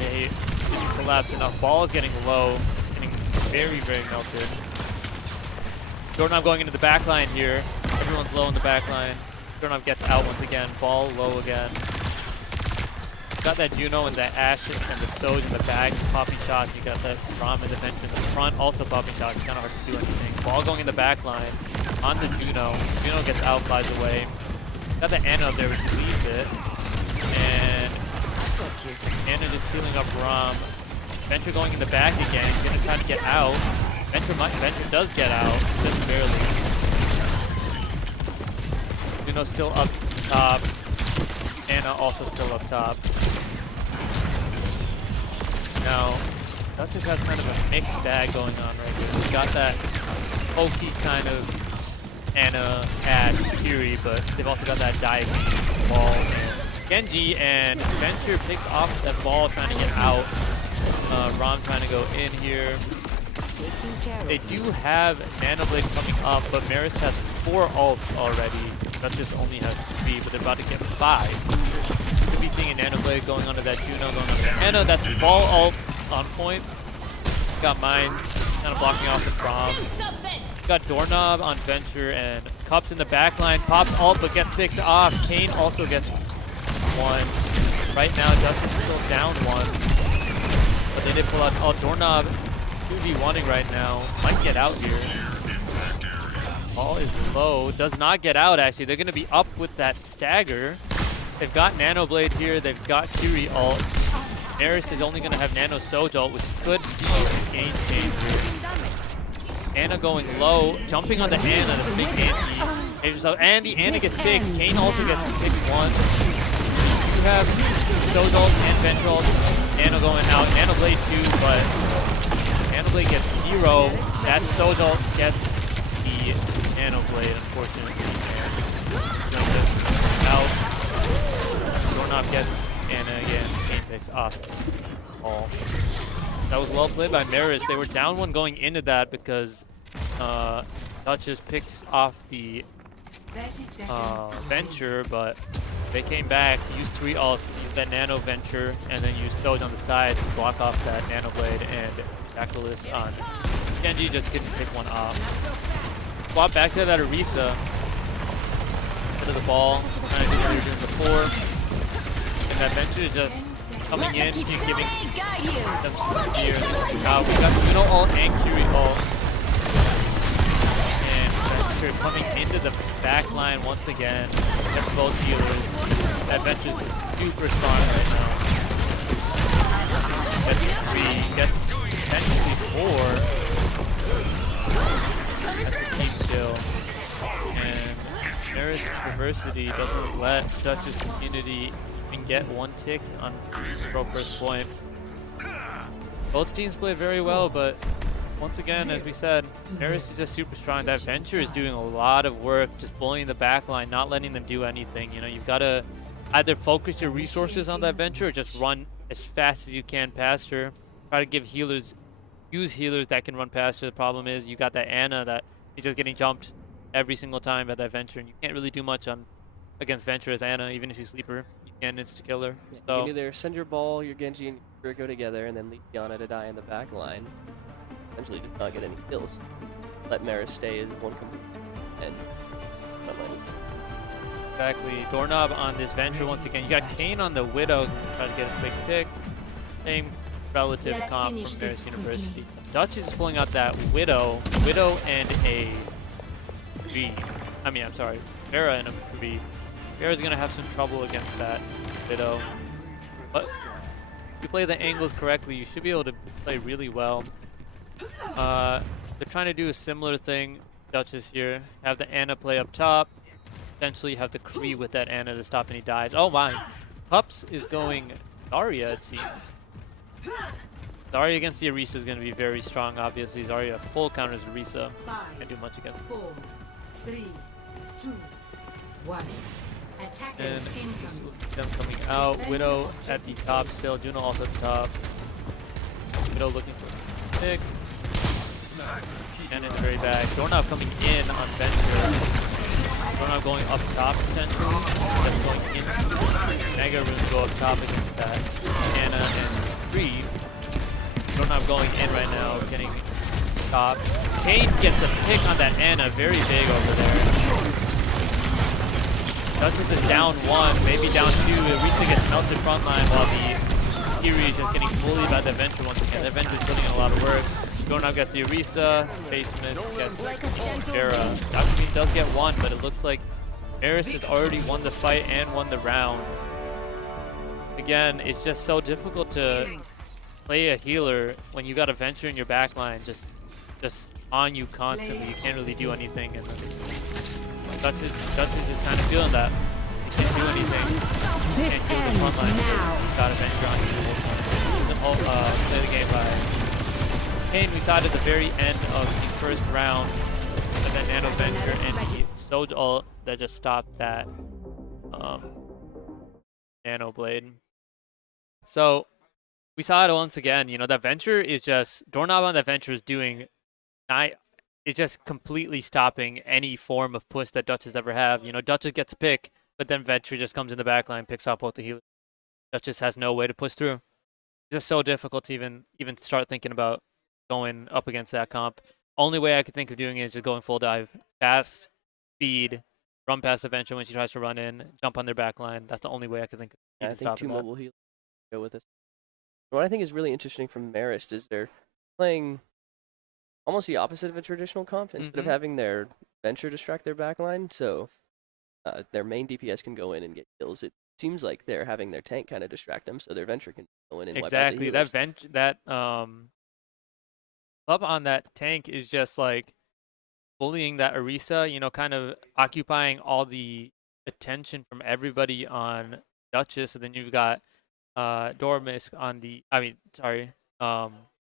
they collapsed enough. Ball is getting low, getting very, very melted. Doorknob going into the back line here. Everyone's low in the back line. Doorknob gets out once again. Ball low again. Got that Juno and that Ashe and the Soj in the back, popping shots. You got that Rom and the Venture in the front, also popping shots. It's kind of hard to do anything. Ball going in the back line on the Juno. Juno gets out, flies away. Got the Anna up there, which leaves it. And Anna just healing up Rom. Venture going in the back again. He's going to try to get out. Venture does get out, just barely. Juno still up top. Anna also still up top. Now, Dutchess has kind of a mixed bag going on right here. We've got that pokey kind of Anna, Ashe, Kiri, but they've also got that diagonal Ball. Genji and Venture picks off that Ball trying to get out. Rom trying to go in here. They do have Nano Blade coming up, but Marist has 4 ults already. Dutchess only has 3, but they're about to get 5. Could be seeing a Nano Blade going onto that Juno, going onto that Anna. That's Ball ult on point. Got mine, kind of blocking off the Prom. Got Doorknob on Venture and Cups in the back line. Pops ult, but gets picked off. Kane also gets 1. Right now, Dutchess is still down 1. But they did pull out Doorknob 2v1ing right now. Might get out here. Ball is low. Does not get out, actually. They're going to be up with that stagger. They've got Nano Blade here. They've got Kiri ult. Marist is only going to have Nano Soj ult, which could be a game changer. Anna going low. Jumping on the Anna. That's a big anti. And the Anna gets picked. Kane also gets picked 1. You have Soj ult and Venture ult. Nano going out. Nano Blade 2, but Nano Blade gets 0. That Soj ult gets the Nano Blade, unfortunately. Out. Doorknob gets Anna again. Kane picks off all. That was well played by Marist. They were down 1 going into that because Dutchess picked off the Venture, but they came back, used 3 ults, used that Nano Venture, and then used Soj on the side to block off that Nano Blade, and Jackalus on Genji just couldn't pick one off. Swap back to that Orisa. Instead of the Ball, trying to do what we were doing before. And that Venture is just coming in, giving them some gear. Now we got Juno ult and Kiri ult. And Venture coming into the back line once again. Gets both healers. That Venture is super strong right now. Gets 3, gets potentially 4. That's a keep kill. And Marist Diversity doesn't let Dutchess community even get 1 tick on pro first point. Both teams play very well, but once again, as we said, Marist is just super strong. That Venture is doing a lot of work, just bullying the back line, not letting them do anything. You know, you've got to either focus your resources on that Venture or just run as fast as you can past her. Try to give healers, use healers that can run past her. The problem is you got that Anna that is just getting jumped every single time at that Venture, and you can't really do much on against Venture as Anna, even if you sleep her. You can't insta-kill her. You So can either send your ball, your Genji, and your go together, and then leave Yana to die in the back line. Essentially just not get any kills. Let Marist stay as one complete and not let us. exactly. Doorknob on this Venture once again. You got Kane on the Widow, try to get a quick pick. Same relative Let's comp finish from this Marist University. quickly. Dutchess is pulling out that Widow and a V. I mean, I'm sorry, Pharah and a V. Pharah's gonna have some trouble against that Widow, but if you play the angles correctly, you should be able to play really well. They're trying to do a similar thing, Dutchess here. Have the Anna play up top. Potentially have the Kree with that Anna to stop any dives. Oh my! Pups is going Zarya, it seems. Zarya against the Orisa is going to be very strong, obviously. Zarya full counters Orisa. Can't do much against. 4, 3, 2, 1. Attackers And this incoming. will be them coming out. Widow at the top still. Juno also at the top. Widow looking for a pick. And it's very bad. Doorknob coming in on Venture. Doorknob going up top potentially. Just going into Mega Room to go up top against that. Anna and Kree. Doorknob going in right now, getting stopped. Kane gets a pick on that Anna, very big over there. Dutchess is down 1, maybe down 2. Orisa gets melted frontline while the Kiri is just getting bullied by the Venture once again. The Venture is putting in a lot of work. Doorknob gets the Orisa, face miss gets Pharah. Alchemy does get 1, but it looks like Marist has already won the fight and won the round. Again, it's just so difficult to play a healer when you got a Venture in your backline just on you constantly. You can't really do anything, and Dutchess is kind of feeling that. You can't do anything. You This can't kill the ends front line. now. You got a Venture on you the whole time. Play the game by Kane. We saw it at the very end of the first round, and then Nano Venture and the Soj ult that just stopped that Nano Blade. So we saw it once again. You know, that Venture is just Doorknob on that Venture is doing. It's just completely stopping any form of push that Dutchess ever have. You know, Dutchess gets a pick, but then Venture just comes in the back line, picks up both the healers. Dutchess has no way to push through. It's just so difficult to even start thinking about going up against that comp. Only way I could think of doing it is just going full dive. Fast, speed, run past the Venture when she tries to run in, jump on their back line. That's the only way I could think of Yeah, I even think 2 stopping that. mobile healers go with this. What I think is really interesting from Marist is they're playing almost the opposite of a traditional comp. Instead of Mhm. having their Venture distract their backline, so their main DPS can go in and get kills. It seems like they're having their tank kind of distract them, so their Venture can go in and Exactly. wipe out the That healers. club on that tank is just like bullying that Orisa, you know, kind of occupying all the attention from everybody on Dutchess, and then you've got Dormisk on the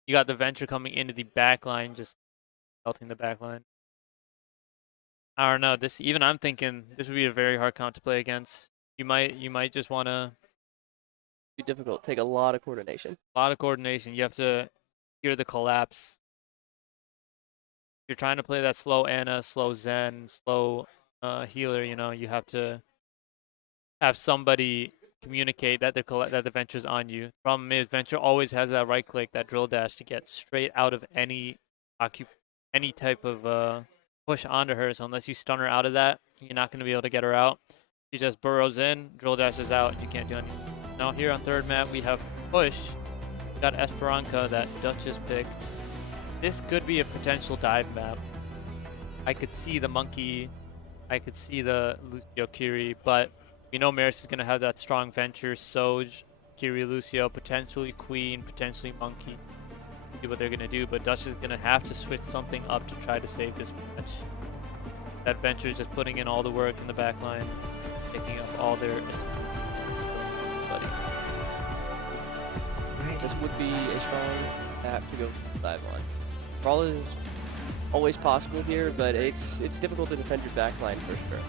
you got the Venture coming into the back line, just melting the back line. I don't know. Even I'm thinking this would be a very hard count to play against. You might just wanna Be difficult. Take a lot of coordination. a lot of coordination. You have to hear the collapse. If you're trying to play that slow Anna, slow Zen, slow healer, you know, you have to have somebody communicate that the Venture's on you. Problem is, Venture always has that right click, that drill dash to get straight out of any type of push onto her. So unless you stun her out of that, you're not going to be able to get her out. She just burrows in, drill dashes out, you can't do anything. Now here on third map, we have push. We got Esperanza that Dutchess picked. This could be a potential dive map. I could see the Monkey, I could see the Lucio Kiri, but we know Marist is going to have that strong Venture, Soj, Kiri, Lucio, potentially Queen, potentially Monkey. See what they're going to do, but Dutchess is going to have to switch something up to try to save this match. That Venture is just putting in all the work in the back line, taking up all their buddy. This would be a strong map to go dive on. Brawl is always possible here, but it's difficult to defend your backline for sure.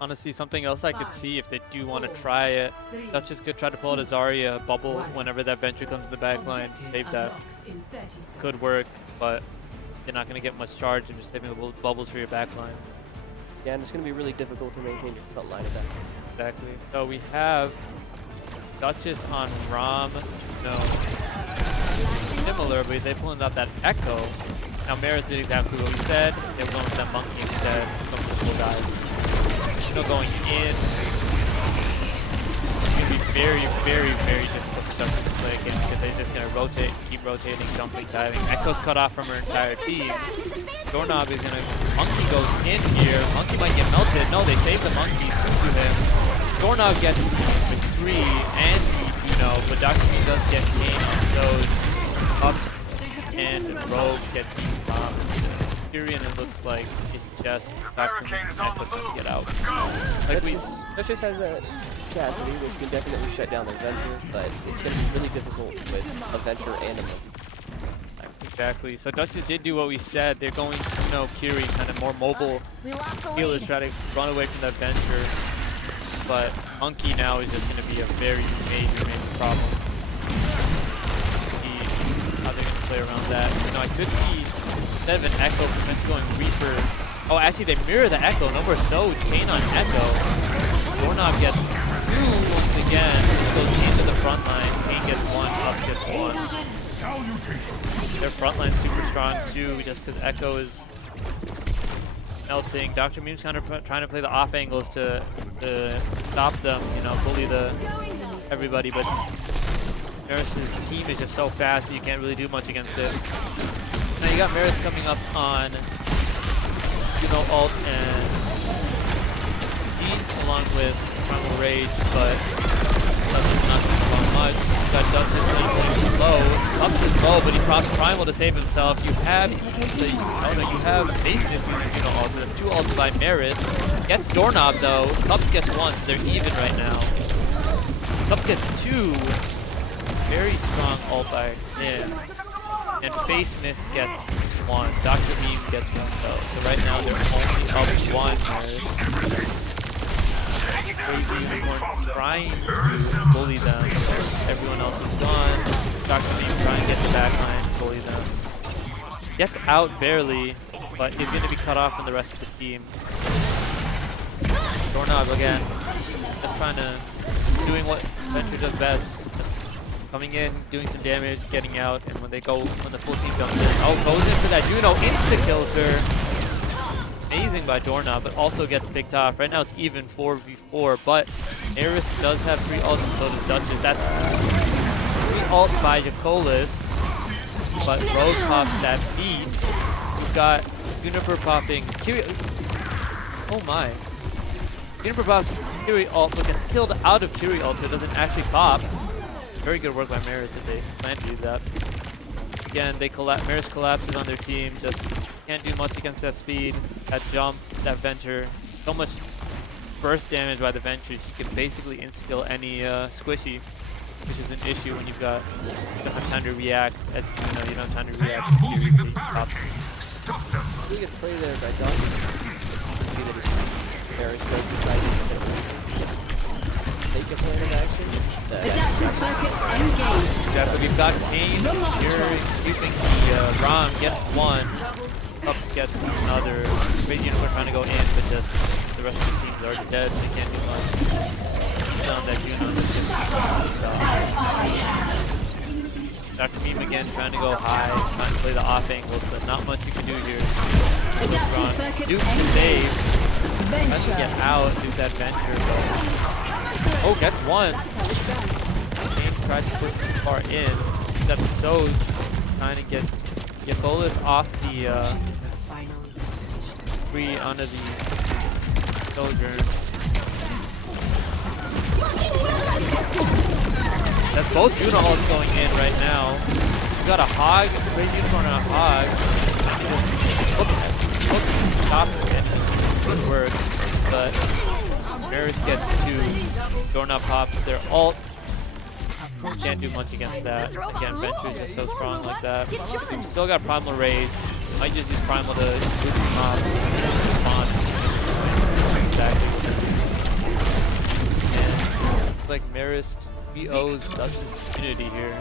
Honestly, something else I could see if they do want to try it. Dutchess could try to pull out a Zarya bubble whenever that Venture comes to the back line. Save that. Could work, but you're not going to get much charge and you're saving the bubbles for your back line. Yeah, and it's going to be really difficult to maintain your front line of that. Exactly. So we have Dutchess on Rom. No. Similar, but they're pulling out that Echo. Now Marist did exactly what we said. They were going with that Monkey instead. Going for the full dive. Still going in. It's going to be very, very, very difficult for Dutchess to play against because they're just going to rotate, keep rotating, jumping, diving. Echo's cut off from her entire team. Doorknob is going to... Monkey goes in here. Monkey might get melted. No, they save the Monkey to him. Doorknob gets the 3 and but Dr. Me does get game on those ups and Rogue gets bombed. Tyrion, it looks like, is just Dr. Me and Echo to get out. Like That just has that capacity, which can definitely shut down the Venture, but it's going to be really difficult with a Venture and a Monkey. Exactly. So Dutchess did do what we said. They're going to, Kiri, kind of more mobile healers, try to run away from that Venture. But Monkey now is just going to be a very major problem. See how they're going to play around that. I could see, instead of an Echo, potentially going Reaper. Oh, actually, they mirror the Echo. No more Soj. Chain on Echo. Doorknob gets 2 once again. Goes into the front line. Chain gets 1, up gets 1. Their front line's super strong, too, just because Echo is melting. Dr. Meme's kind of trying to play the off angles to stop them, bully everybody, but Marist's team is just so fast that you can't really do much against it. Now you got Marist coming up on ult and Dean along with Primal Rage, but that's not going to along much. You got Dutchess playing low, up is low, but he props Primal to save himself. You have Mason using ult, so there's 2 ults by Marist. Gets Doorknob though. Cups gets 1, so they're even right now. Cup gets 2. Very strong ult by him. And Face Miss gets 1. Dr. Meme gets 1 though. So right now they're only up 1 Marist. Crazy Unicorn trying to bully them. Everyone else is gone. Dr. Meme trying to get the back line, bully them. Gets out barely, but is going to be cut off from the rest of the team. Doorknob again, just trying to, doing what Venture does best. Just coming in, doing some damage, getting out, and when the full team comes in, goes in for that Juno, insta-kills her. Amazing by Doorknob, but also gets picked off. Right now it's even 4v4, but Marist does have 3 ults and so does Dutchess. That's 3 ults by Jacolis, but Rose pops that beat. We've got Juniper popping Kiri. Oh my. Juniper pops Kiri ult, but gets killed out of Kiri ult, so it doesn't actually pop. Very good work by Marist if they plan to do that. Again, Marist collapses on their team, just can't do much against that speed, that jump, that Venture. So much burst damage by the Ventures. You can basically insta-kill any squishy, which is an issue when you don't have time to react. As you don't have time to react. Really good play there by Dutchess. You can see that he's very deciding to take a plan of action. Adaptive circuits engaged. Exactly. We've got Kane here using the Rom, gets 1. Cups gets another. Crazy Unicorn trying to go in, but just the rest of the team's already dead. They can't do much. On that Juno. Dr. Meme again trying to go high, trying to play the off angles, but not much you can do here. Duke save. trying to get out, do that venture, but oh, gets one. James tried to push too far in. Got the Soj trying to get Bolus off the free onto the Sojourn. That's both Unicorns going in right now. You got a Hog, great Unicorn and a Hog. Stop it. Good work. But Marist gets two. Doorknob pops their ult. Can't do much against that. Again, Venture's just so strong like that. Still got Primal Rage. Might just use Primal to boot him up. Response. Exactly. And looks like Marist, he owes Dutchess community here.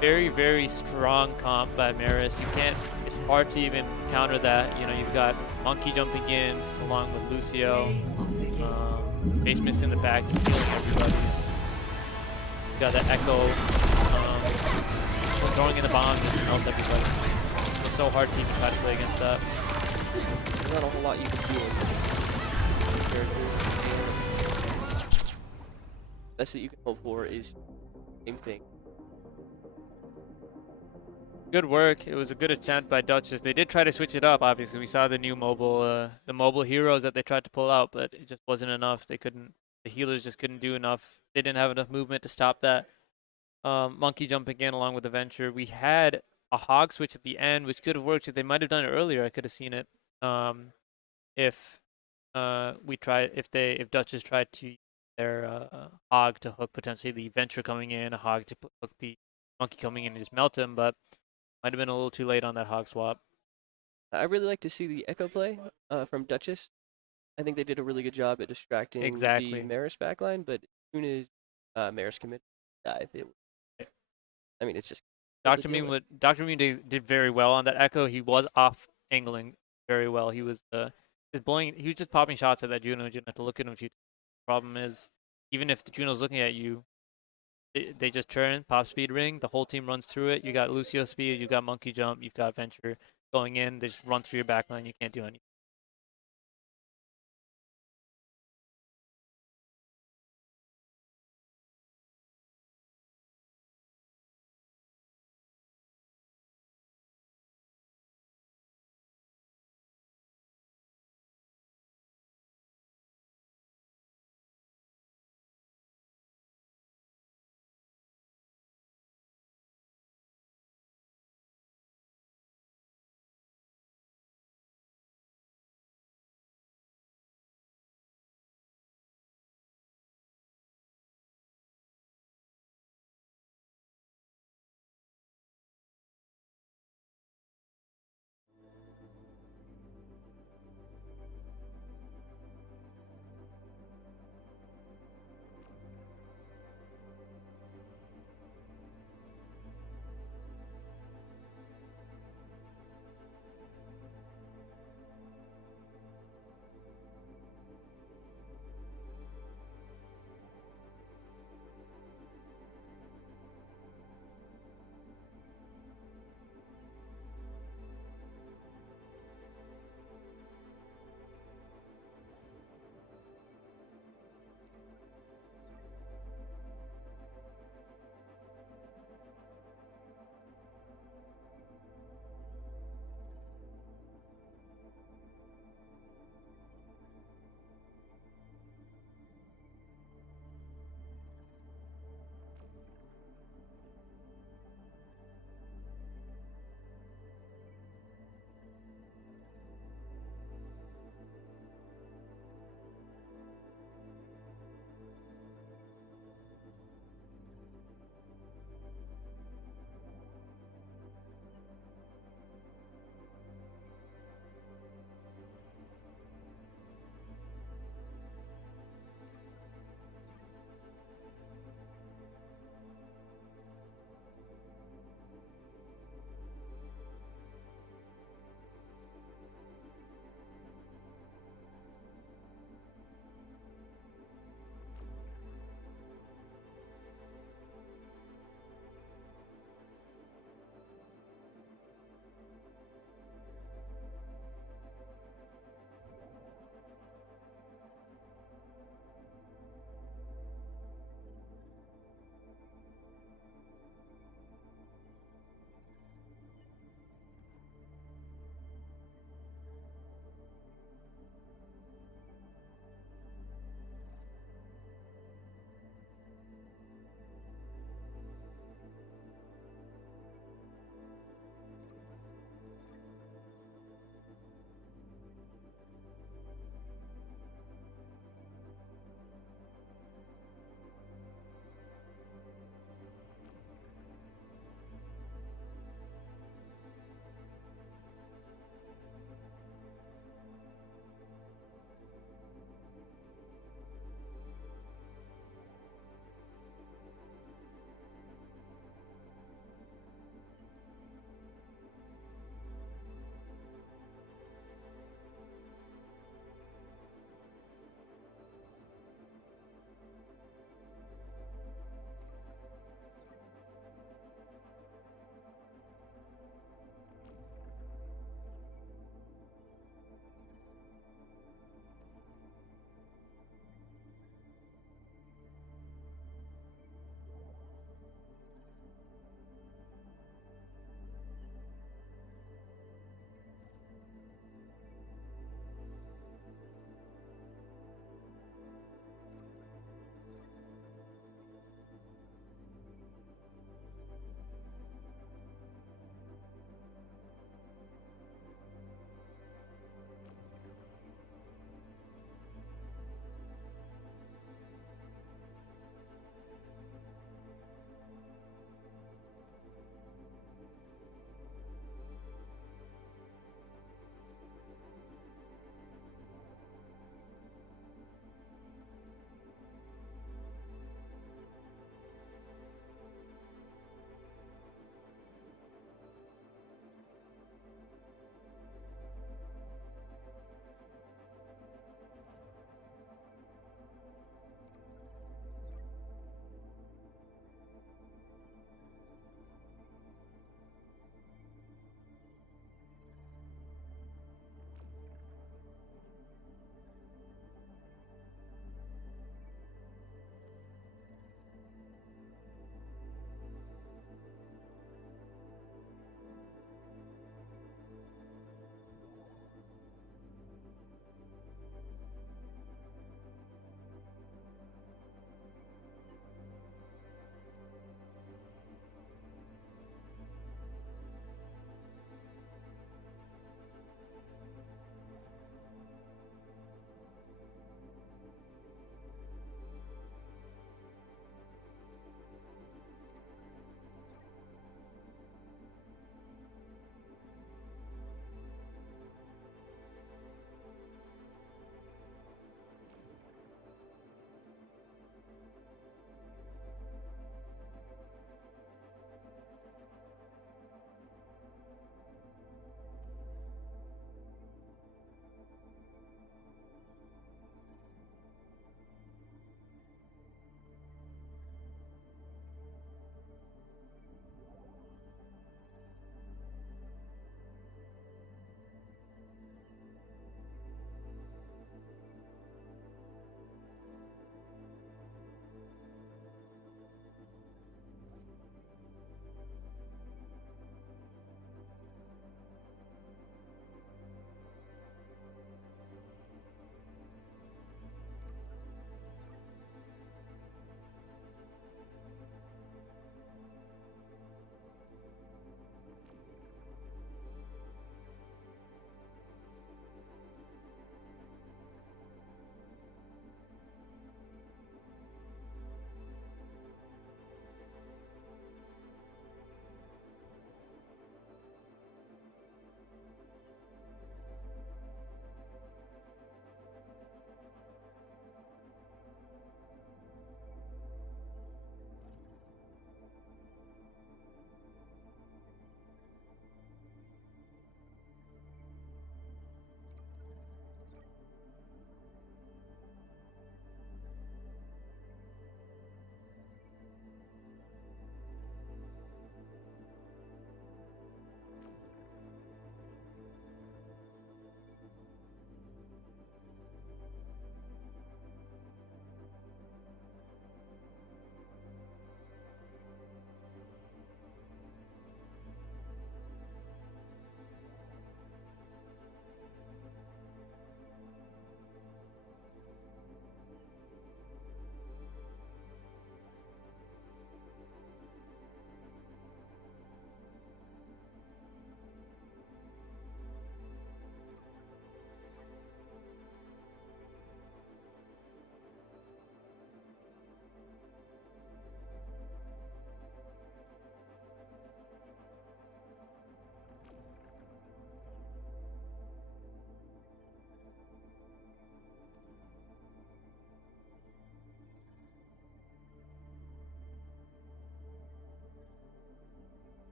Very, very strong comp by Marist. You can't, it's hard to even counter that. You know, you've got Monkey jumping in along with Lucio. Base Mist in the back, just healing everybody. You got that Echo throwing in the bomb, just melts everybody. It's so hard to even try to play against that. There's not a whole lot you can do. Best that you can hope for is same thing. Good work. It was a good attempt by Dutchess. They did try to switch it up. Obviously, we saw the new mobile, the mobile heroes that they tried to pull out, but it just wasn't enough. They couldn't. The healers just couldn't do enough. They didn't have enough movement to stop that. Monkey jumping in along with the Venture. We had a Hog switch at the end, which could have worked. If they might have done it earlier, I could have seen it. If if Dutchess tried to use their Hog to hook potentially the Venture coming in, a Hog to hook the Monkey coming in and just melt him, but might have been a little too late on that Hog swap. I really like to see the Echo play from Dutchess. I think they did a really good job at distracting the Marist backline, but as soon as Marist committed to dive, I mean, it's just... Dr. Mean did very well on that Echo. He was off angling very well. He was he was just popping shots at that Juno. You didn't have to look at him. The problem is, even if the Juno's looking at you, they just turn, pop speed ring, the whole team runs through it. You got Lucio speed, you got Monkey jump, you've got Venture going in, they just run through your backline, you can't do anything.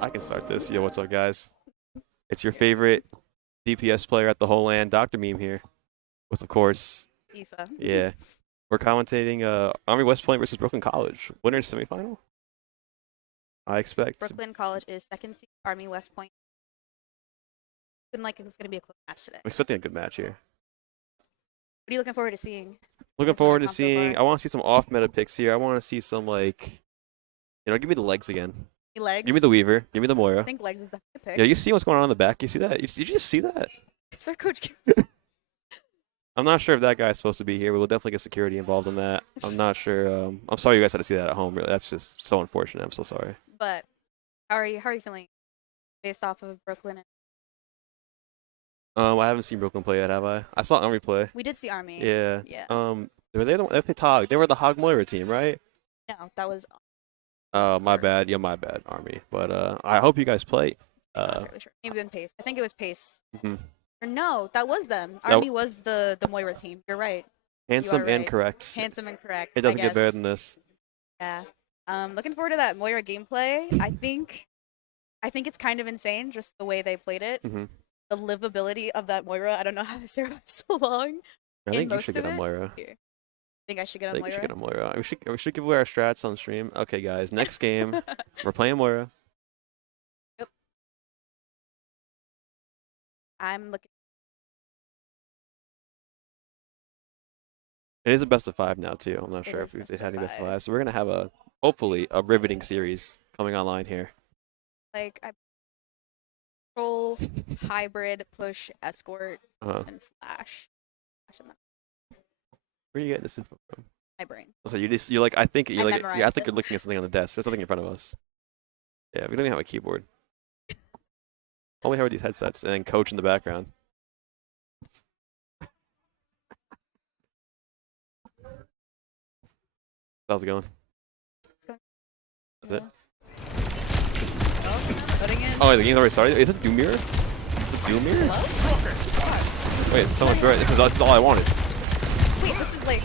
I can start this. Yo, what's up, guys? It's your favorite DPS player at the whole LAN, Dr. Meme here. With, of course, Isa. yeah. We're commentating Army West Point versus Brooklyn College. Winners semifinal? I expect. Brooklyn College is second seed. Army West Point. Looking like it's going to be a close match today. I'm expecting a good match here. What are you looking forward to seeing? Looking Since forward to Mother Comp so seeing. far? I want to see some off-meta picks here. I want to see some, like, give me the legs again. Legs. Give me the Weaver. Give me the Moira. I think legs is definitely a pick. Yeah, you see what's going on in the back? You see that? Did you just see that? It's our coach. I'm not sure if that guy's supposed to be here. We'll definitely get security involved in that. I'm not sure. I'm sorry you guys had to see that at home. Really, that's just so unfortunate. I'm so sorry. But how are you feeling based off of Brooklyn? I haven't seen Brooklyn play yet, have I? I saw Army play. We did see Army. Yeah. Yeah. They played Hog. They were the Hog Moira team, right? No, that was. Oh, my bad. Yeah, my bad, Army. But I hope you guys play. Not entirely sure. Maybe in Pace. I think it was Pace. Mhm. Or no, that was them. That Army was the Moira team. You're right. Handsome and right. correct. Handsome and correct. It doesn't I get better guess. than this. Yeah. Looking forward to that Moira gameplay. I think it's kind of insane just the way they played it. Mhm. The livability of that Moira. I don't know how they survived so long. I in think you most should of get a it. Moira. Here. Think I should get I a think we should Moira. get a Moira. We should give away our strats on stream. Okay, guys. Next game, we're playing Moira. Yep. I'm looking. It is a best of 5 now too. I'm not It sure is if best they've of had any best of 5. 5. So we're gonna have hopefully a riveting series coming online here. Like I control, hybrid, push, escort, Uh-huh. and flash. Flash in Where are you getting this info from? my brain. So you're like I think you're like memorized I think it. you're looking at something on the desk. There's something in front of us. Yeah, we don't even have a keyboard. All we have are these headsets and then coach in the background. How's it going? That's it. Putting in. Oh, the game's already started. Is it Doom Mirror? Is it Doom Mirror? Wait, it's so much better. This is all I wanted. Wait, this is like.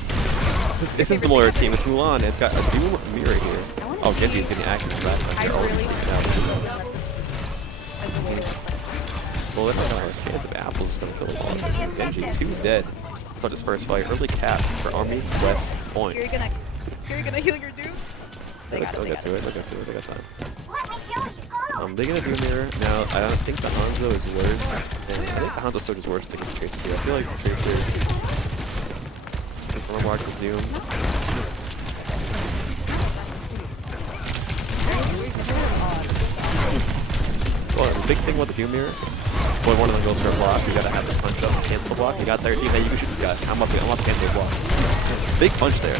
This is the Moira team. It's Mulan. It's got a Doom Mirror here. Oh, Genji's getting active in the background. I here. really want to know that's as a way to Well, if I don't have cans of apples, it's going to kill the ball. Genji, 2 dead. Start his first fight. Early cap for Army West Point. You're gonna heal your dude. They got it. They'll get to it. They'll get to it. They got time. They're gonna do mirror. Now, I don't think the Hanzo is worse. I think the Hanzo sword is worse than the Tracer too. I feel like the Tracer. If Mark is Doom. So the big thing about the Doom mirror, when one of them goes for a block, you gotta have the punch up and cancel the block. You gotta tell your team, hey, you can shoot this guy. I'm about to cancel the block. Big punch there.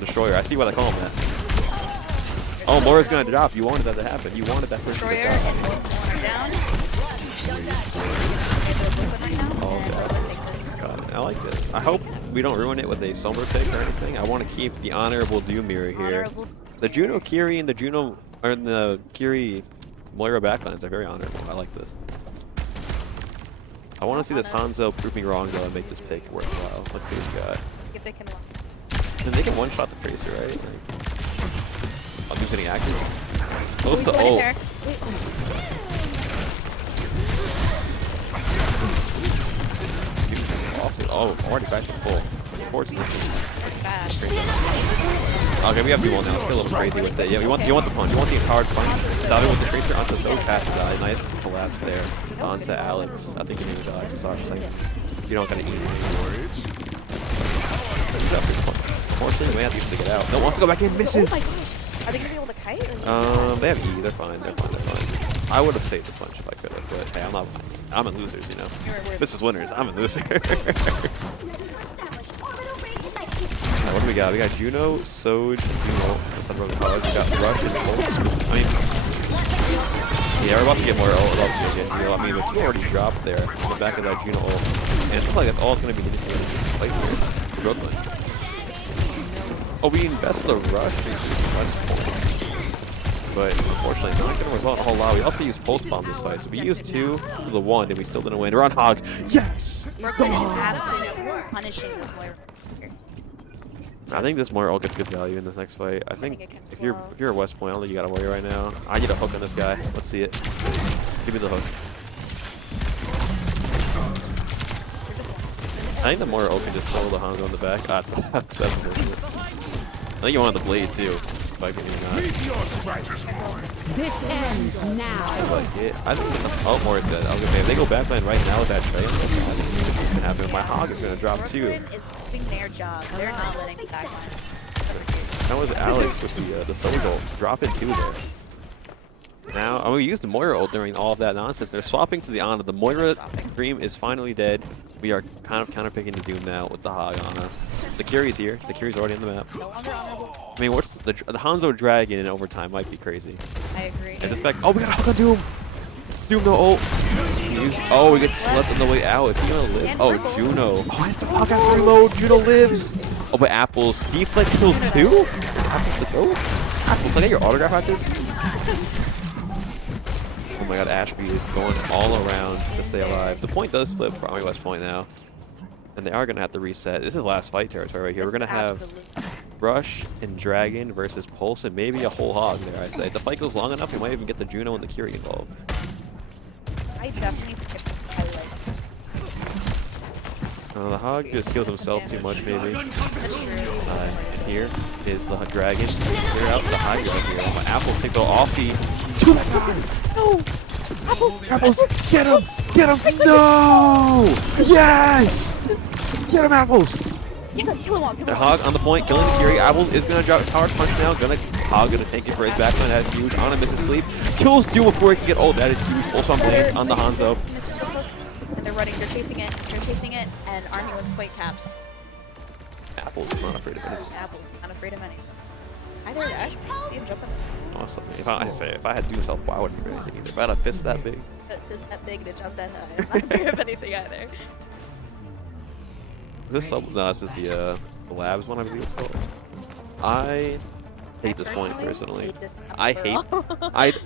Destroyer. I see why they call him that. Oh, Moira's gonna drop. You wanted that to happen. You wanted that person to Destroyer drop. and Moira down. Oh, God. I like this. I hope we don't ruin it with a Sombra pick or anything. I want to keep the honorable Doom mirror here. Honorable. The Juno Kiri and the Juno or the Kiri Moira backlines are very honorable. I like this. I want to see this Hanzo prove me wrong though and make this pick worthwhile. Let's see what we got. If they can. And they can one-shot the Tracer, right? Like, I'm using active. Close to Wait, ult. there. Oh, already back to full. Sports this one. Fast. Okay, we have people now. Let's get a little crazy with it. Yeah, you want the punch. You want the empowered punch. Dive in with the Tracer onto so fast to die. Nice collapse there. Onto Alex. I think you need to die. I'm sorry. I'm saying you don't gotta eat anymore. Unfortunately, we have to get out. No, wants to go back in. Misses. Oh my gosh. Are they gonna be able to kite? Or They have E. They're fine. They're fine. They're fine. I would have saved the punch if I could have, but hey, I'm in losers, you know. This is winners. I'm in losers. What do we got? We got Juno, Soj, Juno. That's not really hard. We got Rush and Ult. I mean, yeah, we're about to get more ult. We're about to get Juno. I mean, the two already dropped there on the back of that Juno ult. And it looks like that's all it's going to be needed to fight here for Brooklyn. Oh, we invest the Rush into West Point. But unfortunately, not going to result in a whole lot. We also used Pulse Bomb this fight. So we used 2 to the 1, and we still didn't win. We're on Hog. Yes! Brooklyn is absolutely punishing this Moira. I think this Moira ult gets good value in this next fight. I think it can if you're flow. if you're a West Point, I don't think you got a warrior right now. I need a hook on this guy. Let's see it. Give me the hook. I think the Moira ult can just solo the Hanzo in the back. Ah, it's accessible. I think you wanted the blade too. If I can not. This ends now. I like it. I think oh Moira's dead. I was gonna say if they go backline right now with that trade, I think what's gonna happen. My hog is gonna drop too. Brooklyn is doing their job. They're not letting the backline. That was Alex with the soul ult. Drop in 2 there. Now, I'm going to use the Moira ult during all of that nonsense. They're swapping to the Ana. The Moira Dream is finally dead. We are kind of counterpicking the Doom now with the Hog Ana. The Curie's here. The Curie's already on the map. I mean, what's the Hanzo Dragon in overtime might be crazy. I agree. And this back. Oh, we got a hook on Doom. Doom no ult. Oh, we get slept on the way out. Is he going to live? Oh, Juno. Oh, has to Hog has to reload. Juno lives. Oh, but Apples. Deflect kills 2? Apples to go? Apples, can I get your autograph at this? Oh my god, Ashby is going all around to stay alive. The point does flip for Army West Point now. And they are going to have to reset. This is last fight territory right here. We're going to have Rush and Dragon versus Pulse and maybe a whole Hog there, I say. If the fight goes long enough, we might even get the Juno and the Curie involved. I definitely think it's The Hog just kills himself too much, maybe. That's true. And here is the Dragon. Clear out the High Ground here. Oh, my Apple takes off the... No! Apples! Get him! Get him! No! Yes! Get him, Apples! The Hog on the point, killing the Curie. Apples is gonna drop Power Punch now. Hog gonna tank it for his backline. That's huge. Ana misses sleep. Kills Doom before he can get ult. That is huge. Also on Blades on the Hanzo. And they're running. They're chasing it. They're chasing it. And Army was point caps. Apples is not afraid of anything. Apples not afraid of anything. Either Ashby. You see him jumping. Awesome. If I had to do myself, why would I do anything either? If I had a fist that big. It's that big to jump that high. I'm not afraid of anything either. This sub, no, this is the labs one, I believe it's called. I hate this point personally. I hate.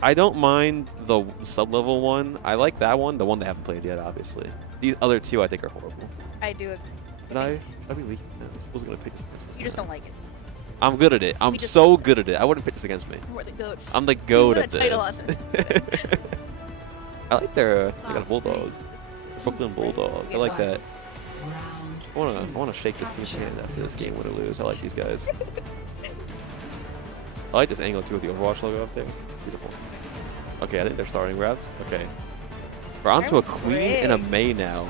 I don't mind the sub-level one. I like that one, the one they haven't played yet, obviously. These other 2 I think are horrible. I do agree. Did I be leaking? No, I was gonna pick this. You just don't like it. I'm good at it. I'm so good at it. I wouldn't pick this against me. We're the goats. I'm the goat at Title this. on it. I like their. They got a bulldog. Brooklyn Bulldog. I like that. I wanna shake this team's hand after this game, win or lose. I like these guys. I like this angle too with the Overwatch logo up there. Beautiful. Okay, I think they're starting wraps. Okay. We're on to a Queen and a May now.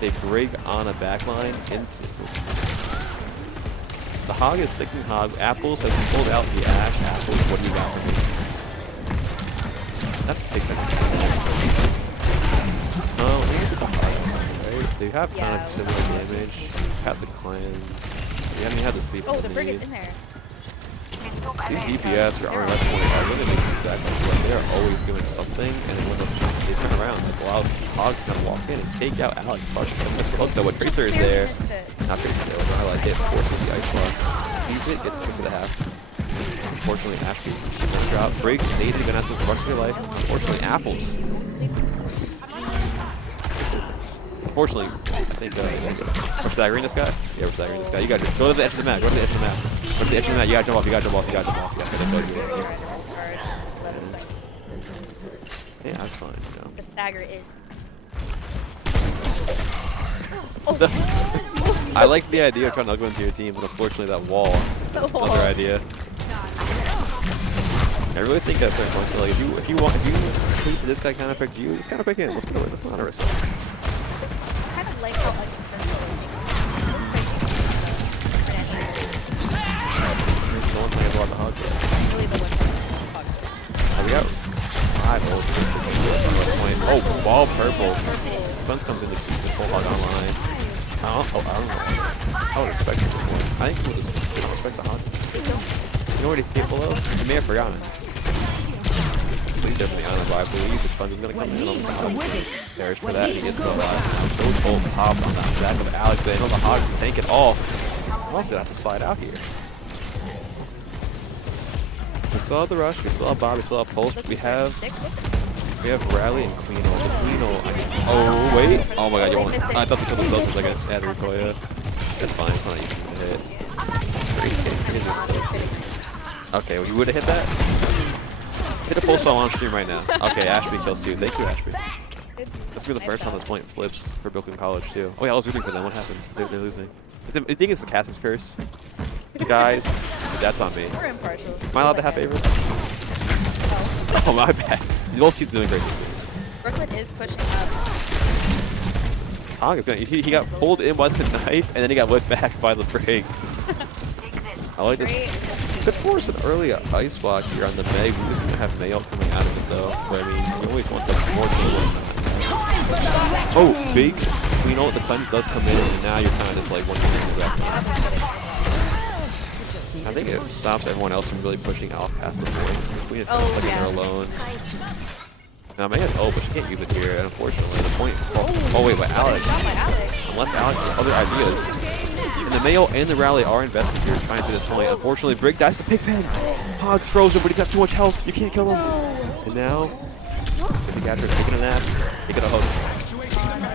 They brig on a backline into the Hog is sicking Hog. Apples has pulled out the Ash. Apples, what do you got for me? That's big. Right? They have kind of similar damage. Have the clan. We haven't had the sleep. Oh, the brig is in there. These DPS for Army West Point are really making it back. Like, they are always doing something, and then when they turn around, like allow Hog to kind of walk in and take out Alex. Look though, what Tracer is there. Not Tracer there, but I like it. Forces the ice block. Use it, gets close to the half. Unfortunately, Ashley gonna drop. Break, Nady gonna have to run for their life. Unfortunately, Apples. Unfortunately, I think we're staggering this guy. Yeah, we're staggering this guy. You gotta go to the edge of the map. Go to the edge of the map. Go to the edge of the map. You gotta jump off. You gotta jump off. You gotta jump off. Yeah, that's fine. You know. The stagger is. I like the idea of trying to go into your team, but unfortunately that wall. Another idea. I really think that's their point. Like, if you hate this guy kind of picked you, just kind of pick him. Let's go. Let's go on a risk. I kind of like how like No one playing about the Hog yet. really the one. Oh, we got 5 ults. Oh, ball purple. Defense comes in to keep this whole Hog online. I don't know. I would expect it before. I think people just don't respect the Hog. You know what he's capable of? You may have forgotten. Sleep definitely on it, but I believe the Fun's gonna come in on the Hog. Perish for that, he gets still alive. I'm so told to hop on the back of Alex, but I know the Hog can tank it all. I'm also gonna have to slide out here. We still have the Rush, we still have Bob, we still have Pulse, we have Rally and Queen. The Queen oh wait! Oh my god, you want I thought they killed themselves for a second. They had recoil, yeah. That's fine, it's not easy to hit. Okay, well, you would have hit that? Hit a pulse while I'm on stream right now. Okay, Ashby kills you. Thank you, Ashby. That's gonna be the first time this point flips for Brooklyn College too. Oh yeah, I was rooting for them. What happened? They're losing. I think it's the Cass's curse. You guys, that's on me. We're impartial. Am I allowed to have favorites? Oh my bad. You both keep doing great this series. Brooklyn is pushing up. Hog is gonna, he got pulled in by the knife and then he got whipped back by the break. I like this. Could force an early ice block here on the Meg. We're just gonna have Mayo coming out of it though. But I mean, you always want the more to oh, big. We know what the cleanse does come in, and now you're kind of just like one thing back. I think it stops everyone else from really pushing out past the boards. The Queen is kind of stuck in there alone. Now May has but she can't use it here, and unfortunately the point. Oh wait, but Alex. Unless Alex has other ideas. And the Mayo and the Rally are invested here trying to this point. Unfortunately, Brig dies to Pigpen. Hog's frozen, but he's got too much health. You can't kill him. And now, the catcher is taking a nap. Taking a hug.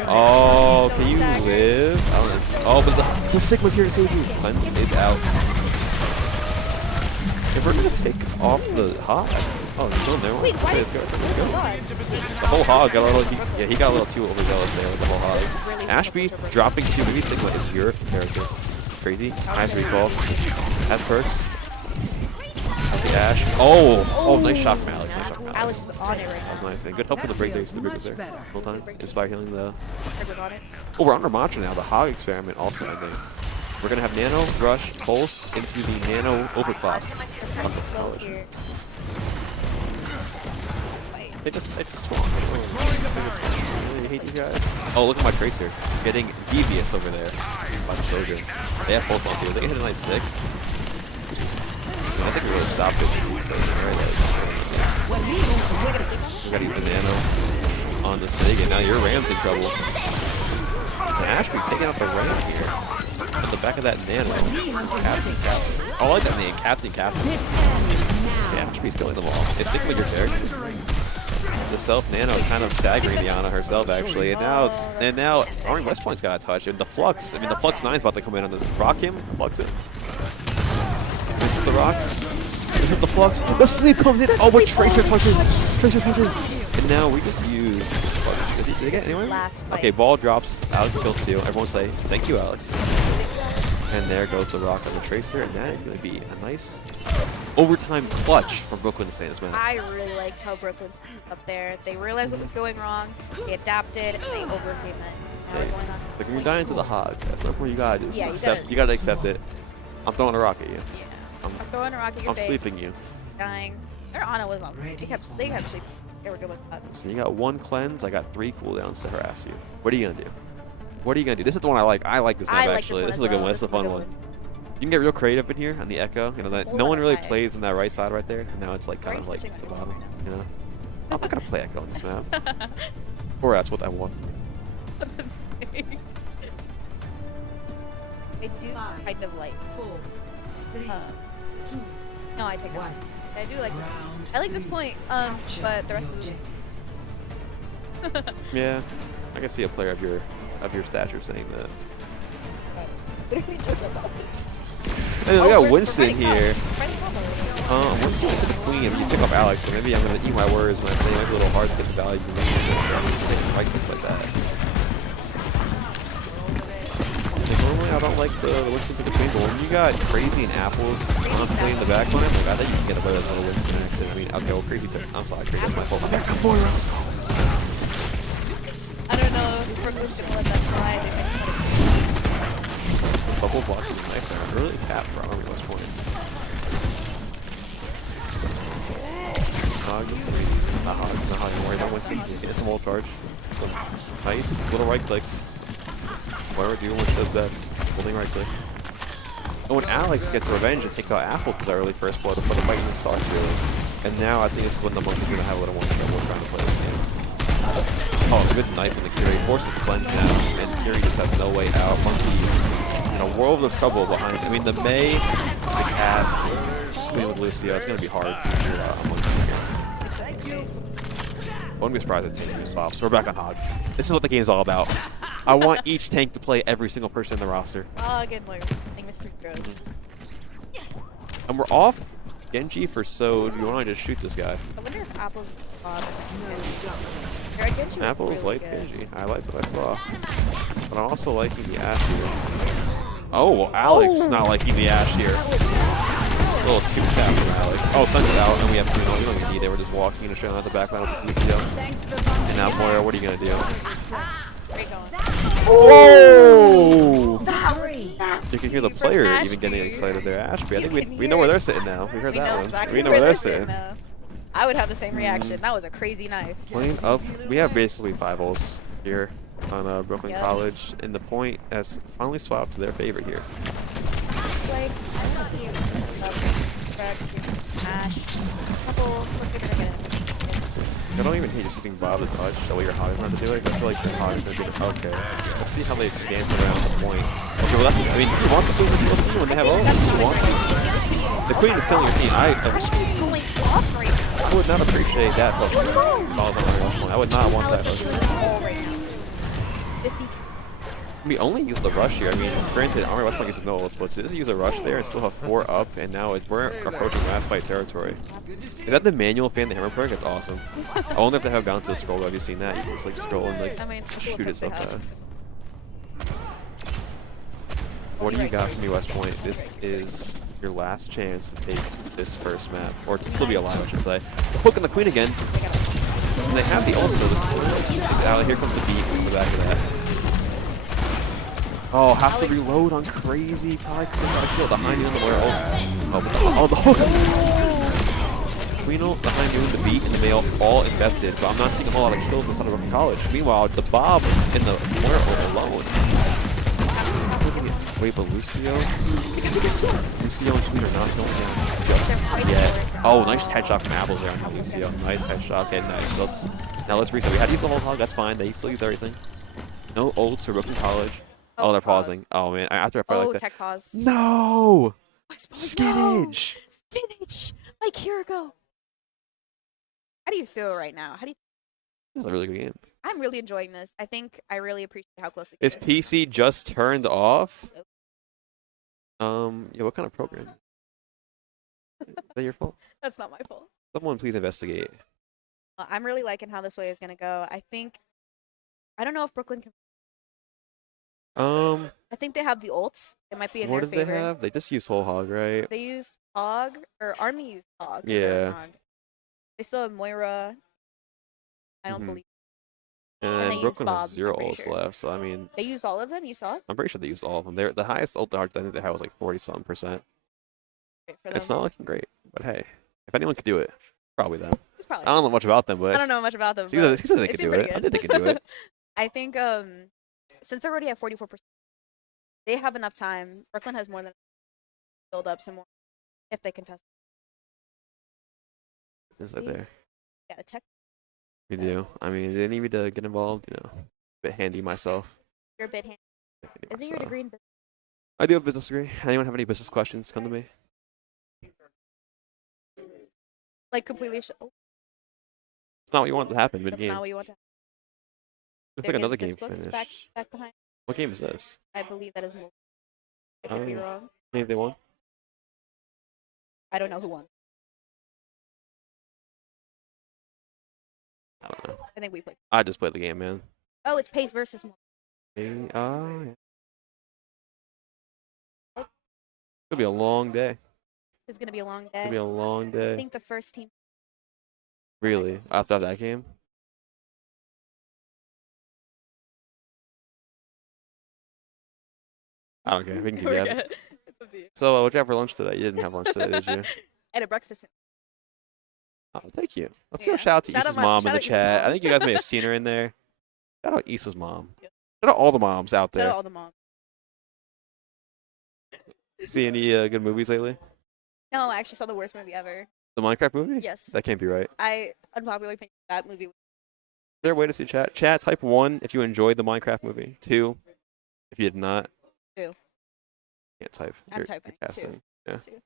Oh, can you live? I don't know. Oh, but the Sigma's here to save you. Cleanse is out. If we're gonna pick off the Hog. Oh, he's still in there. Wait, why? Let's go. The whole Hog got a little. Yeah, he got a little too overzealous there with the whole Hog. Ashby dropping 2. Maybe Sigma is your character. Crazy. Nice recall. Has perks. Ash. Oh, nice shot from Alex. Nice shot from Alex. Alex is on it right now. That was nice. And good help with the break there. The break was there. Full time. Inspire healing though. On it. Oh, we're on Ramatcha now. The Hog experiment also, I think. We're going to have Nano, Rush, Pulse into the Nano Overclock. They just spawn. I really hate these guys. Oh, look at my Tracer. Getting devious over there by the Soldier. They have both on too. They can hit a nice stick. I think we really stopped it. We gotta use the Nano on the Sig, and now your Ram's in trouble. And Ashby taking out the Ram here. At the back of that Nano. Captain. Oh, I like that name. Captain. Yeah, Ashby's killing them all. It's Sigma your character. The self Nano is kind of staggering Diana herself actually, and now Army West Point's got a touch, and the Flux. I mean, the Flux 9's about to come in on this. Rock him, Flux it. This is the Rock. This is the Flux. The sleep comes in. Oh, but Tracer touches. And now we just use. Did they get anyone? Okay, ball drops. Alex kills 2. Everyone say thank you, Alex. And there goes the Rock on the Tracer, and that is going to be a nice overtime clutch from Brooklyn to Siena. I really liked how Brooklyn's up there. They realized what was going wrong. They adapted and they overcame it. Now we're going on. Like when you're dying to the Hog, that's not what you gotta do. Yeah, you gotta accept it. I'm throwing a rock at you. Yeah. I'm throwing a rock at your face. I'm sleeping you. Dying. Their Ana was on. They kept sleeping. They were good with that. So you got 1 cleanse. I got 3 cooldowns to harass you. What are you gonna do? What are you gonna do? This is the one I like. I like this map actually. This is a good one. This is a fun one. You can get real creative in here on the Echo. You know that no one really plays in that right side right there, and now it's like kind of like the bottom. You know, I'm not gonna play Echo on this map. Or that's what I want. I do kind of like. No, I take it. I do like this. I like this point. But the rest of the. Yeah, I can see a player of your stature saying that. Literally just said that. Hey, we got Winston here. Winston to the Queen. You pick up Alex, so maybe I'm gonna eat my words when I say maybe a little hard to value. Like things like that. Like, normally I don't like the Winston to the Queen, but when you got Crazy and Apples constantly in the back line, like, I think you can get away with a little Winston action. I mean, okay, well, Crazy. I'm sorry, Crazy. That's my fault. I don't know if Brooklyn's gonna let that slide. Bubble blocking the knife there. Really capped for Army West Point. Hog is gonna be not Hog anymore. Don't want to get some wall charge. Nice little right clicks. Whatever doing what does best. Holding right click. And when Alex gets revenge and takes out Apple to the early first blow to put a fight in the start really. And now I think this is when the Monkey's gonna have a little more trouble trying to play this game. Oh, good knife in the Curie. Forces cleanse now, and Curie just has no way out. Monkey in a world of trouble behind. I mean, the May, the Cass, Queen with Lucio. It's gonna be hard to figure out on Monkey here. Wouldn't be surprised if tank swaps. So we're back on Hog. This is what the game's all about. I want each tank to play every single person in the roster. Oh, again, like Mr. Gross. And we're off Genji for Sode. You want to just shoot this guy. I wonder if Apple's Their Genji was Apple's really like good. Genji. I like what I saw. But I'm also liking the Ashe here. Oh, well, Alex not liking the Ashe here. A little too tap from Alex. Oh, Thunder's out, and we have 3-0. We don't even need it. We're just walking and showing out the back line with the CCO. And now, Moira, what are you going to do? Great going. Oh! Three. You can hear the From player Ashby. even getting excited there. Ashby, I think You can we know hear where it. they're sitting now. We heard We that know one. exactly We know where they're sitting sitting. now. I would have the same reaction. That was a crazy knife. Playing up, we have basically 5 ults here on Brooklyn Yep. College, and the point has finally swapped to their favor here. Like, I want to see if Ash. Couple. We're figuring it out. I don't even hate just using Bob to touch. That way your Hog is not to do it. I feel like your Hog is going to do it. Okay. Let's see how they dance around the point. Okay, well, that's, I mean, you want the Queen to steal team when they have ult. You want these. The Queen is killing your team. I would not appreciate that. I would not want that. We only use the rush here. I mean, granted, Army West Point uses no ult, but to just use a rush there and still have 4 up, and now we're approaching last fight territory. Is that the manual fan, the hammer perk? It's awesome. I wonder if they have gone to the scroll. Have you seen that? You can just like scroll and like I mean, shoot it so fast. What do you got for me, West Point? This is your last chance to take this first map, or to still be alive, I should say. Hook on the Queen again. And they have the also. Here comes the beat from the back of that. Oh, have to reload on crazy. Probably could have got a kill behind you on the where. Oh, the hook. Queen ult behind you in the beat, and they all invested, but I'm not seeing a whole lot of kills inside of Brooklyn College. Meanwhile, the Bob and the Moira ult alone. Wait, but Lucio and Queen are not going down just yet. Oh, nice headshot from Apples there on Lucio. Nice headshot. Okay, nice. Oops. Now let's reset. We had to use the whole hog. That's fine. They still use everything. No ults for Brooklyn College. Oh, they're pausing. Oh man, after a fight like that. Tech pause. No! Skinage! Skinage! Like Kiriko! How do you feel right now? How do you? This is a really good game. I'm really enjoying this. I think I really appreciate how close the Is game is. PC just turned off? Yeah, what kind of program? Is that your fault? That's not my fault. Someone please investigate. I'm really liking how this way is gonna go. I don't know if Brooklyn can. I think they have the ults. It might be in What their did favor. they have? They just used whole hog, right? They use Hog, or Army used Hog. Yeah. They still have Moira. I don't Mhm. believe. And they then used Brooklyn Bob, has 0 I'm pretty ults sure. left, so I mean, They used all of them. You saw it. I'm pretty sure they used all of them. They're the highest ult I think they had was like 40-something%. Great for It's them. not looking great, but hey, if anyone could do it, probably them. It's probably. I don't know much about them, but I don't know much about them. He but said they they could seem do pretty it. I good. think they could do it. I think since they're already at 44%, they have enough time. Brooklyn has more than build up some more if they contest. Is that there? Got a tech. You do. I mean, they need me to get involved, you know. Bit handy myself. You're a bit handy. Isn't your So, degree in business? I do have a business degree. Anyone have any business questions? Come to me. Like completely. Oh, It's not what you want to happen that's mid-game. not what you want to. Looks They're like another getting game this books finished. back behind. What game is this? I believe that is Molloy. I could be Oh. wrong. Maybe they won? I don't know who won. I don't know. I think we played. I just played the game, man. Oh, it's Pace versus Molloy. Maybe, yeah. It'll be a long day. It's gonna be a long It'll day. be a long I day. think the first team. Really? After that game? I don't care. We can keep We're it. good. It's up to you. So, what'd you have for lunch today? You didn't have lunch today, did you? I had a breakfast. Oh, thank you. Let's Yeah. go shout out to Shout out Issa's my- mom in shout the out Issa's chat. I mom. think you guys may have seen her in there. Shout out Issa's mom. Yeah. Shout out all the moms out Shout out there. all the moms. See any good movies lately? No, I actually saw the worst movie ever. The Minecraft movie? Yes. That can't be right. Is I unpopular opinion. That movie. there a way to see chat? Chat, type 1 if you enjoyed the Minecraft movie. 2 if you did not. 2. Can't type. I'm You're typing. 2. casting. Yeah. It's 2.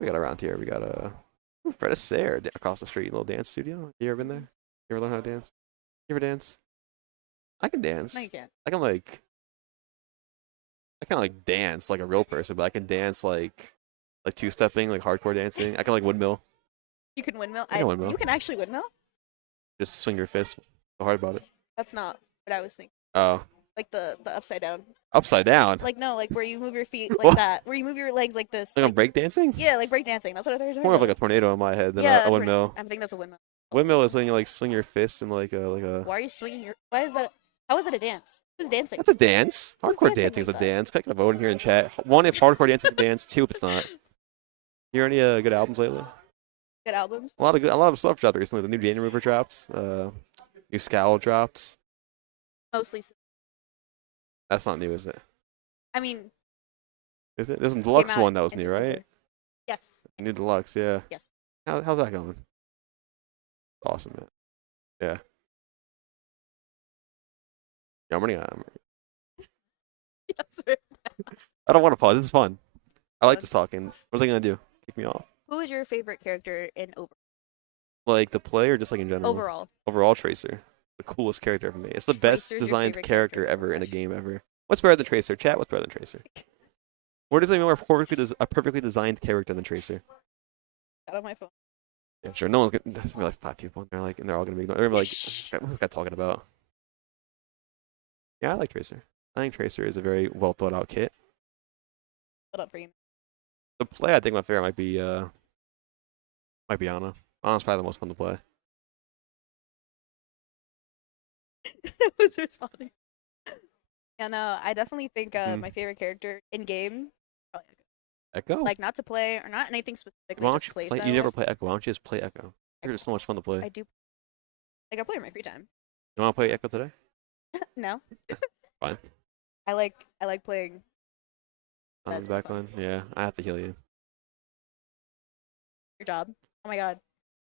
We got around here. We got Fred Astaire across the street, little dance studio. You ever been there? You ever learn how to dance? You ever dance? I can dance. No, you can't. I can like dance like a real person, but I can dance like like two-stepping, like hardcore dancing. I can like windmill. You can windmill. I can windmill. You can actually windmill. Just swing your fist. So hard about it. That's not what I was thinking. Oh, Like the upside down. upside down. Like no, like where you move your feet like What? that. Where you move your legs like this. Like on breakdancing? Yeah, like breakdancing. That's what I thought you were More of talking like a tornado in my head than yeah, a windmill. I think that's a windmill. Windmill is when you like swing your fists and like a. Why are you swinging your? Why is that? How is it a dance? Who's dancing? That's a dance. Who's Hardcore dancing dancing is a like that? dance. Click a vote in here in chat. One, if hardcore dancing is a dance. Two, if it's not. You hear any good albums lately? Good albums. A lot of stuff dropped recently. The new Daniel River drops. New Scowl drops. Mostly. That's not new, is it? I mean, Is it? There's a deluxe out one that was in new, December. right? yes. New yes. deluxe, yeah. Yes. How's that going? Awesome, man. Yeah. Yeah, I'm running out. Yes. I don't want to pause. It's fun. I like just talking. What are they gonna do? Kick me off? Who is your favorite character in Like the play or just like in general? overall? Overall, Tracer. The coolest character ever made. It's the best Tracer's your designed favorite character character ever in a Overwatch. game ever. What's better than Tracer? Chat, what's better than Tracer? Where does anyone more a perfectly designed character than Tracer? Got on my phone. Yeah, sure. No one's gonna. There's gonna be like 5 people in there, like, and they're all gonna be. They're gonna be like, what's this guy talking about? Yeah, I like Tracer. I think Tracer is a very well thought out kit. Put up for you. The play, I think my favorite might be Ana. Ana's probably the most fun to play. Who's responding? Yeah, no, I definitely think Mhm. my favorite character in game, probably Echo. like not to play or not anything specifically. Why don't just you play play? You never play Echo. Why don't you just play Echo? It's so much fun to play. I do. Like I play in my free time. You want to play Echo today? No. Fine. I like playing. On That's the back fun. line. Yeah, I have to heal you. Your job. Oh my god.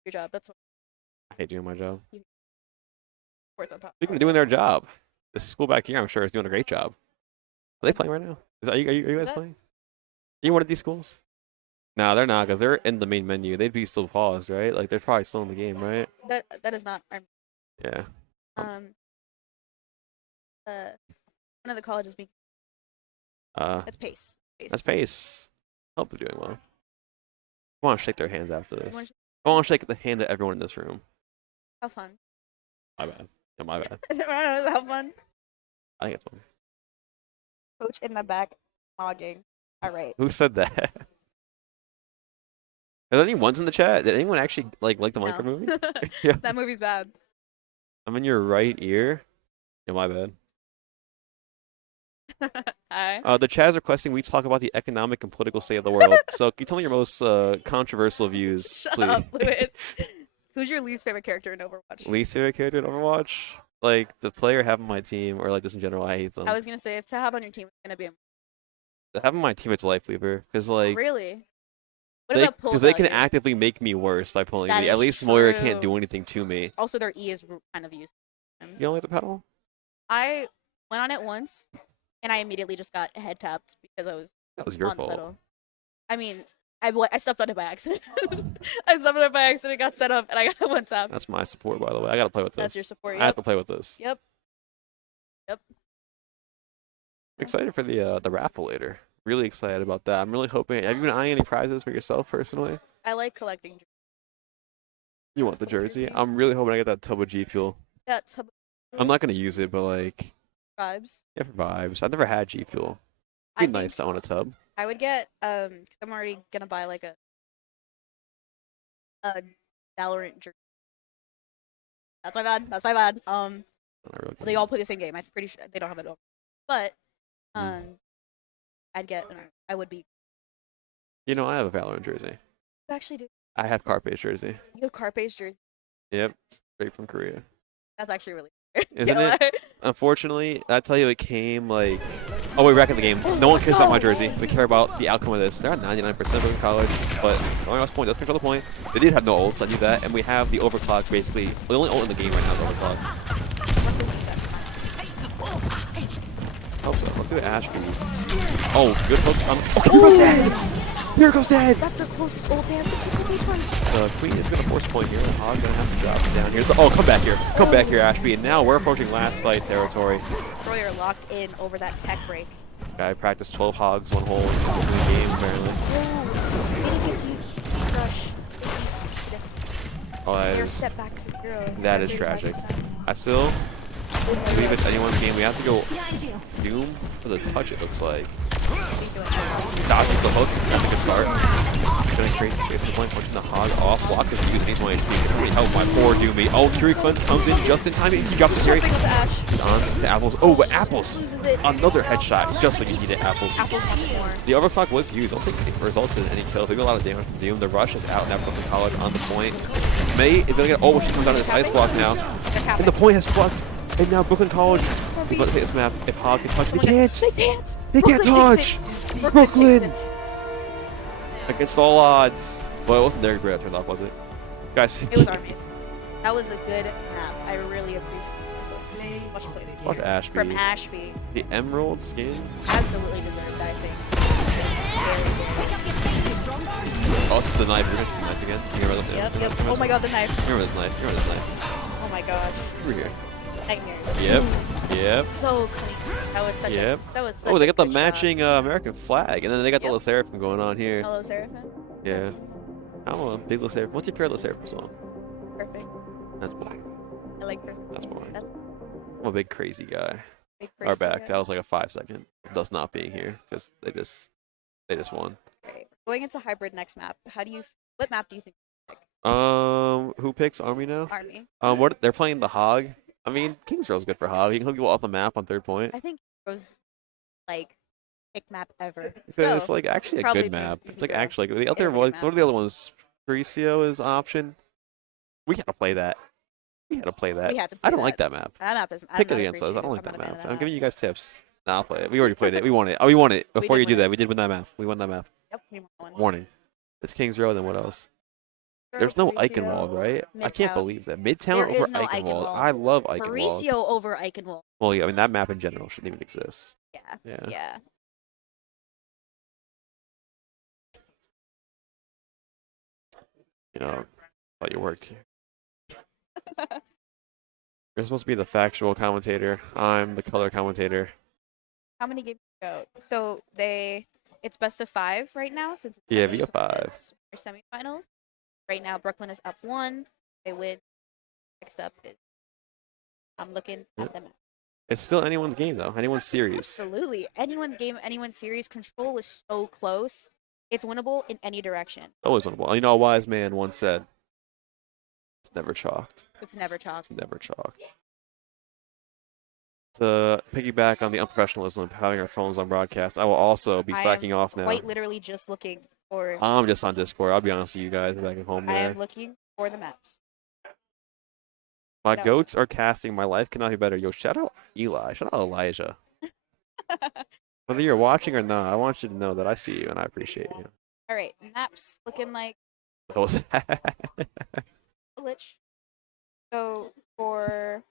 Your job. That's what I hate doing my job. sports on top. Speaking of doing their job, this school back here, I'm sure, is doing a great job. Are they playing right now? Are you guys that- playing? Are you one of these schools? No, they're not, because they're in the main menu. They'd be still paused, right? Like, they're probably still in the game, right? That is not. Yeah. One of the colleges being. Uh, That's pace. that's pace. Hope they're doing well. I want to shake their hands after this. wanna sh- I want to shake the hand of everyone in this room. Have fun. My bad. Yeah, my bad. Have fun. I think it's fun. Coach in the back, logging. All right. Who said that? Are there any ones in the chat? Did anyone actually like the Minecraft movie? Yeah. That movie's bad. I'm in your right ear. Yeah, my bad. Hi. The chat is requesting we talk about the economic and political state of the world. So can you tell me your most controversial views, Shut please? up, Lewis. Who's your least favorite character in Overwatch? Least favorite character in Overwatch? Like the player having my team, or like just in general, I hate them. I was gonna say if to have on your team, it's gonna be a Having my team, it's Lifeweaver, because like really. What about pull because they can value? actively make me worse by pulling That me. At is least Moira can't true. do anything to me. Also, their E is kind of used. You don't like the pedal? I went on it once, and I immediately just got head tapped because I was That was your on the fault. pedal. I mean, I stepped on it by accident. I stepped on it by accident, got set up, and I got one tap. That's my support, by the way. I gotta play with this. That's your support. I have Yep. to play with this. Yep. Yep. I'm excited for the raffle later. Really excited about that. I'm really hoping. Have you been eyeing any prizes for yourself personally? I like collecting. You want the jersey? I'm really hoping I get that tub of G Fuel. Yeah, tub I'm not gonna use it, but like, vibes. yeah, for vibes. I've never had G Fuel. It'd be nice to own a tub. I would get 'cause I'm already gonna buy like a Valorant jersey. That's my bad. That's my bad. Not really They all play the same game. I'm pretty sure they don't have it over. But I would be. You know, I have a Valorant jersey. You actually do. I have Carpe's jersey. You have Carpe's jersey. Yep, straight from Korea. That's actually really. Isn't Can't it? lie. Unfortunately, I tell you, it came like. Oh wait, we're back in the game. No one cares about my jersey. We care about the outcome of this. They're at 99% in college, but only last point does control the point. They did have no ults, I knew that, and we have the overclock basically. The only ult in the game right now is overclock. Hope so. Let's do an Ash beat. Oh, good hook. Here goes dead. That's the closest old man. The Queen is going to force point here. Hog going to have to drop it down here. Oh, come back here. Come back here, Ashby. And now we're approaching last fight territory. Troyer locked in over that tech break. Guy practiced 12 hogs, 1 hole in the game, apparently. He didn't get to use crush. Oh, that Air is, step back to 0. that is tragic. I still believe it's anyone's game. We have to go Doom for the touch, it looks like. Dodges the hook. That's a good start. Going crazy chase the point, punching the hog off. Block is used. He's one HP. It's really help my poor Doomy. Oh, Curie Cleanse comes in just in time. He drops the Jerry. He's on to Apples. Oh, but Apples. Another headshot. Just when you need it, Apples. The overclock was used. I don't think it resulted in any kills. We got a lot of damage from Doom. The rush is out now from College on the point. May is going to get. Oh, she comes down to this ice block now. And the point has fucked. And now Brooklyn College. Let's take this map. If Hog can touch, they can't. They can't touch. Brooklyn. Against all odds. Well, it wasn't their great turned off, was it? Guys. It was Army's. That was a good map. I really appreciate it. Watch Ashby. From Ashby. The Emerald skin. Absolutely deserved, I think. Oh, this is the knife. We're going to see the knife again. You remember the Yep. Oh my god, the knife. Remember this knife. Remember this knife. Oh my god. Over here. Nightmares. Yep. So clean. That was such a. That was such Oh, they got the good matching American flag, and then they got the LeSeraphim going on here. Hello, Seraphim. Yeah. I'm a big LeSeraphim. What's your favorite LeSeraphim song? Perfect. That's boring. I like perfect. That's boring. That's I'm a big crazy guy. big Our crazy back. guy. That was like a 5-second of us not being here because they just won. Great. Going into hybrid next map. How do you? What map do you think? Who picks Army now? Army. What they're playing the Hog. I mean, King's Row's good for Hog. He can hook people off the map on 3rd point. I think it was like pick map ever. It's like actually a probably good map. King's It's like Row. actually the other one. What are the other ones? Parisio is an option. We gotta play that. We had to play that. We had to play I don't that. like that map. That map is. Pick it against us. I don't like that map. I'm giving you guys tips. Nah, I'll play it. We already played it. We won it. Oh, we won it. Before did you do win that, it. we did win that map. We won that map. Yep, we won. Warning. It's King's Row, then what else? There's no Eichenwald, right? I can't Midtown. believe that. Midtown There over is no Eichenwald. Eichenwald. I love Eichenwald. Mauricio over Eichenwald. Well, yeah, I mean, that map in general shouldn't even exist. Yeah. Yeah. You know, thought you worked here. You're supposed to be the factual commentator. I'm the color commentator. How many games go? So it's best of 5 right now since it's Yeah, semi- via 5. it's our semifinals. Right now, Brooklyn is up 1. They win. Next up is I'm looking at them. It's still anyone's game, though. Anyone's series. Absolutely, anyone's game, anyone's series. Control was so close. It's winnable in any direction. Always winnable. You know, a wise man once said, "It's never chalked. It's never chalked. It's never chalked." To piggyback on the unprofessionalism of having our phones on broadcast, I will also be slacking off now. Quite literally just looking for. I'm just on Discord. I'll be honest with you guys. I'm back at home I there. am looking for the maps. My No. goats are casting. My life cannot be better. Yo, shout out Eli. Shout out Elijah. Whether you're watching or not, I want you to know that I see you and I appreciate you. All right, maps looking like What was that? a glitch. So for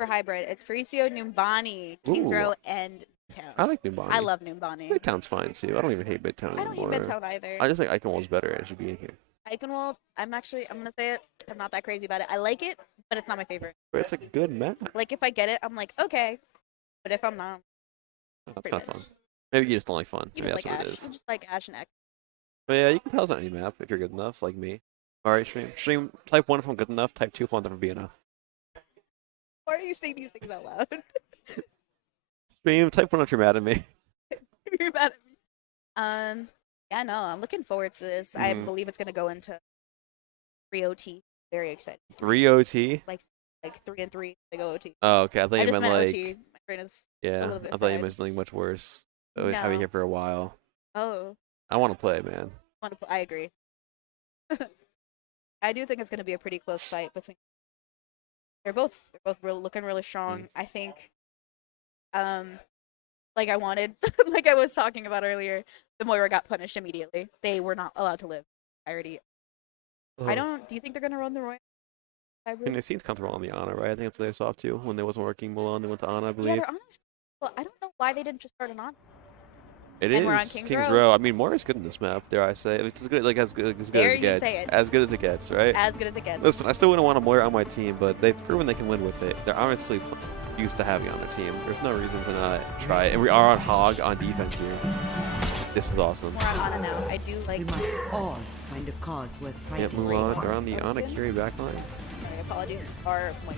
hybrid, it's Parisio, Numbani, Kings Ooh. Row, and Midtown. I like Numbani. I love Numbani. Midtown's fine too. I don't even hate Midtown I don't hate anymore. Midtown either. I just think Eichenwald's better and should be in here. Eichenwald, I'm gonna say it. I'm not that crazy about it. I like it, but it's not my favorite. But it's a good map. Like if I get it, I'm like okay, but if I'm not, That's pretty kind of good. fun. Maybe you just don't like fun. You Maybe just that's like what Ash. it is. You just like Ash and X. But yeah, you can tell us on any map if you're good enough, like me. All right, stream. Type 1 if I'm good enough. Type 2 if I'll never be enough. Why are you saying these things out loud? Stream. Type 1 if you're mad at me. You're mad at me. Yeah, no, I'm looking forward to this. I believe it's gonna go into 3 OT. Very excited. 3 OT. Like 3 and 3. They go OT. Oh, okay. I thought I you just meant meant like. OT. My brain is Yeah, little bit I thought you fried. meant something much worse. I've been No. here for a while. Oh, I want to play, man. I agree. I do think it's gonna be a pretty close fight between. They're both looking really strong. I think. Like I wanted, like I was talking about earlier, the Moira got punished immediately. They were not allowed to live. I already. I don't. Do you think they're gonna run the Roy? And it seems comfortable on the Ana, right? I think that's what they saw too. When they wasn't working Milan, they went to Ana, I Yeah, believe. they're honest. Well, I don't know why they didn't just start an on. It And we're on is Kings Row. I mean, Moira's good in this map, dare I say. It's as good, like as good Dare as it you gets. say it. As good as it gets, right? As good as it gets. Listen, I still wouldn't want a Moira on my team, but they've proven they can win with it. They're honestly used to having on their team. There's no reason to not try it. And we are on Hog on defense here. This is awesome. We're on Ana now. I do like. We must all find a cause worth fighting. Can't move on. They're on the Ana Kiri backline. My apologies are like.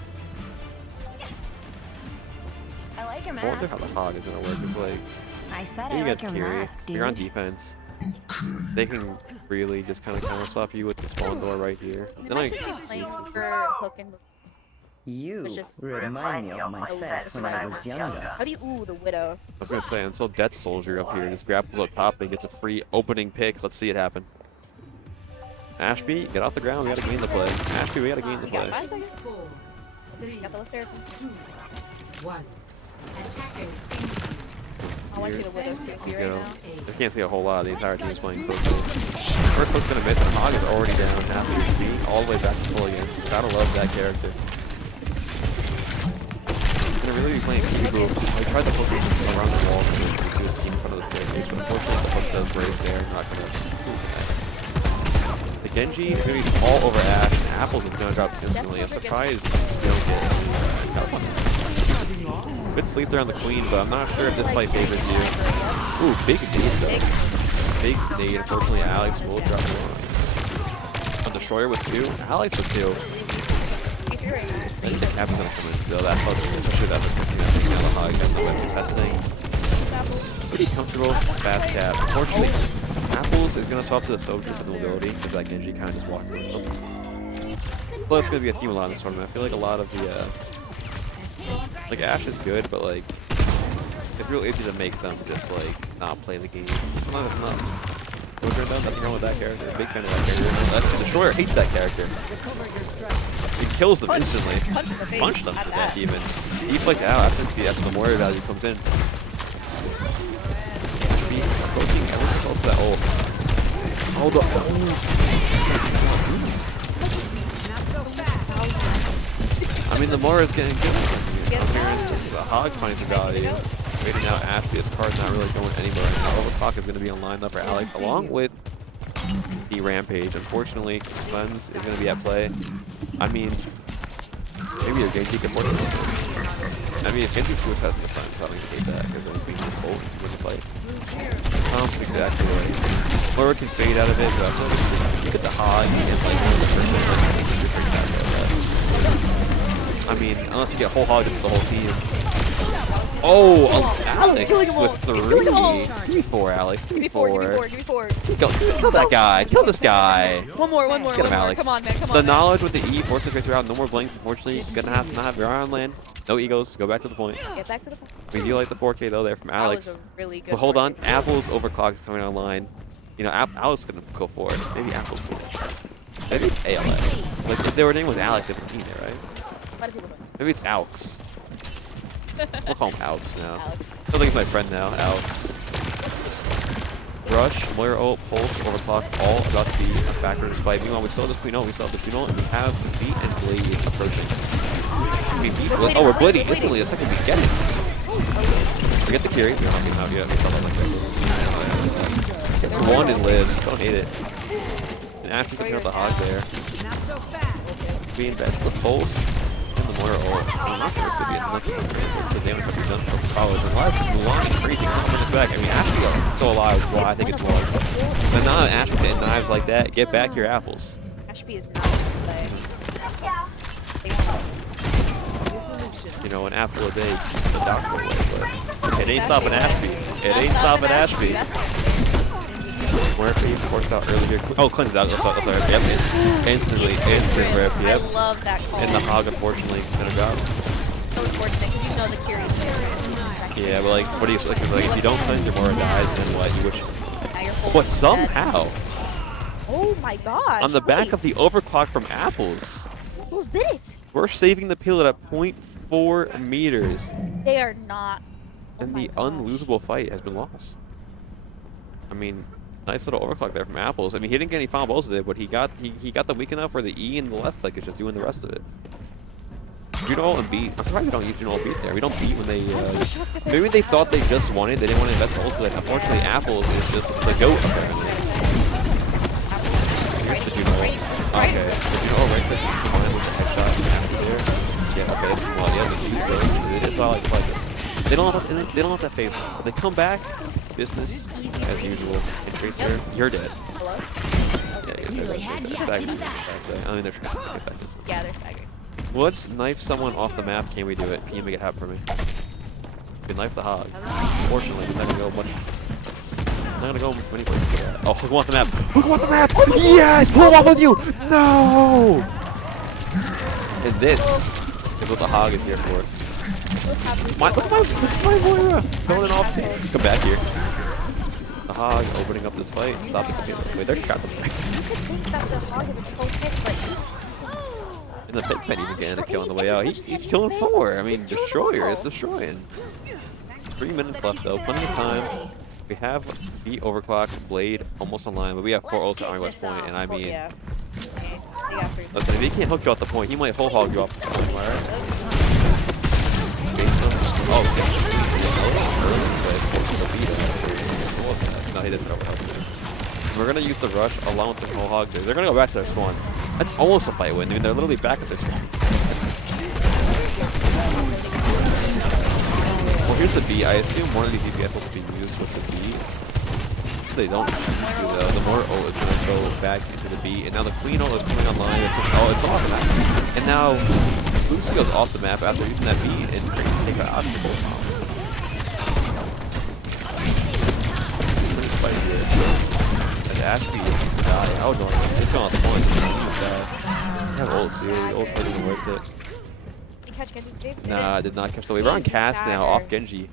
I like your I wonder mask. how the Hog is going to work. It's like, I said you I like get your Kiri, mask, dude. you're on defense. They can really just kind of counter slap you with the spawn door right here. Then Imagine you playing super hook and You It's just- remind me of myself when I was younger. how do you ooh the widow? I was going to say, until Death Soldier up here just grapples up top and gets a free opening pick. Let's see it happen. Ashby, get off the ground. We got to gain the play. Ashby, we got to gain the We got play. 5 seconds. Got the Listera from One. I want to see the widow's Let's creepy right go. now. I can't see a whole lot. The entire team is playing so slow. First look's going to miss. And Hog is already down half of your team, all the way back to full again. Gotta love that character. He's going to really be playing Kibu. I tried to hook him around the wall to his team in front of the staircase, but unfortunately the hook does break there. Not going to. The Genji is going to be all over Ash, and Apples is going to drop instantly. I'm surprised you don't get good sleep there on the Queen, but I'm not sure if this fight favors you. Ooh, big nade though. Big nade. Unfortunately, Alex will drop one. On Destroyer with 2. Alex with 2. I think Apple's going to come in still. That's how, especially that they're pushing out. Now the Hog has no weapon testing. Pretty comfortable. Fast cap. Unfortunately, Apples is going to swap to the Soldier for the mobility because that Genji kind of just walked around him. Well, it's going to be a theme a lot in this tournament. I feel like a lot of the, like, Ashe is good, but, like, it's real easy to make them just, like, not play the game. Sometimes it's not. Soldier does nothing wrong with that character. Big fan of that character. The Destroyer hates that character. He kills them instantly. Punch them to death, even. He flicked out. That's when the Warrior value comes in. Approaching ever so close to that ult. Hold up. I mean, the more it's getting good. The Hog's finding some value. Waiting out Ashby. His card's not really going anywhere right now. Overclock is going to be on line up for Alex, along with the Rampage. Unfortunately, Cleanse is going to be at play. I mean, maybe a Genji can afford it. I mean, if Genji Swiss has in the front, probably hate that because then we can just ult when you fight. Exactly right. Molloy can fade out of it, but I feel like just you get the Hog and like one of the first ones, I think you freak out about that. I mean, unless you get whole Hog, it's the whole team. Oh, Alex with 3. Give me 4, Alex. Give me 4. Give me 4. Kill that guy. Kill this guy. One more. Get him, Alex. Come on, man. The knowledge with the E forces tracer out. No more blinks. Unfortunately, gonna have to not have your eye on land. No egos. Go back to the point. Get back to the point. We do like the 4K though there from Alex. That was a really good. But hold on, 4K. Apple's overclock is coming online. You know, Alex couldn't go for it. Maybe Apple's cool. Maybe it's ALS. Like if their name was Alex, they'd be there, right? A lot of people don't. Maybe it's Alex. We'll call him Alex now. Alex. I think he's my friend now, Alex. Rush, Moira ult, Pulse, Overclock, all about to be a factor in this fight. Meanwhile, we still have the Queen ult, we still have the Juno, and we have the Beat and Blade approaching. We beat Blade. Oh, we're bleeding instantly the second we get it. We get the Kiri. We don't have him out yet. We saw that like that. Gets 1 and lives. Don't hate it. And Ashley can pick up the Hog there. Being bets the Pulse. And the Moira ult. I'm not sure this could be enough to increase the damage that we've done for Prowlers. Unless Mulan is crazy. I'm coming back. I mean, Ashley is still alive. Well, I think it's 1. But now Ashley hitting knives like that. Get back your apples. Ashby is not play. You know, an apple a day keeps the doctor away, but it ain't stopping Ashby. It ain't stopping Ashby. Murphy forced out earlier. Oh, cleansed out. That's sorry. Yep. Instantly. Instant rip. Yep. I love that call. And the Hog, unfortunately, gonna drop. So unfortunate. You know the Kiri is there. Yeah, but like, what do you like? If you don't cleanse, your Moira dies, then what? You wish. Now you're full But dead. somehow, Oh my gosh. on the back of the overclock from Apples, Who's did it? we're saving the payload at 0.4 meters, They are not. and the unlosable fight has been lost. I mean, nice little overclock there from Apples. I mean, he didn't get any final balls with it, but he got the weak enough where the E and the left leg is just doing the rest of it. Juno and beat. I'm surprised we don't use Juno and beat there. We don't beat when they. Maybe they thought they just won it. They didn't want to invest the ult, but unfortunately, Apples is just the goat apparently. Here's the Juno ult. Okay, the Juno ult right there. With the headshot after there. Yeah, okay, this is one. Yeah, this is good. It's all like this. They don't have that phase, but they come back. Business as usual. And Tracer, you're dead. Hello? Yeah, you're dead. I mean, they're trying to get back this. Yeah, they're staggered. Let's knife someone off the map. Can we do it? Can you make it happen for me? We can knife the hog. Unfortunately, he's not gonna go much. Not gonna go many places. Oh, hook him off the map. Hook him off the map. Yes, pull him off with you. No. And this is what the hog is here for. Look at my Moira. Throwing it off team. Come back here. The hog opening up this fight. Stop the computer. Wait, they're trapped in the back. You could think that the hog is a troll pick, but And the pit even getting a kill on the way out. He's killing 4. I mean, Destroyer is destroying. 3 minutes left though. Plenty of time. We have beat Overclock, Blade almost online, but we have 4 ults at Army West Point, and I mean, listen, if he can't hook you off the point, he might whole hog you off the point, alright? Oh, no, he doesn't overhelp. We're gonna use the rush along with the whole hog. They're gonna go back to their spawn. That's almost a fight win. I mean, they're literally back at their spawn. Well, here's the B. I assume one of these DPS will be used with the B. They don't use to though. The more ult is gonna go back into the B, and now the Queen ult is coming online. It's off the map, and now Lucy goes off the map after using that B and take her out of the both. And Ashby is to die. How annoying. It's going off the point. I have ult too. The ult's not even worth it. Did you catch Genji's wave? Nah, I did not catch the wave. We're on cast now, off Genji.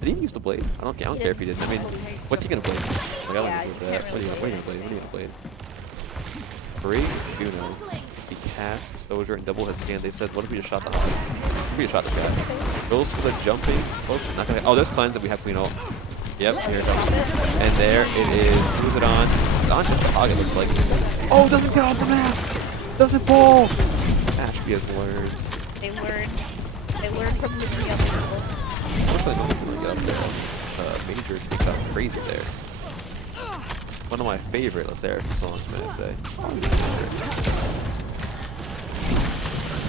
Did he even use the blade? I don't care if he did. I mean, what's he gonna blade? Like, I don't know that. What are you gonna blade? What are you gonna blade? Great, you know. He cast Soldier and double hit scan. They said, what if we just shot the hog? What if we just shot this guy? Goes for the jumping. Not gonna, oh, there's cleanse that we have Queen ult. Yep, here it comes. And there it is. Who's it on? It's on just the hog, it looks like. Oh, doesn't get off the map! Doesn't pull! Ashby has learned. They learned from the other people. Hopefully no one's gonna get up there. Major takes out crazy there. One of my favorite LaSeraphim songs, may I say.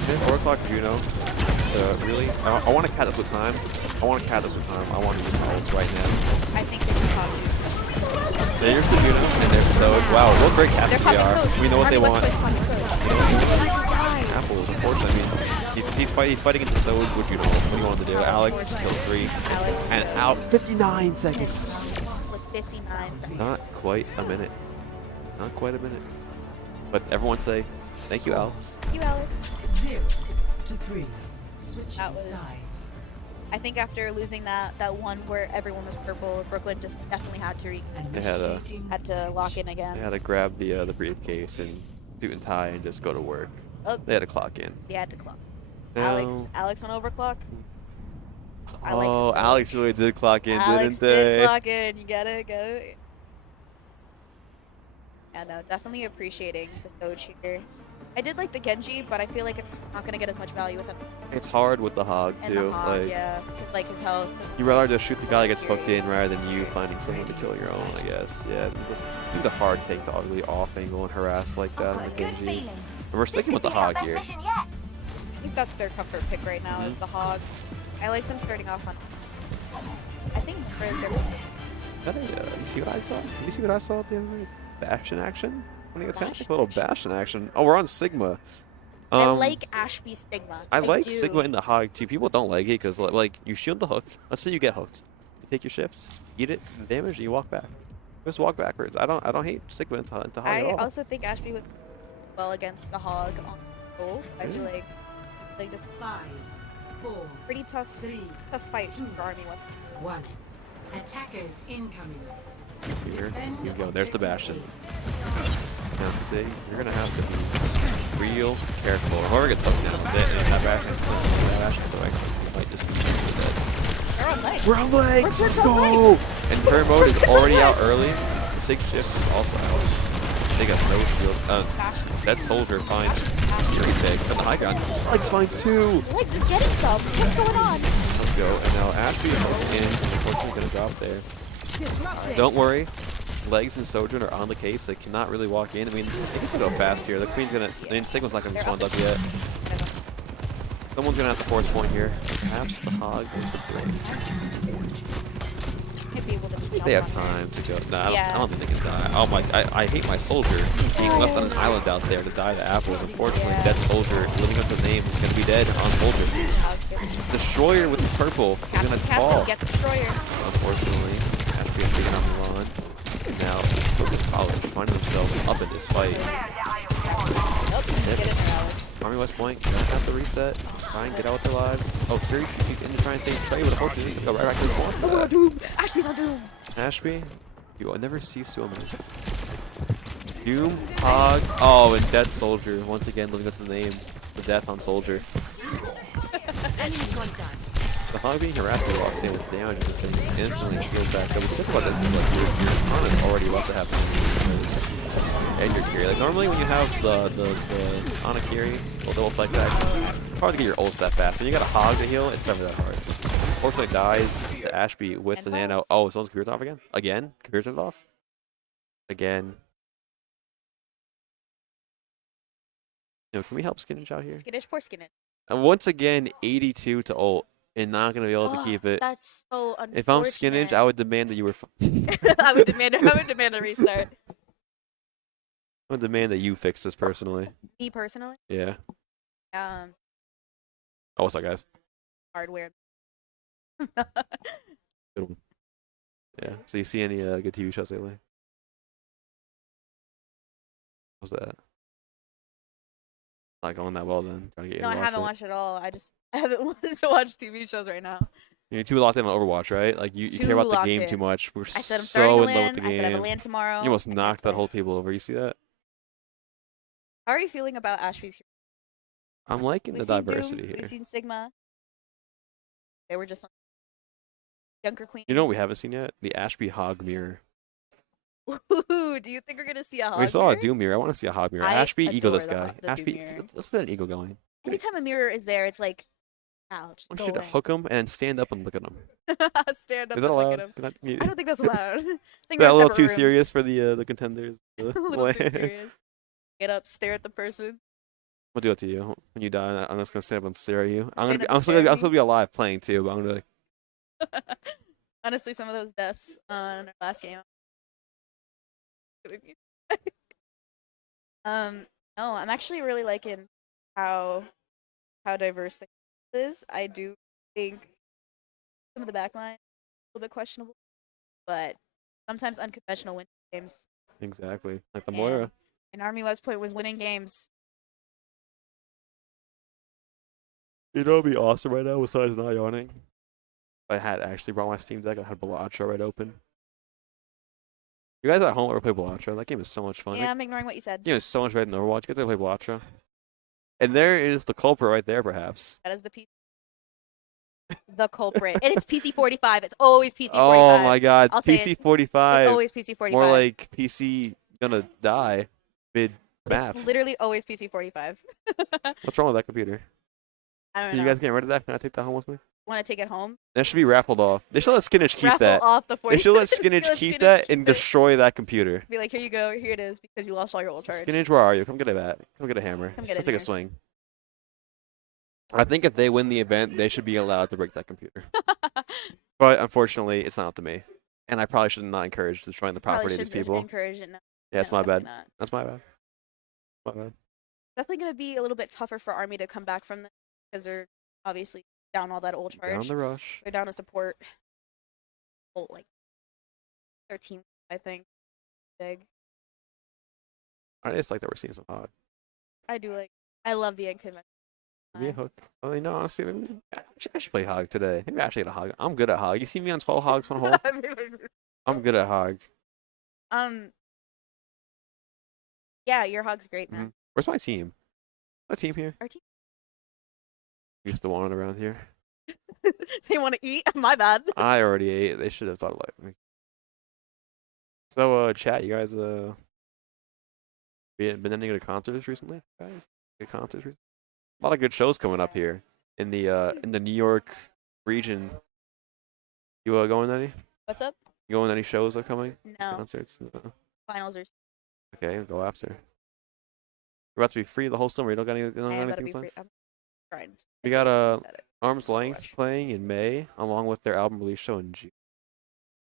And Overclock Juno. Really, I want to cat this with time. I want to cat this with time. I want to use my ults right now. I think they can talk. There's the Juno, and there's the Soj. Wow, what great casters they are. We know what they want. Apples, unfortunately. I mean, he's fighting into Soj with Juno. What do you want him to do? Alex kills 3. And out 59 seconds. 59 seconds. Not quite a minute. Not quite a minute. But everyone say, thank you, Alex. Thank you, Alex. 0 to 3. Switching That was, sides. I think after losing that one where everyone was purple, Brooklyn just definitely had to had to lock in again. They had to grab the briefcase and suit and tie and just go to work. Oh. They had to clock in. They had to clock. Now, Alex went overclock. I like oh, this one. Alex really did clock in, Alex didn't they? did clock in. You get it. Yeah, no, definitely appreciating the Soj here. I did like the Genji, but I feel like it's not gonna get as much value with him. It's hard with the hog And too. the hog, Like, yeah, 'cause, like his health. you rather just shoot the guy that gets hooked in rather than you finding someone to kill your own, I guess. Yeah, it's a hard take to really off angle and harass like that on the Genji. And we're sticking with the hog here. I think that's their comfort pick right now is the hog. I like them starting off on. I think for their You see what I saw? You see what I saw the other day? Bastion action? I think it's kind of like a little Bastion action. Oh, we're on Sigma. I like Ashby Stigma. I like do. Sigma in the hog too. People don't like it because like you shield the hook. Let's say you get hooked. You take your shift, eat it, damage, and you walk back. Just walk backwards. I don't hate Sigma into hog I at all. also think Ashby was well against the hog on goals. I feel like this 5, 4, pretty tough 3, fight 2, for Army West. 1. Attackers incoming. Here you go. There's the Bastion. Now see, you're gonna have to be real careful. Whoever gets hooked now, that Bastion's might just be dead. We're on legs. Let's go. And prayer mode is already out early. The Sig shift is also out. They got no shield. That soldier finds very big. But the high ground, his legs finds 2. Legs are getting some. What's going on? Let's go. And now Ashby is in. Unfortunately, gonna drop there. Don't worry. Legs and Sojourn are on the case. They cannot really walk in. I mean, they can still go fast here. The Queen's gonna. I mean, Sigma's not gonna be spawned up yet. Someone's gonna have to force point here. Perhaps the hog or the brain. Might be able to beat They have Alpha. time to go. No, Yeah. I don't think they can die. Oh my! I hate my soldier being left on an island out there to die to apples. Unfortunately, Yeah. dead soldier living up to the name is gonna be dead on soldier. Destroyer with the purple is gonna Captain fall. gets destroyer. Unfortunately, has to be taken on Milan. And now, Focus College finding themselves up in this fight. Nope, get in there, Alex. Army West Point gonna have to reset, try and get out with their lives. Oh, Fury she's in to try and save Trey, but unfortunately, go right back to the spawn. Oh, we're on Doom! Ashby's on Doom! Ashby, you will never cease to amaze. Doom, Hog, oh, and Death Soldier, once again living up to the name, the death on Soldier. The Hog being harassed by walks in with damage and thing instantly heals back up. What's difficult about this is like your opponent already about to have and your Kiri. Like normally when you have the Anakiri, or double flex action, it's hard to get your ults that fast. When you got a Hog to heal, it's never that hard. Unfortunately dies to Ashby with the nano. Oh, someone's computer's off again? Again? Computer's off? Again. Yo, can we help Skinnage out here? Skittish, poor Skittish. And once again, 82 to ult, and not going to be able to keep it. That's so unfortunate. If I'm Skinnage, I would demand that you were I would demand a restart. I would demand that you fix this personally. Me personally? Yeah. Um, Oh, what's up, guys? hardware. Good one. Yeah. So you see any good TV shows lately? What's that? Not going that well then. Trying to get you No, I to watch haven't it. watched it all. I haven't wanted to watch TV shows right now. You're too locked in on Overwatch, right? Like you Too care about the locked game in. too much. We're I said I'm so starting a in love LAN. with the I said I have a game. LAN tomorrow. You almost I can't knocked that play. whole table over. You see that? How are you feeling about Ashby's hero? I'm liking We've the seen diversity Doom, here. We've seen Sigma. They were just on Junker Queen. You know what we haven't seen yet? The Ashby Hog mirror. Ooh, do you think we're gonna see a hog? We saw a mirror? Doom mirror. I want to see a Hog mirror. I Ashby, eagle adore this guy. the Doom Ashby, mirror. let's get an eagle going. Anytime a mirror is there, it's like, ouch. I Go want you to away. hook him and stand up and look at him. Stand up Is that and look allowed? at him. Can I don't think that's allowed. I think Is that they're a little separate too rooms. serious for the contenders? A little too serious. Get up, stare at the person. I'll do it to you when you die. I'm just gonna stand up and stare at you. I'm Stand gonna, up I'm and still, stare at I'll me? still be alive playing too, but I'm gonna be like, Honestly, some of those deaths on our last game. No, I'm actually really liking how diverse the cast is. I do think some of the backline a little bit questionable, but sometimes unconventional win games. exactly like the And- Moira. And Army West Point was winning games. You know, it'd be awesome right now. Besides not yawning, if I had actually brought my Steam Deck, I had Balacha right open. You guys at home ever play Balacha? That game is so much fun. Yeah, I'm ignoring what you said. That game is so much better than Overwatch. You guys ever play Balacha? And there is the culprit right there, perhaps. That is the culprit. And it's PC45. It's always PC45. Oh my God, I'll say it. PC45. It's always PC45. More like PC gonna die mid map. It's literally always PC45. What's wrong with that computer? I don't So know. you guys getting rid of that? Can I take that home with me? Want to take it home? That should be raffled off. They should let Skinnage keep Raffle that. off the They should let 40. Skinnage Let keep Skinnage that keep and it. destroy that computer. Be like, here you go. Here it is because you lost all your ult charge. Skinnage, where are you? Come get a bat. Come get a hammer. Come get in take here. a swing. I think if they win the event, they should be allowed to break that computer. But unfortunately, it's not up to me. And I probably should not encourage destroying the Probably property of these shouldn't people. encourage it. No, Yeah, it's no, my bad. definitely not. That's my bad. My bad. Definitely going to be a little bit tougher for Army to come back from this because they're obviously down all that ult charge. Down the rush. They're down to support. Oh, like 13, I think. Big. I just like that we're seeing some odd. I do like. I love the unconventional. Maybe a hook. I mean, no, honestly, maybe I should play Hog today. Maybe I should get a Hog. I'm good at Hog. You see me on 12 Hogs one hole? I'm good at Hog. Yeah, your hog's great, man. Where's my team? My team here? Our team. Used to want it around here. They want to eat. My bad. I already ate. They should have thought of like me. So, chat, you guys, been any good concerts recently, guys? Good concerts recently? A lot of good shows coming up here in the New York region. You going to any? What's up? You going to any shows upcoming? No. Concerts? No. Finals are. Okay, go after. You're about to be free the whole summer. You don't got any, you don't I got am about to anything be planned? free. I'm Grind. We got a Arm's Length playing in May, along with their album release show in June.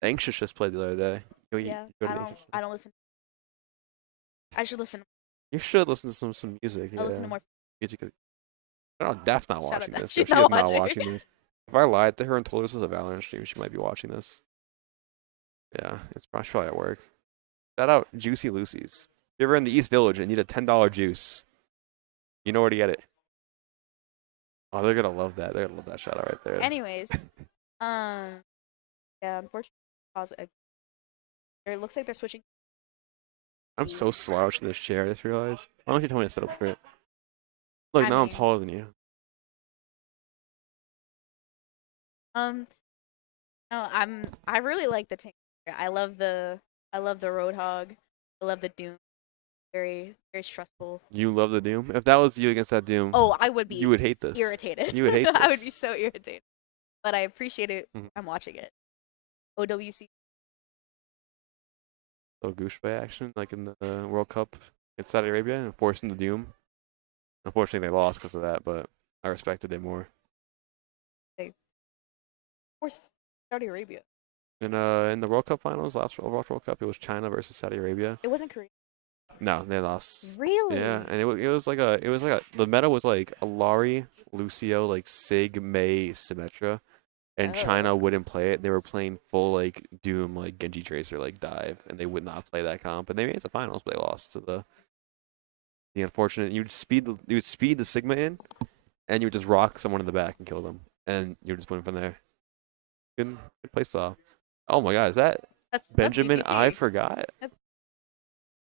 Anxious just played the other day. Yeah, I don't listen. I should listen. You should listen to some music. I'll listen to Yeah. more. Music. No, Daph's not Shout out watching Daph. this. She's So not she is not watching. watching this. If I lied to her and told her this was a Valorant stream, she might be watching this. Yeah, it's probably at work. Shout out Juicy Lucy's. If you're ever in the East Village and need a $10 juice, you know where to get it. Oh, they're gonna love that. They're gonna love that shout out right there. Anyways, yeah, unfortunately, it looks like they're switching. I'm so slouched in this chair, I just realized. Why don't you tell me to sit up for it? Look, now I'm taller than you. No, I really like the tank. I love the Roadhog. I love the Doom. Very stressful. You love the Doom? If that was you against that Doom, Oh, I would be. You would hate this. Irritated. You would hate this. I would be so irritated. But I appreciate it. Mhm. I'm watching it. OWC. Little Gooshbay action, like in the World Cup in Saudi Arabia, and forcing the Doom. Unfortunately, they lost because of that, but I respected it more. Or Saudi Arabia. In the World Cup finals, last World Cup, it was China versus Saudi Arabia. It wasn't Korea. No, they lost. Really? Yeah, and it was like a the meta was like Alari, Lucio, like Sig, Mei, Symmetra, and China wouldn't play it. They were playing full like Doom, like Genji Tracer, like dive, and they would not play that comp. And they made it to finals, but they lost to the unfortunate. You would speed the Sigma in, and you would just rock someone in the back and kill them, and you would just win from there. Good play style. Oh my God, is that Benjamin? BCC. I forgot. That's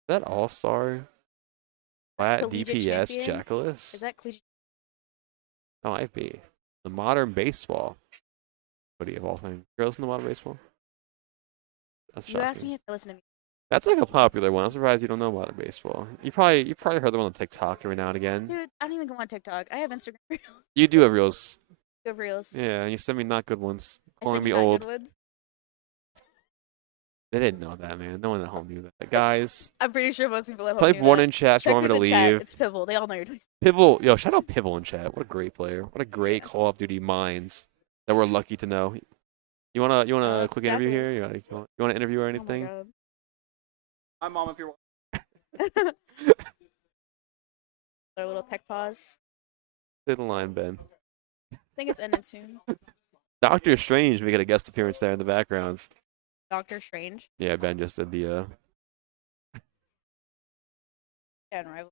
that All-Star flat collegiate DPS champion? checklist? Is that collegiate? That might be. The modern baseball. What do you of all things? Girls in the modern baseball? That's You asked shocking. me if I listen to me. That's like a popular one. I'm surprised you don't know modern baseball. You probably heard the one on TikTok every now and again. Dude, I don't even go on TikTok. I have Instagram Reels. You do have reels. You have Reels. Yeah, and you send me not good ones. I Calling sent me you not old. good ones. They didn't know that, man. No one at home knew that. Guys, I'm pretty sure most people at home type knew 1 that. in chat if you Check want me to who's in chat. leave. It's Pivotal. They all know you're doing. Pivotal, yo, shout out Pivotal in chat. What a great player. What a great Call of Duty minds that we're lucky to know. You wanna a it's quick interview here? Jackass. You want to interview or Oh my anything? God. My mom, if you're A little tech pause. Sit in line, Ben. I think it's ended soon. Doctor Strange making a guest appearance there in the backgrounds. Doctor Strange. Yeah, Ben just did the Yeah, and Rival.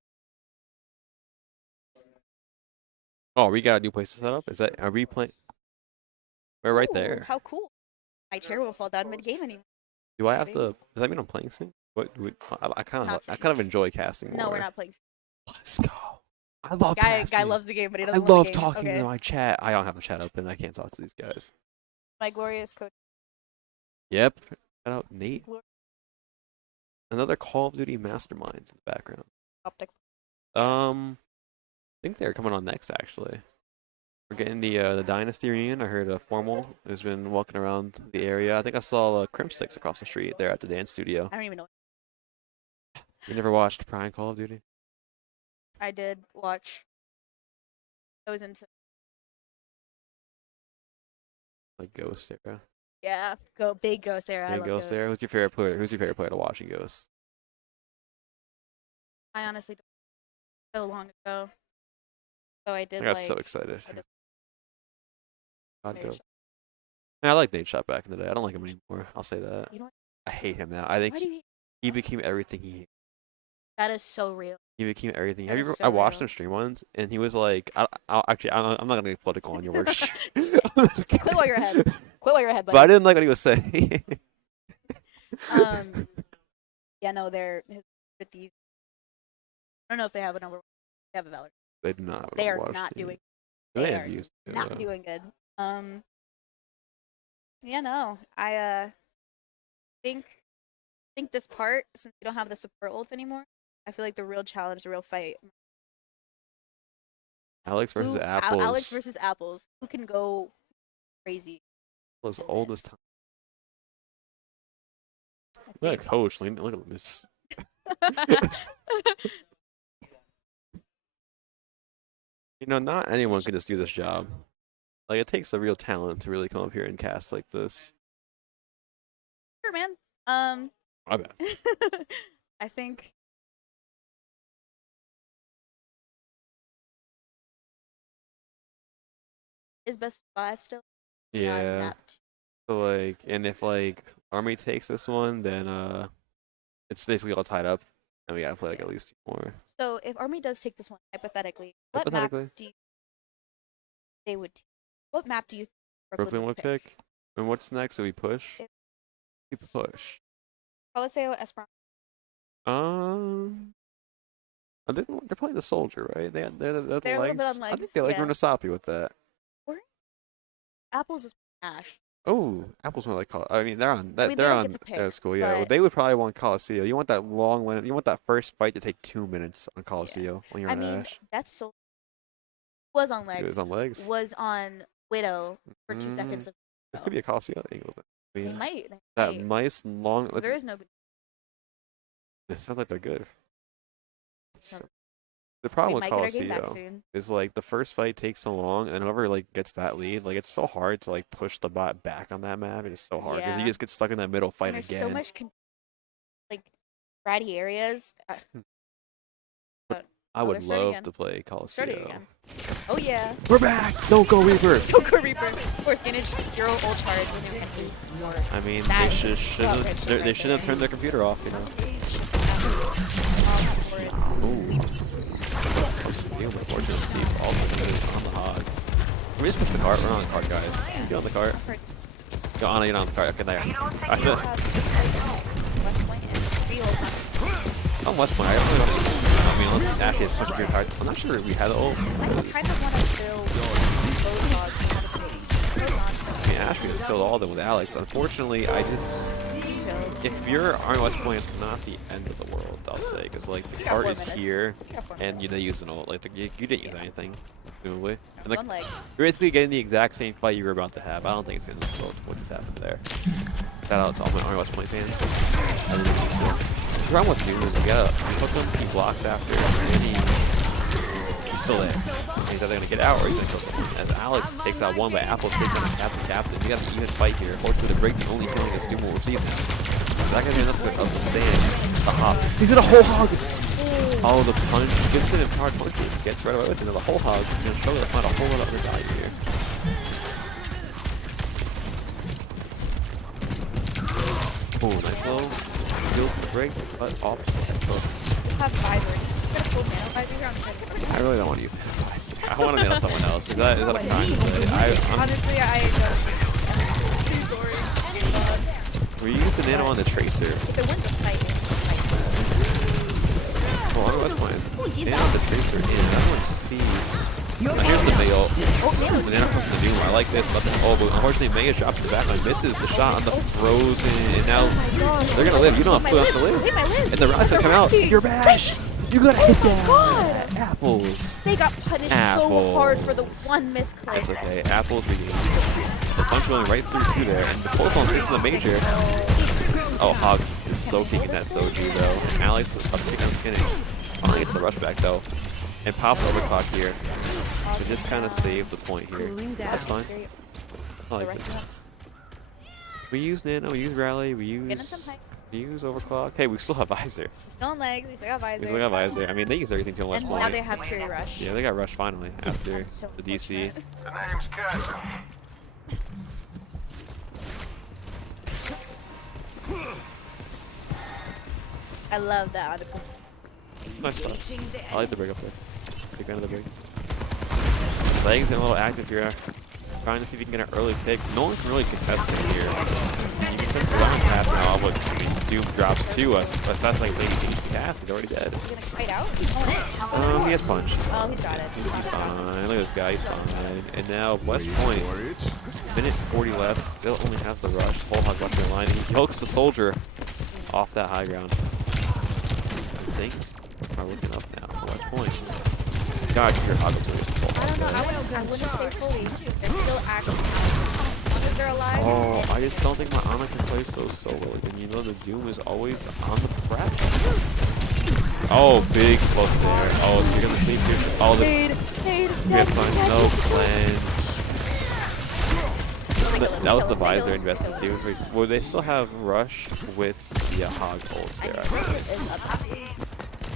Oh, we got a new place to set up. Are we playing? We're right Ooh, there. How cool. My chair won't fall down mid game anymore. Do I have to? Does that mean I'm playing soon? I kind Not of enjoy casting more. No, we're not playing. Let's go. I love Guy casting. loves the game, but he I doesn't love love the game. talking Okay. to my chat. I don't have a chat open. I can't talk to these guys. My glorious coach. Yep. Shout out Nate. Glor- Another Call of Duty masterminds in the background. Optic. I think they're coming on next actually. We're getting the Dynasty reunion. I heard Formal has been walking around the area. I think I saw Crimsticks across the street there at the dance studio. I don't even know. You never watched Prime Call of Duty? I did watch. I was into. Like Ghost era. Yeah, big Ghost era. I Big love Ghost era. Who's your favorite player? Who's your favorite player to watch in Ghost? I honestly don't. So long ago. So I did I got like. so excited. I did- God Maybe Ghost. Man, I like Nate Shot back in the day. I don't like him anymore. I'll say that. You don't- I hate him now. I think Why do you hate? he became everything he That is so real. He became everything. That Have you is ever, so I watched real. him stream once, and he was like, I'm not going to get political on your words. Quit while you're ahead. Quit while you're ahead, buddy. But I didn't like what he was saying. Yeah, no, they're with these. I don't know if they have a number. They have a Valor. They did not. They are watch not the- doing. They They have are used to, not doing good. Yeah, no, I think this part, since we don't have the support ults anymore, I feel like the real challenge, the real fight. Alex versus Who- Apples. Alex versus Apples. Who can go crazy? Was in old as this? time. Look at Coach. Look at this. You know, not anyone can just do this job. Like, it takes a real talent to really come up here and cast like this. Sure, man. My bad. I think is best 5 still. Yeah. Map 2. So like, and if like Army takes this one, then it's basically all tied up, and we gotta play like at least 2 more. So if Army does take this one, hypothetically, what Hypothetically. map do you they would take? What map do you think Brooklyn would pick. And what's next? Do we push? If- We push. Coliseo, Esperanza. They're playing the soldier, right? They're the They're a little bit legs. on I think legs, they like yeah. Runasapi with that. Apples is Ash. Oh, Apple's more like I mean, they're on. I mean, they they're don't on. get to pick, That's cool. Yeah, well, but- they would probably want Coliseo. You want that long one. You want that first fight to take 2 minutes on Coliseo when you're I on mean, Ash. that's so. Was on legs. It was on legs. Was on Widow for 2 Mm. seconds of. This could be a Coliseo angle. I They mean, might. They that might. nice long. 'Cause there is no. It sounds like they're good. Sounds- So, the problem we with might get our game back Coliseo soon. is like the first fight takes so long, and whoever like gets that lead, like it's so hard to like push the bot back on that map. It is so hard because you Yeah. just get stuck in that middle fight And there's again. so much like ratty areas. I would they're starting love again. to play Starting Coliseo. again. Oh yeah. We're back. Don't go Reaper. Don't go Reaper. Force Ganage, 0 ult charge when you're empty. I mean, That they is shouldn't okay, so they right shouldn't have turned their computer off, you know. Ooh. Unfortunate Steve also good on the hog. Can we just push the cart? We're on the cart, guys. Get on the cart. Go on, get on the cart. Okay, there. Oh, West Point. I really don't. I mean, unless Ashley is pushing too hard. I'm not sure we had the ult. I kind of want to build both dogs. I mean, Ashley has killed all of them with Alex. Unfortunately, I just. If you're Army West Point, it's not the end of the world, I'll say. Because, like, the cart is here, and they used an ult. Like, you didn't use anything, presumably. And, like, you're basically getting the exact same fight you were about to have. I don't think it's the end of the world what just happened there. Shout out to all my Army West Point fans. I really think so. The problem with Doom is you gotta hook him, he blocks after, and he's still there. He's either gonna get out or he's gonna kill someone. As Alex takes out one, but Apple's taking out the captain. You got an even fight here. Fortunately, the break the only killing is Doom will receive this. That guy's enough of the stand. The hop. He's in a whole hog! Oh, the punch. Gets in him hard punches. Gets right away with another whole hog. He's gonna struggle to find a whole lot of other value here. Oh, nice little field break, but off. Have visor. You got a full nano visor here. I'm trying to I really don't want to use that advice. I want to nail someone else. Is that a crime to say? Honestly, I We used the nano on the tracer. if it wins a fight, Well, on West Point, nano on the tracer in. I want to see. Now, here's the Mayo. The nano comes to the Doom. I like this. But unfortunately, Maya drops to the back line, misses the shot on the frozen, and now they're gonna live. You don't have to live. And the Rise have come out. You're back. You gotta hit that. Apples. they got punished so hard for the one misclick. It's okay. Apples regain. The punch going right through there, and the protocol takes in the major. Oh, Hogs is so kicking that Soju though. And Alex is up kicking on skinning. Finally gets the rush back though. And pops overclock here. To just kind of save the point here. That's fine. I like this. We use Nano, we use Rally, we use overclock. Hey, we still have Visor. We're still on legs. We still got visor. We still got Visor. I mean, they use everything till West And Point. now they have Fury Rush. Yeah, they got Rush finally after the DC. The name's Cat. I love that. Nice spot. I like the break up there. Big fan of the break. Legs getting a little active here. Trying to see if he can get an early pick. No one can really contest him here. He's been around past now, but Doom drops to us. But that's like saying he can cast. He's already dead. Is he gonna kite out? He's going in. He has punched. Oh, he's got it. He's fine. Look at this guy. He's fine. And now West Point. Minute 40 left. Still only has the rush. Whole hog rush in line. He hooks the soldier off that high ground. Things are looking up now for West Point. God, your hog is I don't know. I wouldn't say fully. They're still active. As long as they're alive. Oh, I just don't think my Ana can play so solo. And you know the Doom is always on the prep. Oh, big cloak there. Oh, you're gonna sleep here. Oh, Paid. We have fun, no plans. That was the visor invested too. Well, they still have rush with the hog ults there. I think.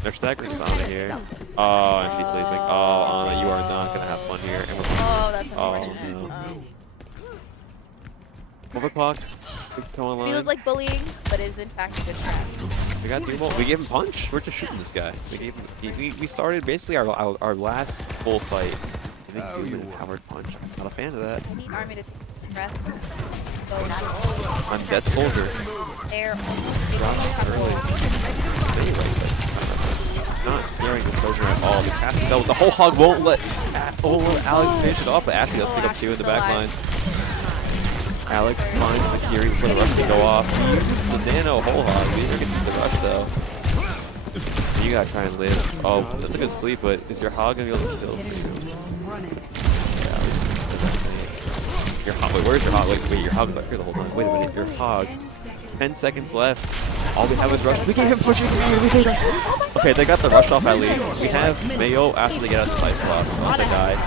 They're staggering Ana here. Oh, and she's sleeping. Oh, Ana, you are not gonna have fun here. And Oh, that's no. unfortunate. 12 o'clock. Come on, Feels like bullying, but is in fact a good trap. We got Dumo. We gave him punch. We're just shooting this guy. We gave him. We started basically our last full fight. I think we powered punch. Not a fan of that. I need Army to take a breath. Go On Dead Soldier. They're Dropped early. Not scaring the Soldier at all. The cast spell. The whole hog won't let Alex finish it off, but Ashley does pick up 2 in the back line. Alex finds the Kiri before the rush to go off. He uses the nano whole hog. We never get to the rush though. You gotta try and live. Oh, that's a good sleep, but is your hog gonna be able to kill? Your hog. Wait, where's your hog? Wait, your hog is up here the whole time. Wait a minute, your hog. 10 seconds left. All we have is rush. We gave him pushing. Okay, they got the rush off at least. We have Mayo after they get out of the fight slot. Unless they die.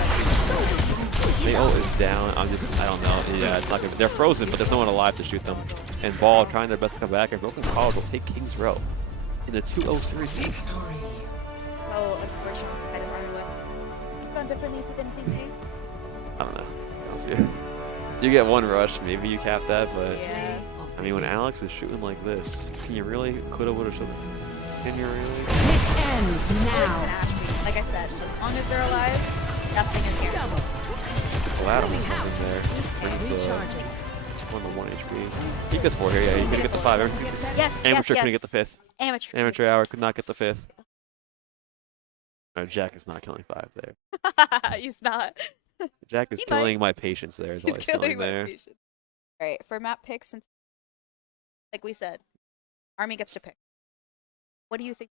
Mayo is down. I don't know. Yeah, it's not good. They're frozen, but there's no one alive to shoot them. And Ball trying their best to come back. And Broken College will take King's Row in the 2-0 series. So unfortunately, I didn't run away. You found differently than PC? I don't know. I'll see. You get 1 rush, maybe you cap that, but Yeah. I mean, when Alex is shooting like this, can you really coulda, woulda, shoulda? Can you really? This ends now. Like I said, as long as they're alive, nothing is here. Adams comes in there. Brings the 1 HP. He gets 4 here, yeah. He couldn't get the 5. Yes, Amateur yes, couldn't get the 5th. Amateur. Hour could not get the 5th. No, Jack is not killing 5 there. He's not. Jack is killing my patience there, is all he's killing there. Alright, for map picks, since, like we said, Army gets to pick. What do you think?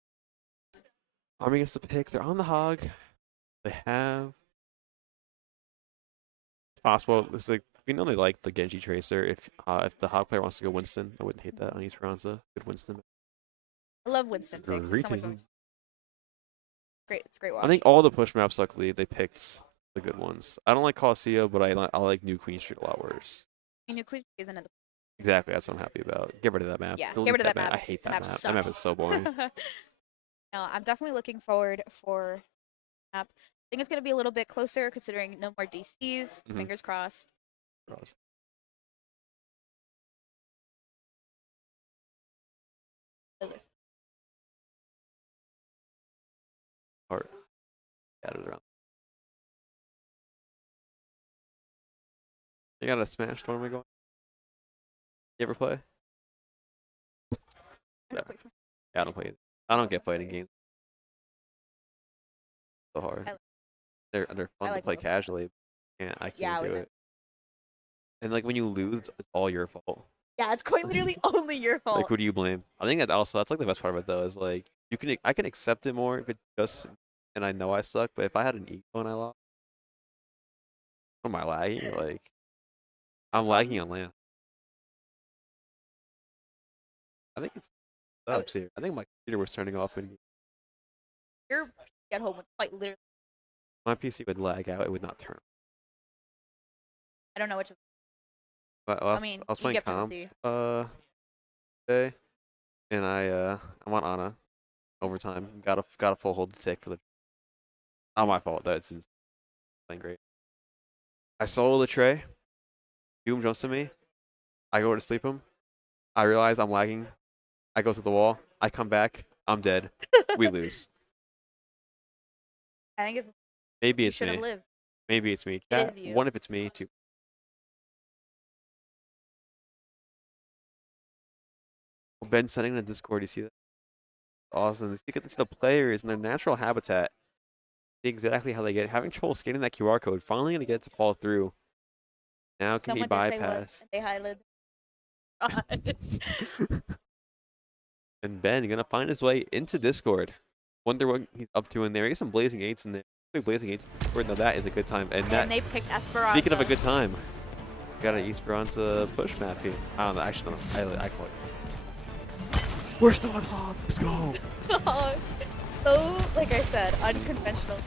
Army gets to pick. They're on the hog. They have. It's possible. It's like, we know they like the Genji Tracer. If the hog player wants to go Winston, I wouldn't hate that on Esperanza. Good Winston. I love Winston picks. It's so much fun. Great, it's great watch. I think all the push maps, luckily, they picked the good ones. I don't like Colosseo, but I like New Queen Street a lot worse. New Queen isn't in the. Exactly, that's what I'm happy about. Get rid of that map. Yeah, Delete get rid of that map. I hate that map. Sucks. That map is so boring. No, I'm definitely looking forward for map. I think it's going to be a little bit closer considering no more DCs. Fingers crossed. Heart. Got it around. You got a Smash tournament going? You ever play? Yeah, I don't play. I don't get fighting games. So hard. They're fun to play casually. I can't do it. And like when you lose, it's all your fault. Yeah, it's quite literally only your fault. Like who do you blame? I think that's like the best part of it though, is like I can accept it more if it just and I know I suck, but if I had an ego and I lost, am I lagging? Like I'm lagging on LAN. I think it's setups here. I think my computer was turning off when Your at home would quite literally. my PC would lag out. It would not turn. I don't know which. But I was playing comp today, and I'm on Ana overtime. Got a full hold to take for the. Not my fault. That's playing great. I solo the tray. Doom jumps to me. I go to sleep him. I realize I'm lagging. I go to the wall. I come back. I'm dead. We lose. I think Maybe it's should me. have lived. Maybe it's me. It is you. One if it's me, 2. Ben sending in the Discord. You see that? Awesome. You get to see the players in their natural habitat. See exactly how they get it. Having trouble scanning that QR code. Finally going to get it to fall through. Now can he bypass? They highlighted. And Ben going to find his way into Discord. Wonder what he's up to in there. He has some Blazing 8s in there. Blazing 8s. Now that is a good time. And they picked Esperanza. Speaking of a good time, we got an Esperanza push map here. I don't know. Actually, no. I call it. We're still on hog. Let's go. So, like I said, unconventional.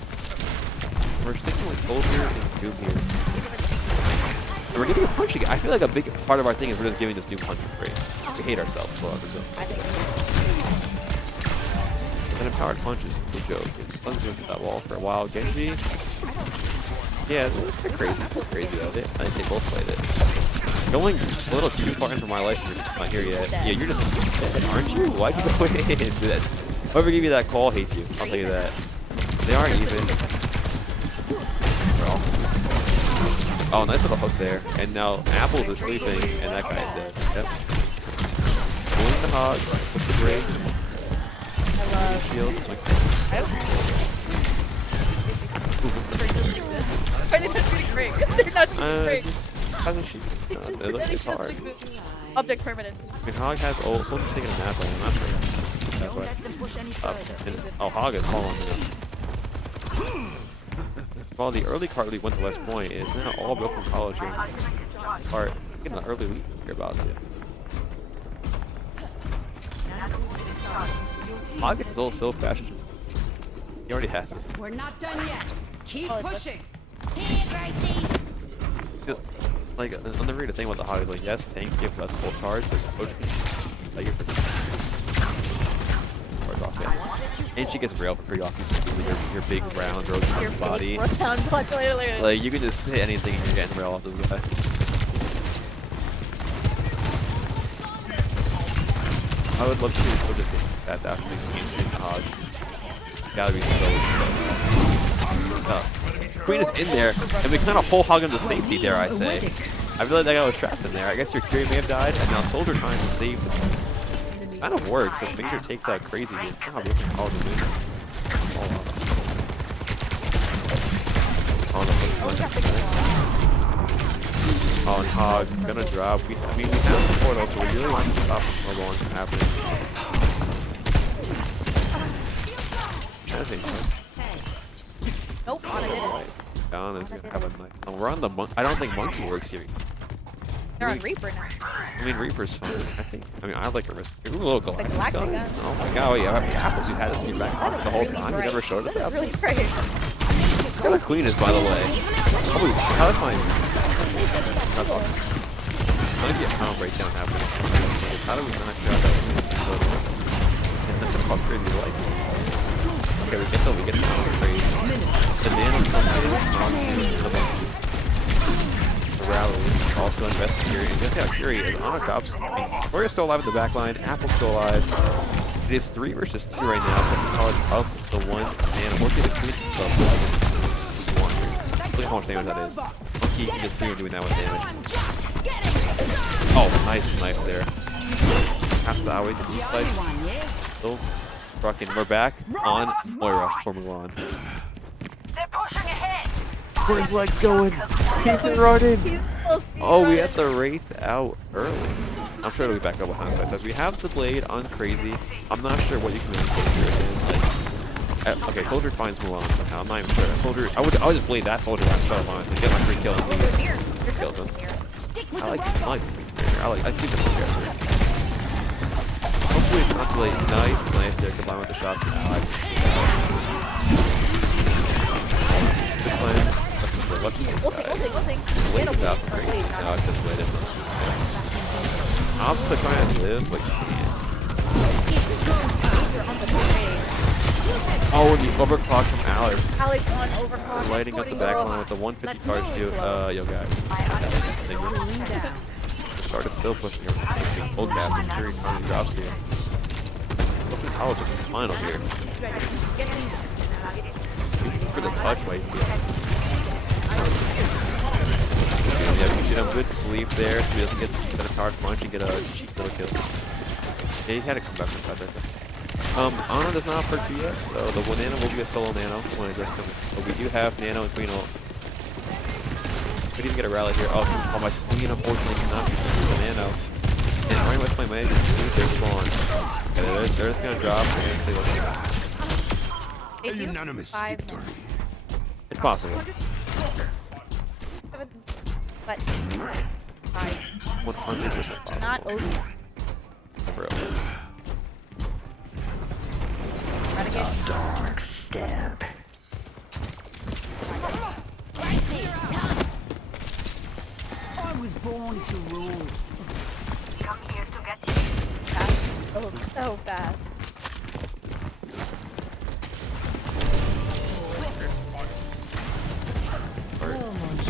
we're sticking with Soldier and Doom here. And we're giving a punch again. I feel like a big part of our thing is we're just giving this Doom punch break. We hate ourselves so this way. An empowered punch is no joke. It's fun to that wall for a while. Genji. Yeah, they're crazy. They're crazy though. I think they both played it. Going a little too far in for my life, you're not here yet. Yeah, you're just dead, aren't you? Why'd you go in and do that? Whoever gave you that call hates you. I'll tell you that. They aren't even. Oh, nice little hook there. And now Apples is sleeping, and that guy's dead. Yep. Pulling the hog, with the break. Shield, swing. They're not shooting great. Hasn't she? It's hard. Object permanent. I mean, Hog has ult. Someone's taking a nap on him. I'm not sure. That's why. Oh, Hog is falling. While the early card lead went to West Point, it's now all broken college here. Part getting an early lead hereabouts, yeah. Hog gets his ult so fast. He already has this. We're not done yet. Keep pushing. Like, on the read, the thing about the Hog is like, yes, tanks give us full charge, so Coach can like your off it. And she gets railed pretty often, so your big round throws in your body. Like, you can just hit anything and you're getting railed off this guy. I would love to see what that's actually ancient Hog. Gotta be so tough. Queen is in there, and we kind of whole hog him to safety, dare I say. I feel like that guy was trapped in there. I guess your Curie may have died, and now Soldier trying to save them. Kind of works if Major takes out Crazy here. Oh, we can call the win. Oh, and Hog gonna drop. I mean, we have the portal, so we really want to stop the snowballing from happening. I think so. Nope, on it. Down is gonna have a night. Oh, we're on the monk. I don't think Monkey works here. They're on Reaper now. I mean, Reaper's fine. I think. I mean, I like a risk. Ooh, a little galactic. Galactic gun. Oh my god, yeah, Apples, you had us in your back pocket the whole time. You never showed us that. Really great. How the Queen is, by the way. Oh, how did mine? That's awesome. How did the account breakdown happen? How do we not grab that? And then the cost crazy like. Okay, we get the counter trade. The nano onto the monkey. The rally also invest in Curie. And just how Curie is on a top. We're still alive at the back line. Apple's still alive. It is 3 versus 2 right now. Putting college up the 1 nano. We'll see the Queen stuff. Look how much damage that is. Monkey and just 3 doing that with damage. Oh, nice knife there. Has to outweigh the deep slice. Still. We're back on Moira for Mulan. They're pushing ahead. Where's his legs going? Keep it running. Oh, we had the Wraith out early. I'm sure it'll be back up behind us. We have the blade on Crazy. I'm not sure what you can really take here. Like, okay, Soldier finds Mulan somehow. I'm not even sure. Soldier, I would just blade that Soldier by himself, honestly. Get my free kill and leave. Kills him. I like the keep the character. Hopefully it's not too late. Nice knife there combined with the shots from Alex. To cleanse. Let's just wait about crazy. No, I just waited. I'm still trying to live, but you can't. Oh, and the overclock from Alex. Alex on overclock. Lighting up the back line with the 150 charge to yo guys. Start is still pushing her. Old cap is carrying on drops here. Looking college in the final here. For the touch wait. Yeah, you can see him good sleep there, so he doesn't get a hard punch and get a cheap little kill. Yeah, he had to come back from touch, I think. Ana does not have perk 2 yet, so the one nano will be a solo nano when it does come in. But we do have nano and Queen ult. Could even get a rally here. Oh, my Queen unfortunately cannot be sent to the nano. And Army West Point may just leave their spawn. Okay, they're just gonna drop and stay looking. Unanimous victory. It's possible. 100% possible. Not OW. For real. Gotta get Dark stab. Born to rule. Come here to get Oh, so fast.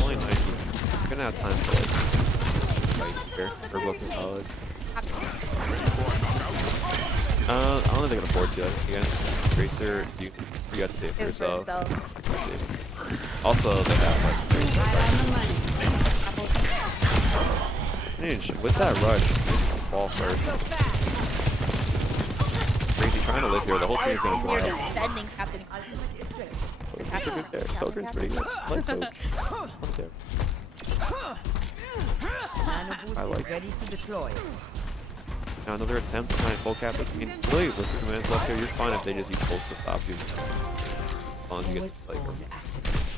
Only nice. You're gonna have time for like fights here. Or both in college. I don't think they can afford to against Tracer. You got to save for yourself. Also, they have like with that rush, fall first. Crazy trying to live here. The whole thing is gonna fly out. Defending Captain. It's a good there. Soaker's pretty good. I like Soak. I like it. Ready to deploy. Now another attempt to try and full cap this. I mean, really, with the commands left here, you're fine if they just use pulse to stop you. As long as you get like,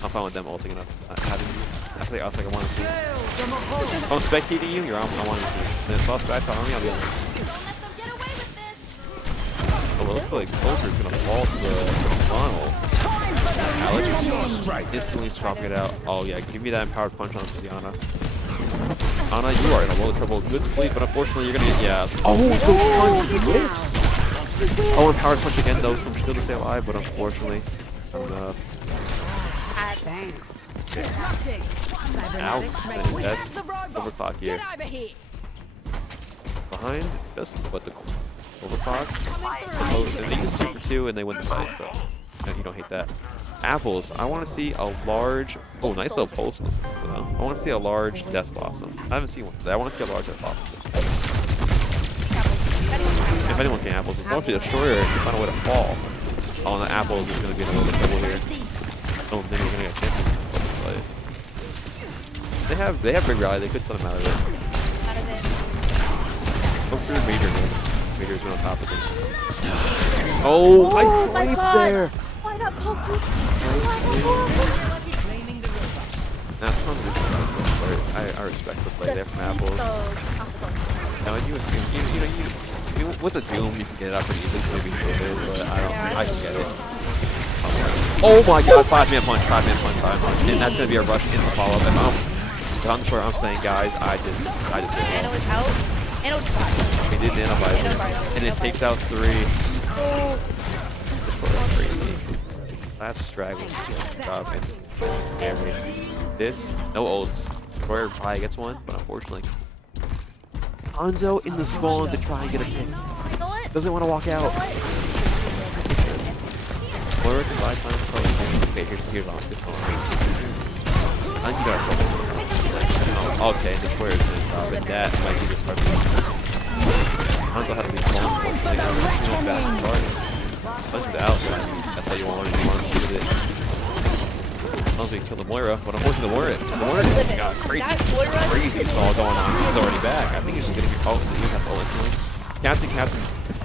I'm fine with them ulting enough. Having you. I was like, I want to. If I'm spectating you, you're on. I want to. And if I was back to army, I'll be on. Oh, well, it looks like Soldier's gonna fall to the funnel. Alex is instantly swapping it out. Oh yeah, give me that empowered punch on Siena. Ana, you are in a world of trouble. Good sleep, but unfortunately you're gonna get, yeah. Oh, the punch whips! Oh, empowered punch again though, so I'm still to stay alive, but unfortunately, Thanks. Ouch, and that's overclock here. Behind, just but the overclock. And they use 2 for 2 and they win the fight, so you don't hate that. Apples, I want to see a large, oh, nice little pulse. I want to see a large Death Blossom. I haven't seen one. I want to see a large Death Blossom. If anyone can apples, it's going to be a destroyer and find a way to fall. Oh, and the apples is going to be in a little bit of trouble here. I don't think we're going to get a chance to play this fight. They have big rally. They could send him out of it. Oh, sure, Major's been on top of things. Oh, I typed there. Why not call That's not the I respect the play there from Apples. Now you assume you with a Doom you can get it up pretty easily, so maybe you can, but I don't get it. Oh my God! 5-man punch, and that's gonna be a rush in the follow-up. If I'm sure I'm saying, guys, I just Nano is out. Nano tried. He did nano visor, and it takes out 3. Crazy. Last straggling job and scary. This, no ults. Destroyer probably gets one, but unfortunately. Hanzo in the spawn to try and get a pick. Doesn't want to walk out. Moira can buy time for okay, here's on this one. I think you got something. Okay, Destroyer's gonna drop it. That might be this part. Hanzo had to be small. Unfortunately, back and forth. Punch it out, that's how you want to do it. I don't think kill the Moira, but unfortunately the Moira got crazy saw going on. He's already back. I think he's just gonna get caught in the that's all instantly. Captain.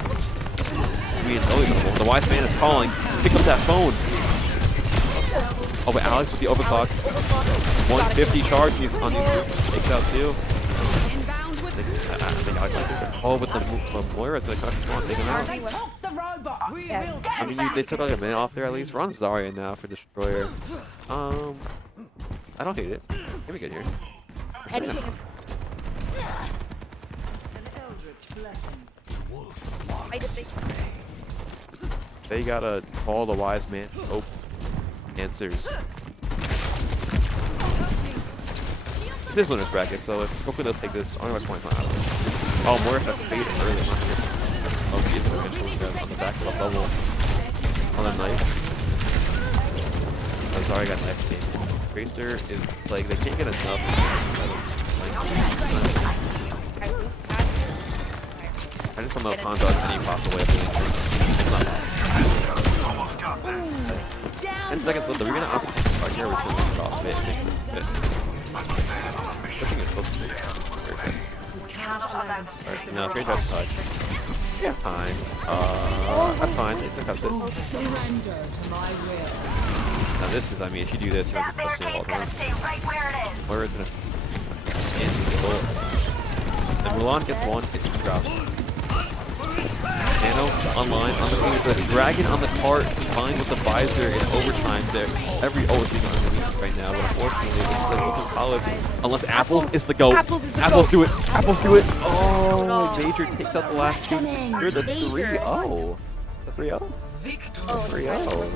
I mean, it's always gonna. The wise man is calling. Pick up that phone. Oh, but Alex with the overclock. 150 charge. He's on these two. Takes out 2. I think Alex might take it. Oh, but the Moira's gonna cut his on, take him out. I mean, they took like a minute off there at least. We're on Zarya now for Destroyer. I don't hate it. Can be good here. Anything is. They gotta call the wise man. Oh, answers. This is winner's bracket, so if hopefully they'll take this. Only points not out of it. Oh, Morris has to fade it early. Oh, he gets eventually on the back of the bubble. On the knife. Oh, sorry, I got knife game. Tracer is like, they can't get enough. I just don't know if Hanzo has any possible way of doing it. It's not possible. 10 seconds left. Are we going to up the tank right here? Or are we just going to drop it and make it fit? Pushing is supposed to be very good. Alright, no, trade has touch. We have time. I'm fine. That's it. Now this is, I mean, if you do this, you're supposed to all the time. Where is it gonna and Mulan gets one, it's he drops. And Dino online on the team. The Dragon on the cart combined with the Visor in overtime there. Every is being on right now, but unfortunately, the Open College, unless Apple is the GOAT. Apples do it. Apples do it. Oh, Major takes out the last two to secure the 3-0. The 3-0? 3-0.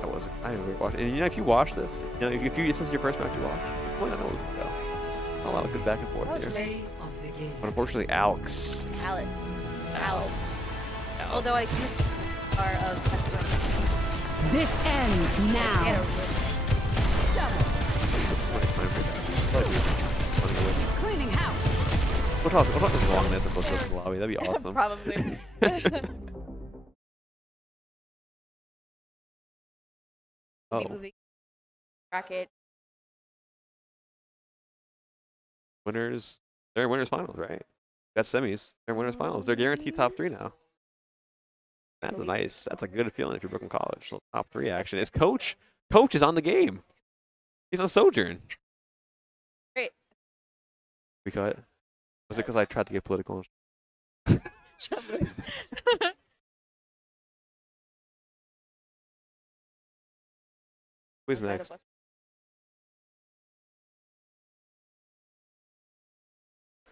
That was, I didn't really watch it. And you know, if you watch this, you know, if this is your first match you watch, you might not know what's going to go. A lot of good back and forth here. Play of the game. But unfortunately, Alex. Alex. Although I do are of Western. This ends now. Cleaning house. We'll talk this long night before this in the lobby. That'd be awesome. Probably. Oh, Bracket. winners. They're in winners finals, right? That's semis. They're in winners finals. They're guaranteed top 3 now. That's a good feeling if you're Brooklyn College. So top 3 action. Is Coach is on the game. He's on Sojourn. Great. We cut. Was it because I tried to get political? Who's next?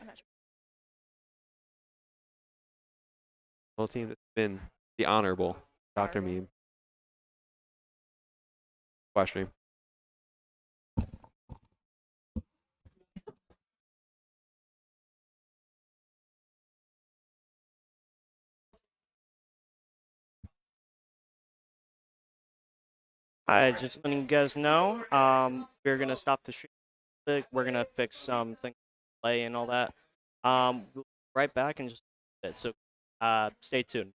I'm not sure. Whole team that's been the honorable Dr. Meme. Question. Hi, just letting you guys know, we're gonna stop the stream. We're gonna fix some things, play and all that. We'll be right back in just a bit. So, stay tuned.